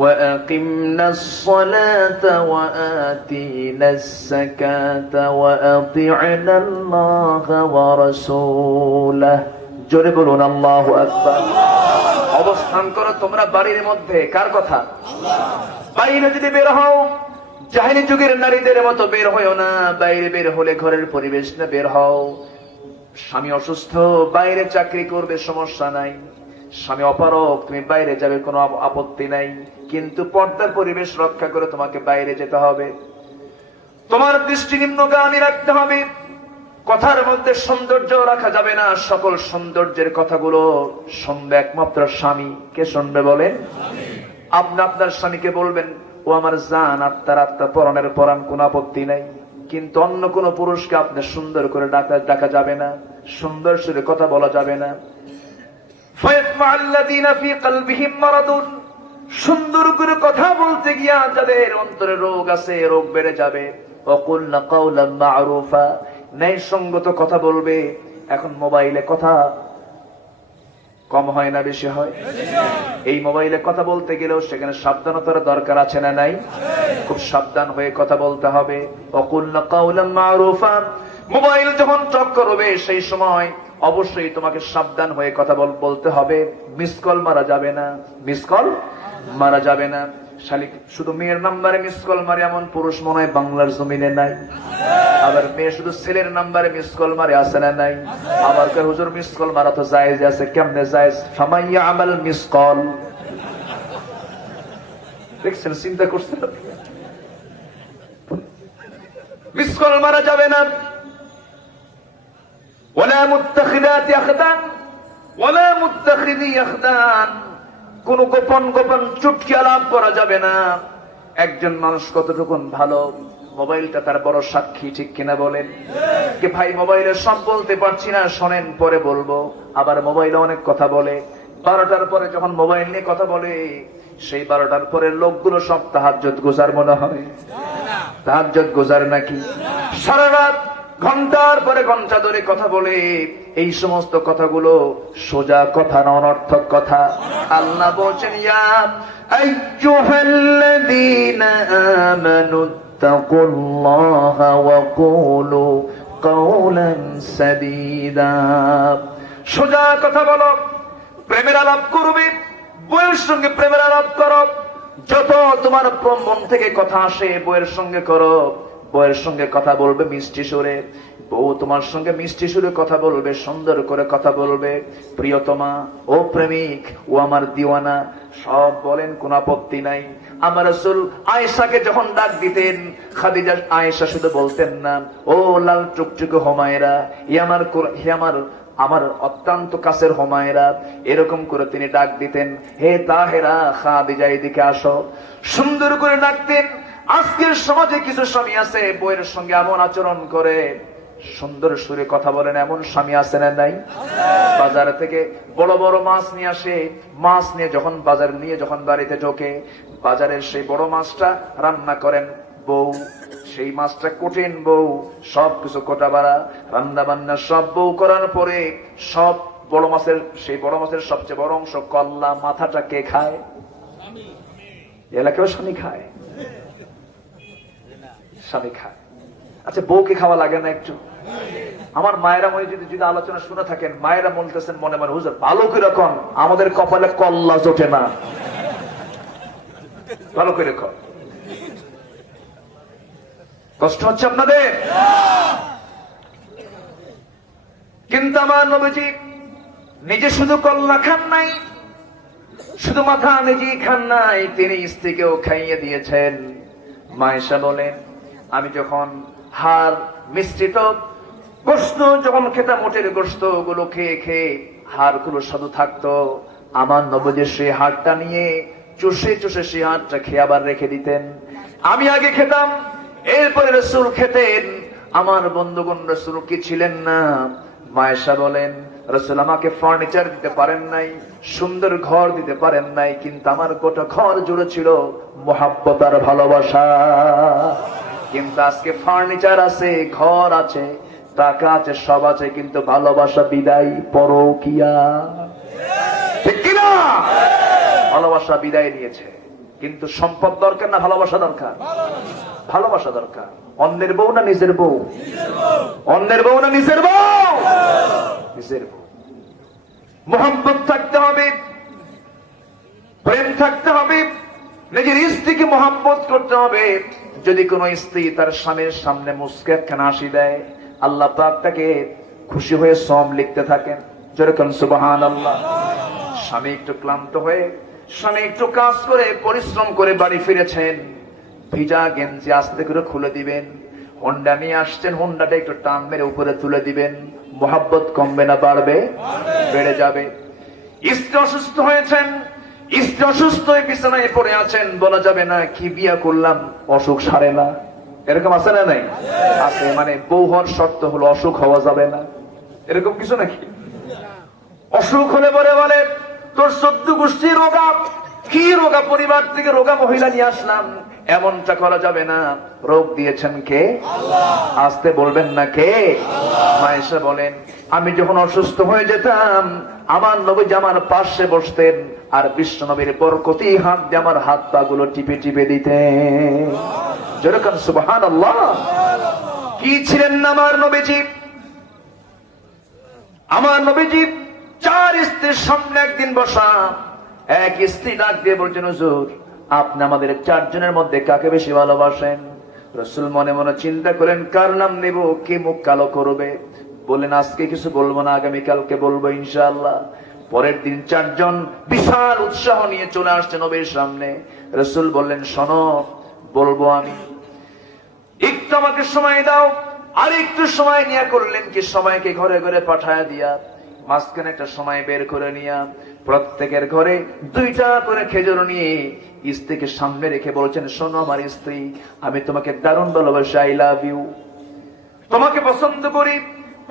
وأقمنا الصلاة وآتينا الزكاة وأطعنا الله ورسوله। জোরে বলুন আল্লাহু আকবার। অবস্থান করো তোমরা বাড়ির মধ্যে, কার কথা? বাইরে যদি বের হও জাহেলি যুগের নারীদের মতো বের হও না। বাইরে বের হলে ঘরের পরিবেশ না বের হও। স্বামী অসুস্থ, বাইরে চাকরি করবে, সমস্যা নাই। স্বামী অপারক, তুমি বাইরে যাবে, কোনো আপত্তি নাই। কিন্তু পর্দার পরিবেশ রক্ষা করে তোমাকে বাইরে যেতে হবে। তোমার দৃষ্টি নিম্নগামী রাখতে হবে। কথার মধ্যে সৌন্দর্য রাখা যাবে না। সকল সৌন্দর্যের কথাগুলো শুনবে একমাত্র স্বামী। কে শুনবে বলেন? আপনি আপনার স্বামীকে বলবেন, ও আমার জান, আত্মার আত্মা, পরাণের পরাণ, কোন আপত্তি নাই। কিন্তু অন্য কোন পুরুষকে আপনি সুন্দর করে ডাকা যাবে না, সুন্দর সুরে কথা বলা যাবে না। সুন্দর করে কথা বলতে গিয়া যাদের অন্তরে রোগ আছে, রোগ বেড়ে যাবে। ওয়াকুলনা কাওলাম মা'রুফা, ন্যায়সঙ্গত কথা বলবে। এখন মোবাইলে কথা কম হয় না বেশি হয়? এই মোবাইলে কথা বলতে গেলেও সেখানে সাবধানতার দরকার আছে না নাই? খুব সাবধান হয়ে কথা বলতে হবে। ওয়াকুলনা কাওলাম মা'রুফা, মোবাইল যখন টক করবে সেই সময় অবশ্যই তোমাকে সাবধান হয়ে কথা বলতে হবে। মিস কল মারা যাবে না, মিস কল মারা যাবে না। শালিক শুধু মেয়ের নাম্বারে মিস কল মারে এমন পুরুষ মনে হয় বাংলার জমিনে নাই। আবার মেয়ে শুধু ছেলের নাম্বারে মিস কল মারে, আছে না নাই? আবার হুজুর মিস কল মারা তো জায়েজ আছে। কেমনে জায়েজ? ফামাইয়া আমাল মিস কল। দেখছেন, চিন্তা করছেন? মিস কল মারা যাবে না। ওয়ালা মুত্তাখিদাতি আখদান ওয়ালা মুত্তাখিদি আখদান, কোন গোপন গোপন চুটকি আলাপ করা যাবে না। একজন মানুষ কতটুকুন ভালো, মোবাইলটা তার বড় সাক্ষী, ঠিক কিনা বলেন? কি ভাই মোবাইলে সব বলতে পারছি না, শোনেন পরে বলবো। আবার মোবাইলে অনেক কথা বলে। 12টার পরে যখন মোবাইল নিয়ে কথা বলে, সেই 12টার পরে লোকগুলো সব তাহাজ্জুদ গুজার মনে হয়। তাহাজ্জুদ গুজার নাকি? সারা রাত ঘন্টার পরে ঘন্টা ধরে কথা বলে। এই সমস্ত কথাগুলো সোজা কথা না, অনর্থক কথা। আল্লাহ বলছেন, ইয়া আইয়ুহাল্লাযীনা আমানু তাকুল্লাহা ওয়া কুলু কাওলান সাদীদা। সোজা কথা বলো, প্রেমের আলাপ করবে, বউয়ের সঙ্গে প্রেমের আলাপ করো। যত তোমার মন থেকে কথা আসে বউয়ের সঙ্গে করো। বউয়ের সঙ্গে কথা বলবে মিষ্টি সুরে। বউ তোমার সঙ্গে মিষ্টি সুরে কথা বলবে, সুন্দর করে কথা বলবে, প্রিয়তমা, ও প্রেমিক, ও আমার দিওয়ানা, সব বলেন, কোন আপত্তি নাই। আমার রাসূল আয়েশাকে যখন ডাক দিতেন, খাদিজা আয়েশা শুধু বলতেন না, ও লাল টুকটুকে হুমায়রা, আমার অত্যন্ত কাছের হুমায়রা, এরকম করে তিনি ডাক দিতেন, হে তাহেরা, খাদিজা এদিকে আসো, সুন্দর করে ডাকতেন। আজকের সমাজে কিছু স্বামী আছে বউয়ের সঙ্গে এমন আচরণ করে, সুন্দর সুরে কথা বলেন, এমন স্বামী আছে না নাই? বাজার থেকে বড় বড় মাছ নিয়ে আসে, মাছ নিয়ে যখন বাড়িতে ঢোকে, বাজারের সেই বড় মাছটা রান্না করেন বউ, সেই মাছটা কঠিন বউ, সবকিছু কোটা বাড়া, রান্না বান্না সব বউ করার পরে সব সেই বড় মাছের সবচেয়ে বড় অংশ কল্লা, মাথাটা কে খায়? এলাকায় স্বামী খায়, স্বামী খায়। আচ্ছা, বউকে খাওয়া লাগে না একটু? আমার মায়েরা যদি আলোচনা শুনে থাকেন, মায়েরা বলতেছেন মনে মনে, হুজুর ভালো করে কন, আমাদের কপালে কল্লা জোটে না, ভালো করে কন। কষ্ট হচ্ছে আপনাদের? কিন্তু আমার নবীজি নিজে শুধু কল্লা খান নাই, শুধু মাথা নিজেই খান নাই, তিনি স্ত্রীকেও খাইয়ে দিয়েছেন। মায়েশা বলেন, আমি যখন হাড় মিশ্রিত গোশত যখন খেতাম, মোটের গোশত গুলো খেয়ে খেয়ে হাড় গুলো সাধু থাকতো, আমার নবীজি সেই হাড়টা নিয়ে চুষে চুষে সেই হাড়টা খেয়ে আবার রেখে দিতেন। আমি আগে খেতাম, এরপরে রাসূল খেতেন। আমার বন্ধুগণ, রাসূল কি ছিলেন না? মায়েশা বলেন, রাসূল আমাকে ফার্নিচার দিতে পারেন নাই, সুন্দর ঘর দিতে পারেন নাই, কিন্তু আমার গোটা ঘর জুড়ে ছিল মুহাব্বত আর ভালোবাসা। কিন্তু আজকে ফার্নিচার আছে, ঘর আছে, টাকা আছে, সব আছে, কিন্তু ভালোবাসা বিদায়, পরকিয়া, ঠিক কিনা? ভালোবাসা বিদায় নিয়েছে। কিন্তু সম্পদ দরকার না ভালোবাসা দরকার? ভালোবাসা দরকার। অন্যের বউ না নিজের বউ? অন্যের বউ না নিজের বউ? নিজের বউ। মোহাম্মত থাকতে হবে, প্রেম থাকতে হবে, নিজের স্ত্রীকে মোহাম্মত করতে হবে। যদি কোন স্ত্রী তার স্বামীর সামনে মুস্কে একখানা হাসি দেয়, আল্লাহ পাক তাকে খুশি হয়ে সওয়াব লিখতে থাকেন। যেরকম সুবহানাল্লাহ। স্বামী একটু ক্লান্ত হয়ে, স্বামী একটু কাজ করে পরিশ্রম করে বাড়ি ফিরেছেন, ভিজা গেঞ্জি আস্তে করে খুলে দিবেন, হোন্ডা নিয়ে আসছেন, হোন্ডাটা একটু টান মেরে উপরে তুলে দিবেন। মোহাব্বত কমবে না বাড়বে? বেড়ে যাবে। স্ত্রী অসুস্থ হয়েছেন, স্ত্রী অসুস্থ হয়ে বিছানায় পড়ে আছেন, বলা যাবে না কি বিয়া করলাম, অসুখ সারে না, এরকম আছে না নাই? আছে। মানে বউ হওয়ার শর্ত হলো অসুখ হওয়া যাবে না, এরকম কিছু নাকি? অসুখ হলে বলে তোর 14 গোষ্ঠী রোগা, কি রোগা পরিবার থেকে রোগা মহিলা নিয়ে আসলাম, এমনটা করা যাবে না। রোগ দিয়েছেন কে? আসতে বলবেন না কে? মায়েশা বলেন, আমি যখন অসুস্থ হয়ে যেতাম, আমার নবী আমার পাশে বসতেন, আর বিশ্ব নবীর বরকতি হাত দিয়ে আমার হাত পা গুলো টিপে টিপে দিতেন। যেরকম সুবহানাল্লাহ। কি ছিলেন না আমার নবীজি? আমার নবীজি 4 স্ত্রীর সামনে একদিন বসা, এক স্ত্রী ডাক দিয়ে বলছেন, হুজুর আপনি আমাদের 4 জনের মধ্যে কাকে বেশি ভালোবাসেন? রাসূল মনে মনে চিন্তা করেন, কার নাম নেব, কে মুখ কালো করবে। বলেন, আজকে কিছু বলবো না, আগামীকালকে বলবো ইনশাআল্লাহ। পরের দিন 4 জন বিশাল উৎসাহ নিয়ে চলে আসছে নবীর সামনে। রাসূল বললেন, শোনো, বলবো আমি, একটু আমাকে সময় দাও। আর একটু সময় নিয়ে করলেন কি, সময়কে ঘরে ঘরে পাঠায় দিয়া মাঝখানে একটা সময় বের করে নিয়া প্রত্যেকের ঘরে 2টা করে খেজুর নিয়ে স্ত্রীকে সামনে রেখে বলছেন, শোনো আমার স্ত্রী, আমি তোমাকে দারুণ ভালোবাসি, আই লাভ ইউ, তোমাকে পছন্দ করি,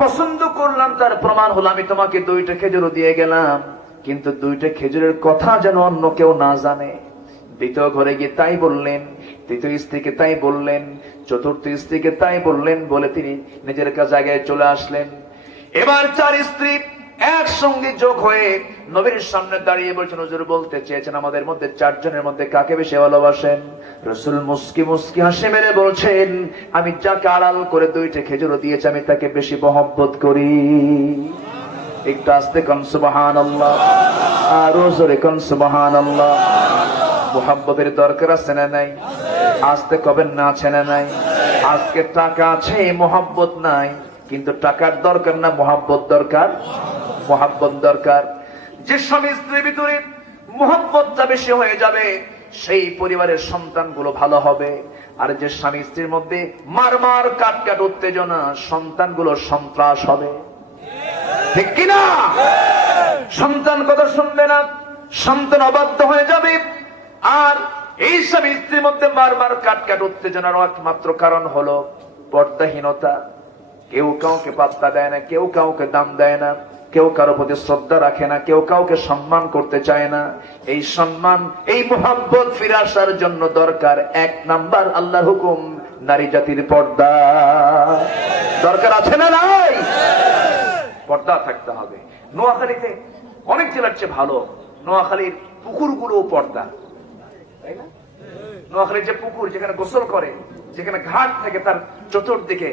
পছন্দ করলাম, তার প্রমাণ হলো আমি তোমাকে 2টা খেজুর দিয়ে গেলাম, কিন্তু 2টা খেজুরের কথা যেন অন্য কেউ না জানে। দ্বিতীয় ঘরে গিয়ে তাই বললেন, তৃতীয় স্ত্রীকে তাই বললেন, চতুর্থ স্ত্রীকে তাই বললেন, বলে তিনি নিজের জায়গায় চলে আসলেন। এবার 4 স্ত্রী একসঙ্গে যোগ হয়ে নবীর সামনে দাঁড়িয়ে বলছেন, হুজুর বলতে চেয়েছেন আমাদের মধ্যে 4 জনের মধ্যে কাকে বেশি ভালোবাসেন? রাসূল মুস্কি মুস্কি হাসি মেরে বলছেন, আমি যাকে আড়াল করে 2টা খেজুর দিয়েছি, আমি তাকে বেশি মহব্বত করি। একটু আস্তে কোন সুবহানাল্লাহ, আর জোরে কোন সুবহানাল্লাহ। মহব্বতের দরকার আছে না নাই? আস্তে কবেন না, আছে না নাই? আজকে টাকা আছে, মহব্বত নাই, কিন্তু টাকার দরকার না, মহাব্বত দরকার। মহাব্বত দরকার। যে স্বামী স্ত্রীর ভিতরে মহাব্বতটা বেশি হয়ে যাবে, সেই পরিবারের সন্তানগুলো ভালো হবে। আর যে স্বামী স্ত্রীর মধ্যে মারমার কাটকাট উত্তেজনা, সন্তানগুলো সন্ত্রাস হবে। ঠিক কিনা? সন্তান কথা শুনবে না, সন্তান অবাধ্য হয়ে যাবে। আর এই স্বামী স্ত্রীর মধ্যে মারমার কাটকাট উত্তেজনার একমাত্র কারণ হলো পর্দাহীনতা। কেউ কাউকে পাত্তা দেয় না, কেউ কাউকে দাম দেয় না, কেউ কারো প্রতি শ্রদ্ধা রাখে না, কেউ কাউকে সম্মান করতে চায় না। এই সম্মান, এই মোহাব্বত ফিরে আসার জন্য দরকার 1 নাম্বার আল্লাহর হুকুম, নারী জাতির পর্দা। দরকার আছে না নাই? পর্দা থাকতে হবে। নোয়াখালীতে অনেক জেলার চেয়ে ভালো, নোয়াখালীর পুকুরগুলো পর্দা, তাই না? নোয়াখালীর যে পুকুর, যেখানে গোসল করে, যেখানে ঘাট থেকে তার চতুর্দিকে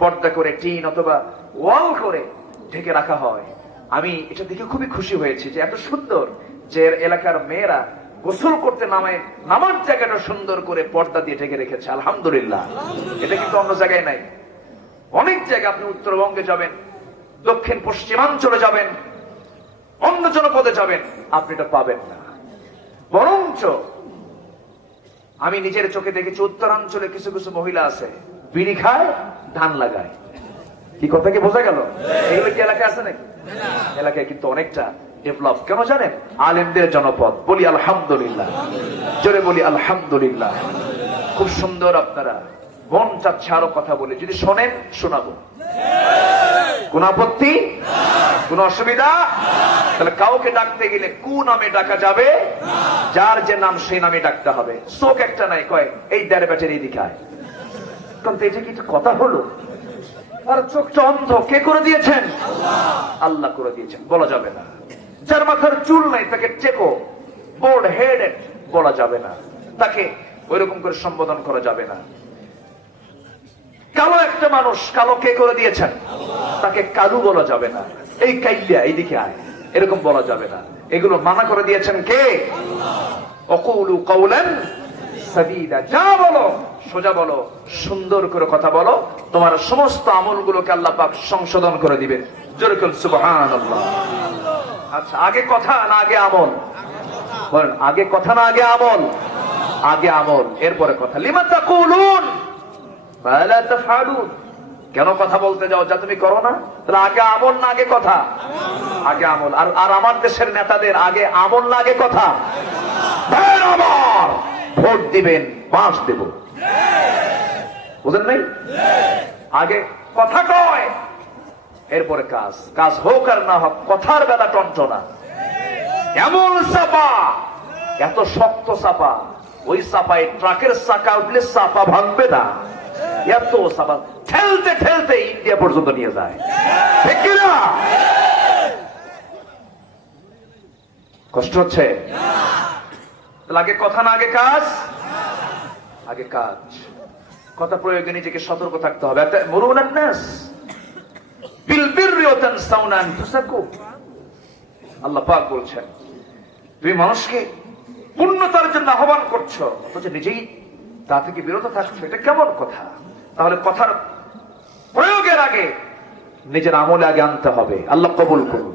পর্দা করে টিন অথবা ওয়াল করে ঢেকে রাখা হয়। আমি এটা দেখে খুবই খুশি হয়েছি যে এত সুন্দর যে এলাকার মেয়েরা গোসল করতে নামার জায়গাটা সুন্দর করে পর্দা দিয়ে ঢেকে রেখেছে। আলহামদুলিল্লাহ। এটা কিন্তু অন্য জায়গায় নাই। অনেক জায়গায় আপনি উত্তরবঙ্গে যাবেন, দক্ষিণ পশ্চিমাঞ্চলে যাবেন, অন্য জনপদে যাবেন, আপনি এটা পাবেন না। বরঞ্চ আমি নিজের চোখে দেখেছি উত্তরাঞ্চলে কিছু কিছু মহিলা আছে, বিড়ি খায়, ধান লাগায়। কি কথা কি বোঝা গেল? এগুলো কি এলাকায় আছে নাকি? এলাকায় কিন্তু অনেকটা ডেভেলপ। কেন জানেন? আলেমদের জনপদ। বলি আলহামদুলিল্লাহ, জোরে বলি আলহামদুলিল্লাহ। খুব সুন্দর। আপনারা মন চাচ্ছে আরো কথা বলে, যদি শোনেন শোনাবো। কোন আপত্তি? কোন অসুবিধা? তাহলে কাউকে ডাকতে গেলে কোন নামে ডাকা যাবে? যার যে নাম সেই নামে ডাকতে হবে। চোখ একটা নাই, কয় এই দেড় ব্যাচের এই দিকায়। এটা কি কথা হলো? আর চোখটা অন্ধ কে করে দিয়েছেন? আল্লাহ করে দিয়েছেন, বলা যাবে না। যার মাথার চুল নাই তাকে টেকো, বোর্ড হেডেড বলা যাবে না, তাকে ওইরকম করে সম্বোধন করা যাবে না। কালো একটা মানুষ, কালো কে করে দিয়েছেন? তাকে কালু বলা যাবে না। এই কাইয়া এইদিকে আয়, এরকম বলা যাবে না। এগুলো মানা করে দিয়েছেন কে? অকুলু কাউলান সাদীদা। যা বলো সোজা বলো, সুন্দর করে কথা বলো, তোমার সমস্ত আমলগুলোকে আল্লাহ পাক সংশোধন করে দিবেন। জোরে বলুন সুবহানাল্লাহ। আচ্ছা, আগে কথা না আগে আমল? বলেন, আগে কথা না আগে আমল? আগে আমল, এরপরে কথা। লিমা তাকুলুন মা লা তাফআলুন। কেন কথা বলতে যাও যা তুমি করো না? তাহলে আগে আমল না আগে কথা? আগে আমল। আর আমার দেশের নেতাদের আগে আমল না আগে কথা? ভোট দিবেন, বাঁশ দেব, বুঝেন নাই? আগে কথা কয়, এরপরে কাজ। কাজ হোক আর না হোক, কথার বেলা টনটনা। এমন চাপা, এত শক্ত চাপা, ওই চাপায় ট্রাকের চাকা উঠলে চাপা ভাঙবে না। এত চাপা, ঠেলতে ঠেলতে ইন্ডিয়া পর্যন্ত নিয়ে যায়। ঠিক কিনা? কষ্ট হচ্ছে? আগে কথা না আগে কাজ? আগে কাজ। কথা প্রয়োগে নিজেকে সতর্ক থাকতে হবে। আল্লাহ পাক বলছেন, তুমি মানুষকে পূর্ণতার জন্য আহ্বান করছো, অথচ নিজেই তা থেকে বিরত থাকছো। এটা কেমন কথা? তাহলে কথার প্রয়োগের আগে নিজের আমলে আগে আনতে হবে। আল্লাহ কবুল করুন।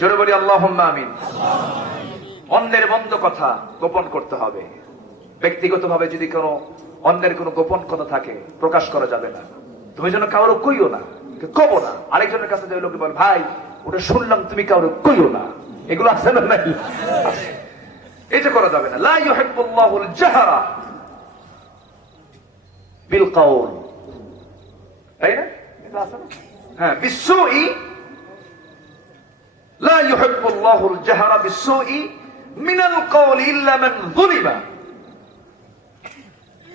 জোরে বলি আল্লাহুম্মা আমিন। অন্যের মন্দ কথা গোপন করতে হবে। ব্যক্তিগতভাবে যদি কোনো অন্যের কোনো গোপন কথা থাকে, প্রকাশ করা যাবে না। তুমি যেন কারো কইও না, কবো না। আরেকজনের কাছে যে লোকে বল, ভাই ওটা শুনলাম, তুমি কারো কইও না। এগুলো আছে না নাই? এটা করা যাবে না। লা ইউহিব্বুল্লাহুল জাহরা বিল কাউল। তাই না? এটা আছে না? হ্যাঁ, বিসসুই। লা ইউহিব্বুল্লাহুল জাহরা বিসসুই মিনাল কাউলি ইল্লা মান যুলিমা।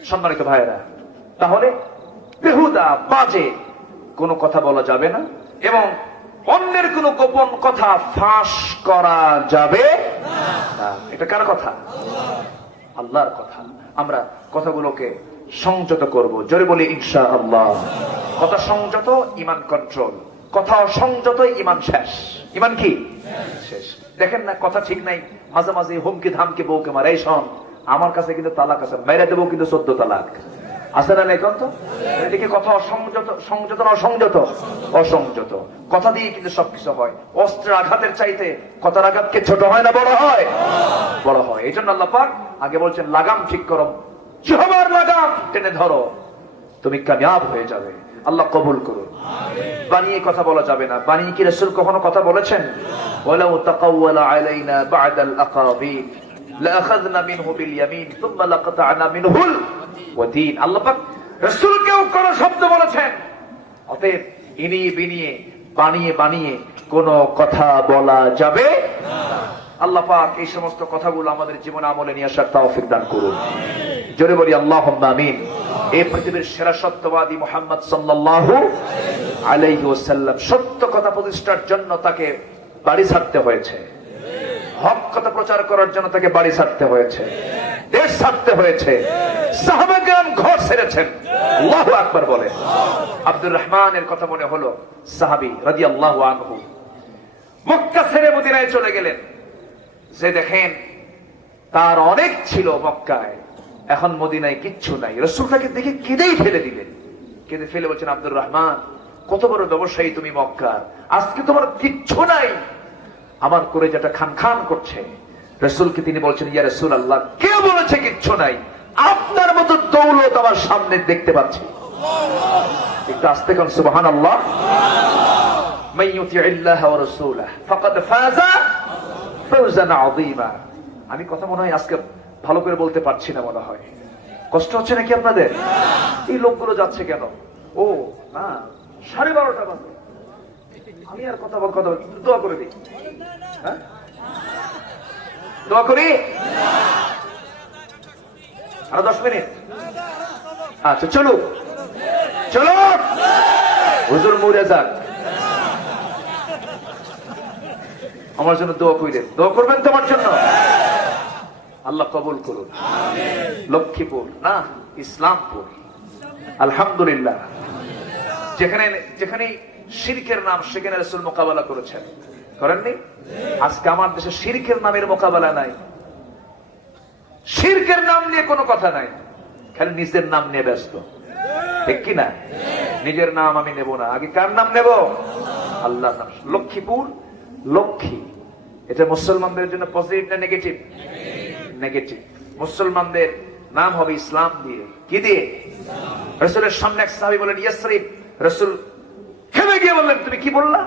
সম্মানিত ভাইরা, তাহলে বেহুদা বাজে কোনো কথা বলা যাবে না, এবং অন্যের কোনো গোপন কথা ফাঁস করা যাবে না। এটা কার কথা? আল্লাহর কথা। আমরা কথাগুলোকে সংযত করব। জোরে বলি ইনশাআল্লাহ। কথা সংযত, ঈমান কন্ট্রোল। কথা সংযত, ঈমান শেষ। ঈমান কি শেষ? দেখেন না, কথা ঠিক নাই, মাঝে মাঝে হুমকি ধামকি বউকে মারে, এই শোন আমার কাছে কিন্তু তালাক আছে, মেরে দেবো কিন্তু 14 তালাক। আছে না এখন তো এদিকে কথা অসংযত, সংযত না অসংযত? অসংযত। কথা দিয়ে কিন্তু সবকিছু হয়। অস্ত্রের আঘাতের চাইতে কথার আঘাত কে ছোট হয় না বড় হয়? বড় হয়। এই জন্য আল্লাহ পাক আগে বলছেন লাগাম ঠিক করো, জিহ্বার লাগাম টেনে ধরো, তুমি কামিয়াব হয়ে যাবে। আল্লাহ কবুল করুন। বানিয়ে কথা বলা যাবে না। বানিয়ে কি রাসূল কখনো কথা বলেছেন? ওয়ালাউ তাকাওয়ালা আলাইনা বা'দাল আকাবির লাআখাযনা মিনহু বিল ইয়ামিন সুম্মা লাকাতা'না মিনহুল ওয়াতিন। আল্লাহ পাক রাসূলকেও কোন শব্দ বলেছেন। অতএব ইনিয়ে বিনিয়ে বানিয়ে বানিয়ে কোন কথা বলা যাবে না। আল্লাহ পাক এই সমস্ত কথাগুলো আমাদের জীবনে আমলে নিয়ে আসার তৌফিক দান করুন। জোরে বলি আল্লাহুম্মা আমিন। এই পৃথিবীর সেরা সত্যবাদী মুহাম্মদ সাল্লাল্লাহু আলাইহি ওয়াসাল্লাম, সত্য কথা প্রতিষ্ঠার জন্য তাকে বাড়ি ছাড়তে হয়েছে, হক কথা প্রচার করার জন্য তাকে বাড়ি ছাড়তে হয়েছে, দেশ ছাড়তে হয়েছে, সাহাবা কেরাম ঘর ছেড়েছেন। আল্লাহু আকবার বলে। আব্দুর রহমানের কথা মনে হলো, সাহাবী রাদিয়াল্লাহু আনহু মক্কা ছেড়ে মদিনায় চলে গেলেন। যে দেখেন তার অনেক ছিল মক্কায়, এখন মদিনায় কিচ্ছু নাই। রাসূলকে দেখে কেঁদেই ফেলে দিলেন। কেঁদে ফেলে বলছেন, আব্দুর রহমান কত বড় ব্যবসায়ী তুমি মক্কার, আজকে তোমার কিচ্ছু নাই, আমার কলেজাটা খান খান করছে। রাসূলকে তিনি বলছেন, ইয়া রাসূলুল্লাহ কে বলেছে কিচ্ছু নাই? আপনার মতো দৌলত আমার সামনে দেখতে পাচ্ছি। একটু আস্তে কোন সুবহানাল্লাহ। মান ইউতিইল্লাহ ওয়া রাসূলাহু ফাকাদ ফাযা ফাওজান আযীমা। আমি কথা মনে হয় আজকে ভালো করে বলতে পারছি না, মনে হয় কষ্ট হচ্ছে নাকি আপনাদের? এই লোকগুলো যাচ্ছে কেন? ও না, 12:30 বাজে। আমি আর কথা দোয়া করে দিই। হ্যাঁ, দোয়া করি। আর 10 মিনিট। আচ্ছা চলো চলো, হুজুর মরে যাক, আমার জন্য দোয়া কইলেন। দোয়া করবেন তো আমার জন্য? আল্লাহ কবুল করুন। লক্ষ্মীপুর না, ইসলামপুর। আলহামদুলিল্লাহ। যেখানে যেখানে শিরকের নাম, সেখানে রাসূল মোকাবেলা করেছেন, করেননি? আজকে আমার দেশে শিরকের নামের মোকাবেলা নাই, শিরকের নাম নিয়ে কোনো কথা নাই, খালি নিজের নাম নিয়ে ব্যস্ত, ঠিক কিনা? নিজের নাম আমি নেব না, আগে কার নাম নেব? আল্লাহর নাম। লক্ষ্মীপুর, লক্ষ্মী, এটা মুসলমানদের জন্য পজিটিভ না নেগেটিভ? নেগেটিভ। মুসলমানদের নাম হবে ইসলাম দিয়ে। কি দিয়ে? রাসূলের সামনে এক সাহাবী বলেন ইয়াসরিব। রাসূল থেমে গিয়ে বললেন, তুমি কি বললা?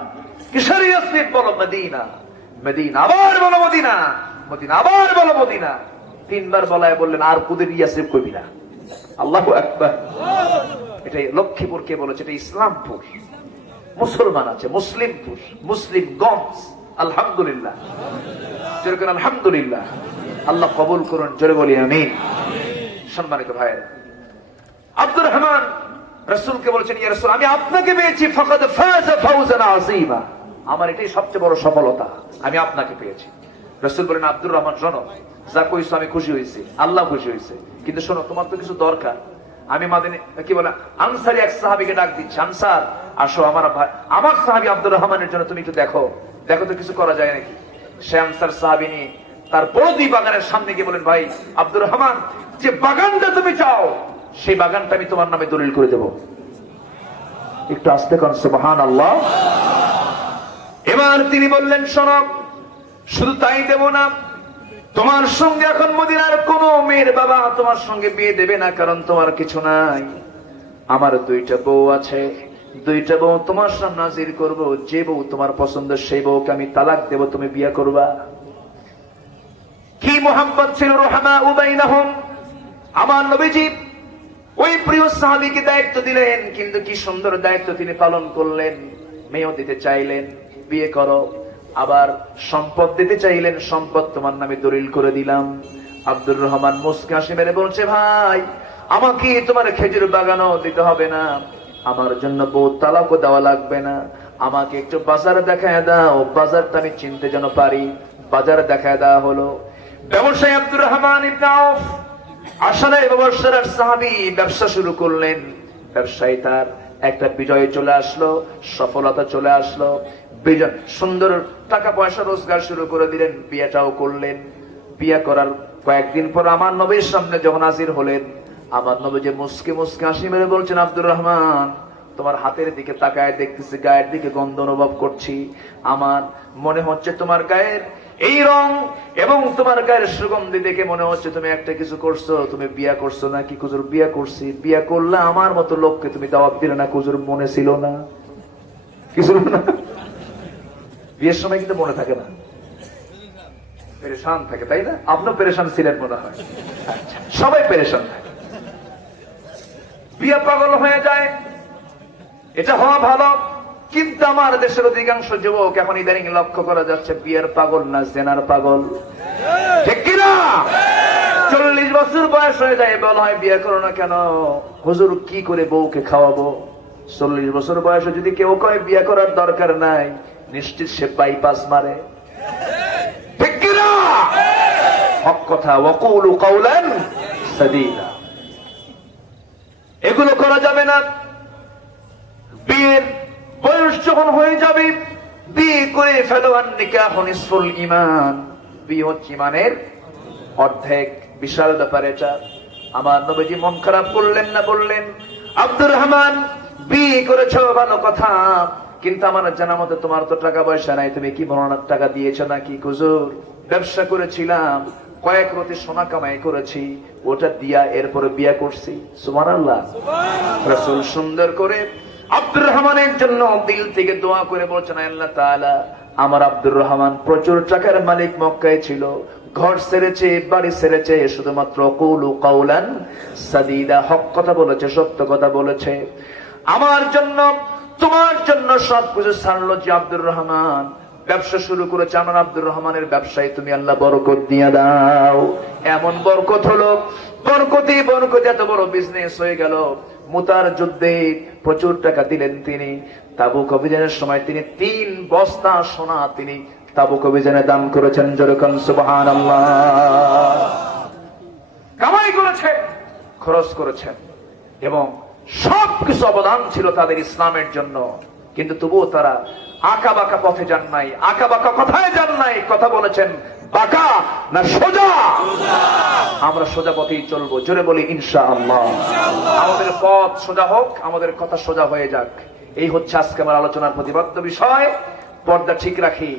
কিসের ইয়াসরিব? বলো মদিনা। মদিনা। আবার বলো মদিনা। মদিনা। আবার বলো মদিনা। 3 বার বলায় বললেন, আর কুদের ইয়াসরিব কইবি না। আল্লাহু আকবার। এটাই লক্ষ্মীপুরকে বলেছে, এটা ইসলামপুর। মুসলমান আছে, মুসলিমপুর, মুসলিমগঞ্জ। আলহামদুলিল্লাহ। জোরে করে আলহামদুলিল্লাহ। আল্লাহ কবুল করুন। জোরে বলি আমিন। সম্মানিত ভাইয়েরা, আব্দুর রহমান রাসূলকে বলেছেন, ইয়া রাসূল আমি আপনাকে পেয়েছি, ফাকাদ ফাযা ফাওজান আযীমা, আমার এটাই সবচেয়ে বড় সফলতা, আমি আপনাকে পেয়েছি। রাসূল বলেন, আব্দুর রহমান শোনো, যা কইছো আমি খুশি হয়েছি, আল্লাহ খুশি হয়েছে, কিন্তু শোনো তোমার তো কিছু দরকার। আমি মাদিনা কি বলে আনসারী এক সাহাবীকে ডাক দিচ্ছি, আনসার আসো, আমার সাহাবী আব্দুর রহমানের জন্য তুমি একটু দেখো, দেখো তো কিছু করা যায় নাকি। সে আনসার সাহাবী নিয়ে তার বড়দি বাগানের সামনে গিয়ে বলেন, ভাই আব্দুর রহমান, যে বাগানটা তুমি চাও সেই বাগানটা আমি তোমার নামে দলিল করে দেব। একটু আস্তে কোন সুবহানাল্লাহ। এবার তিনি বললেন, শোনো, শুধু তাই দেব না, তোমার সঙ্গে এখন মদিনার কোন মেয়ের বাবা তোমার সঙ্গে বিয়ে দেবে না, কারণ তোমার কিছু নাই। আমার 2টা বউ আছে, 2টা বউ তোমার সামনে হাজির করবো, যে বউ তোমার পছন্দ সেই বউকে আমি তালাক দেব, তুমি বিয়ে করবা। কি মুহাব্বত ছিল রহমা উবাইনাহুম। আমার নবীজি ওই প্রিয় সাহাবীকে দায়িত্ব দিলেন, কিন্তু কি সুন্দর দায়িত্ব তিনি পালন করলেন। মেয়েও দিতে চাইলেন, বিয়ে করো। আবার সম্পদ দিতে চাইলেন, সম্পদ তোমার নামে দলিল করে দিলাম। আব্দুর রহমান মুস্কি হাসি মেরে বলছে, ভাই আমাকে তোমার খেজুর বাগানও দিতে হবে না, আমার জন্য বউ তালাকও দেওয়া লাগবে না, আমাকে একটু বাজার দেখায় দাও, বাজারটা আমি চিনতে যেন পারি। বাজার দেখায় দেওয়া হলো। ব্যবসায়ী আব্দুর রহমান ইবনে আউফ আশারায়ে মুবাশশিরার সাহাবী ব্যবসা শুরু করলেন। ব্যবসায়ী তার একটা বিজয় চলে আসলো, সফলতা চলে আসলো, বিজয়, সুন্দর টাকা পয়সা রোজগার শুরু করে দিলেন, বিয়েটাও করলেন। বিয়ে করার কয়েকদিন পর আমার নবীর সামনে যখন হাজির হলেন, আমার নবীজি মুস্কে মুস্কে হাসি মেরে বলছেন, আব্দুর রহমান, তোমার হাতের দিকে তাকায় দেখতেছি, গায়ের দিকে গন্ধ অনুভব করছি। আমার মনে হচ্ছে তোমার গায়ের এই রং এবং তোমার গায়ের সুগন্ধি দেখে মনে হচ্ছে তুমি একটা কিছু করছো, তুমি বিয়া করছো নাকি? হুজুর বিয়া করছি। বিয়া করলে আমার মতো লোককে তুমি দাওয়াত দিলে না? হুজুর মনে ছিল না, কিছু না। বিয়ের সময় কিন্তু মনে থাকে না, পেরেশান থাকে, তাই না? আপনিও পেরেশান ছিলেন মনে হয়। আচ্ছা, সবাই পেরেশান থাকে, বিয়া পাগল হয়ে যায়, এটা হওয়া ভালো। কিন্তু আমার দেশের অধিকাংশ যুবক এখন ইদানিং লক্ষ্য করা যাচ্ছে বিয়ের পাগল না জেনার পাগল, ঠিক কিনা? 40 বছর বয়স হয়ে যায়, বলা হয় বিয়ে করো না কেন? হুজুর কি করে বউকে খাওয়াবো? 40 বছর বয়সে যদি কেউ কয় বিয়ে করার দরকার নাই, নিশ্চিত সে বাইপাস মারে, ঠিক কিনা? হক কথা, ওয়াকুলু কাওলান সাদীদা। এগুলো করা যাবে না। বিয়ের বয়স যখন হয়ে যাবে, বিয়ে করে ফেলো। আর নিকাহ নিসফুল ঈমান, বিয়ে হচ্ছে ঈমানের অর্ধেক। বিশাল ব্যাপার এটা। আমার নবীজি মন খারাপ করলেন না, বললেন, আব্দুর রহমান, বিয়ে করেছো ভালো কথা, কিন্তু আমার জানা মতে তোমার তো টাকা পয়সা নাই, তুমি কি বর্ণনার টাকা দিয়েছো নাকি? হুজুর ব্যবসা করেছিলাম, কয়েক রতি সোনা কামাই করেছি, ওটা দিয়া এরপরে বিয়া করছি। সুবহানাল্লাহ। রাসূল সুন্দর করে আব্দুর রহমানের জন্য দিল থেকে দোয়া করে বলছেন, আল্লাহ তাআলা, আমার আব্দুর রহমান প্রচুর টাকার মালিক, মক্কায় ছিল, ঘর ছেড়েছে, বাড়ি ছেড়েছে, শুধুমাত্র কুলু কাওলান সাদীদা, হক কথা বলেছে, সত্য কথা বলেছে। আমার জন্য, তোমার জন্য সবকিছু ছাড়লো যে আব্দুর রহমান ব্যবসা শুরু করেছে। আমার আব্দুর রহমানের ব্যবসায় তুমি আল্লাহ বরকত দিয়ে দাও। এমন বরকত হলো, বরকতে বরকতে এত বড় বিজনেস হয়ে গেল। মুতার যুদ্ধে প্রচুর টাকা দিলেন তিনি। তাবুক অভিযানের সময় তিনি 3 বস্তা সোনা তিনি তাবুক অভিযানে দান করেছেন। যেরকম সুবহানাল্লাহ, কামাই করেছেন, খরচ করেছেন, এবং সবকিছু অবদান ছিল তাদের ইসলামের জন্য। কিন্তু তবুও তারা আঁকা বাঁকা পথে যান নাই, আঁকা বাঁকা কথায় যান নাই। কথা বলেছেন বাঁকা না সোজা? আমরা সোজা পথেই চলবো। জোরে বলি ইনশাআল্লাহ। আমাদের পথ সোজা হোক, আমাদের কথা সোজা হয়ে যাক। এই হচ্ছে আজকে আমার আলোচনার প্রতিপাদ্য বিষয়। পর্দা ঠিক রাখি,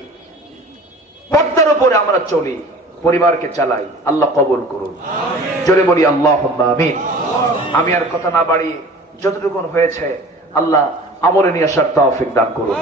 পর্দার উপরে আমরা চলি, পরিবারকে চালাই। আল্লাহ কবুল করুন। জোরে বলি আল্লাহুম্মা আমিন। আমি আর কথা না বাড়ি, যতটুকু হয়েছে আল্লাহ আমলে নিয়ে আসার তৌফিক দান করুন।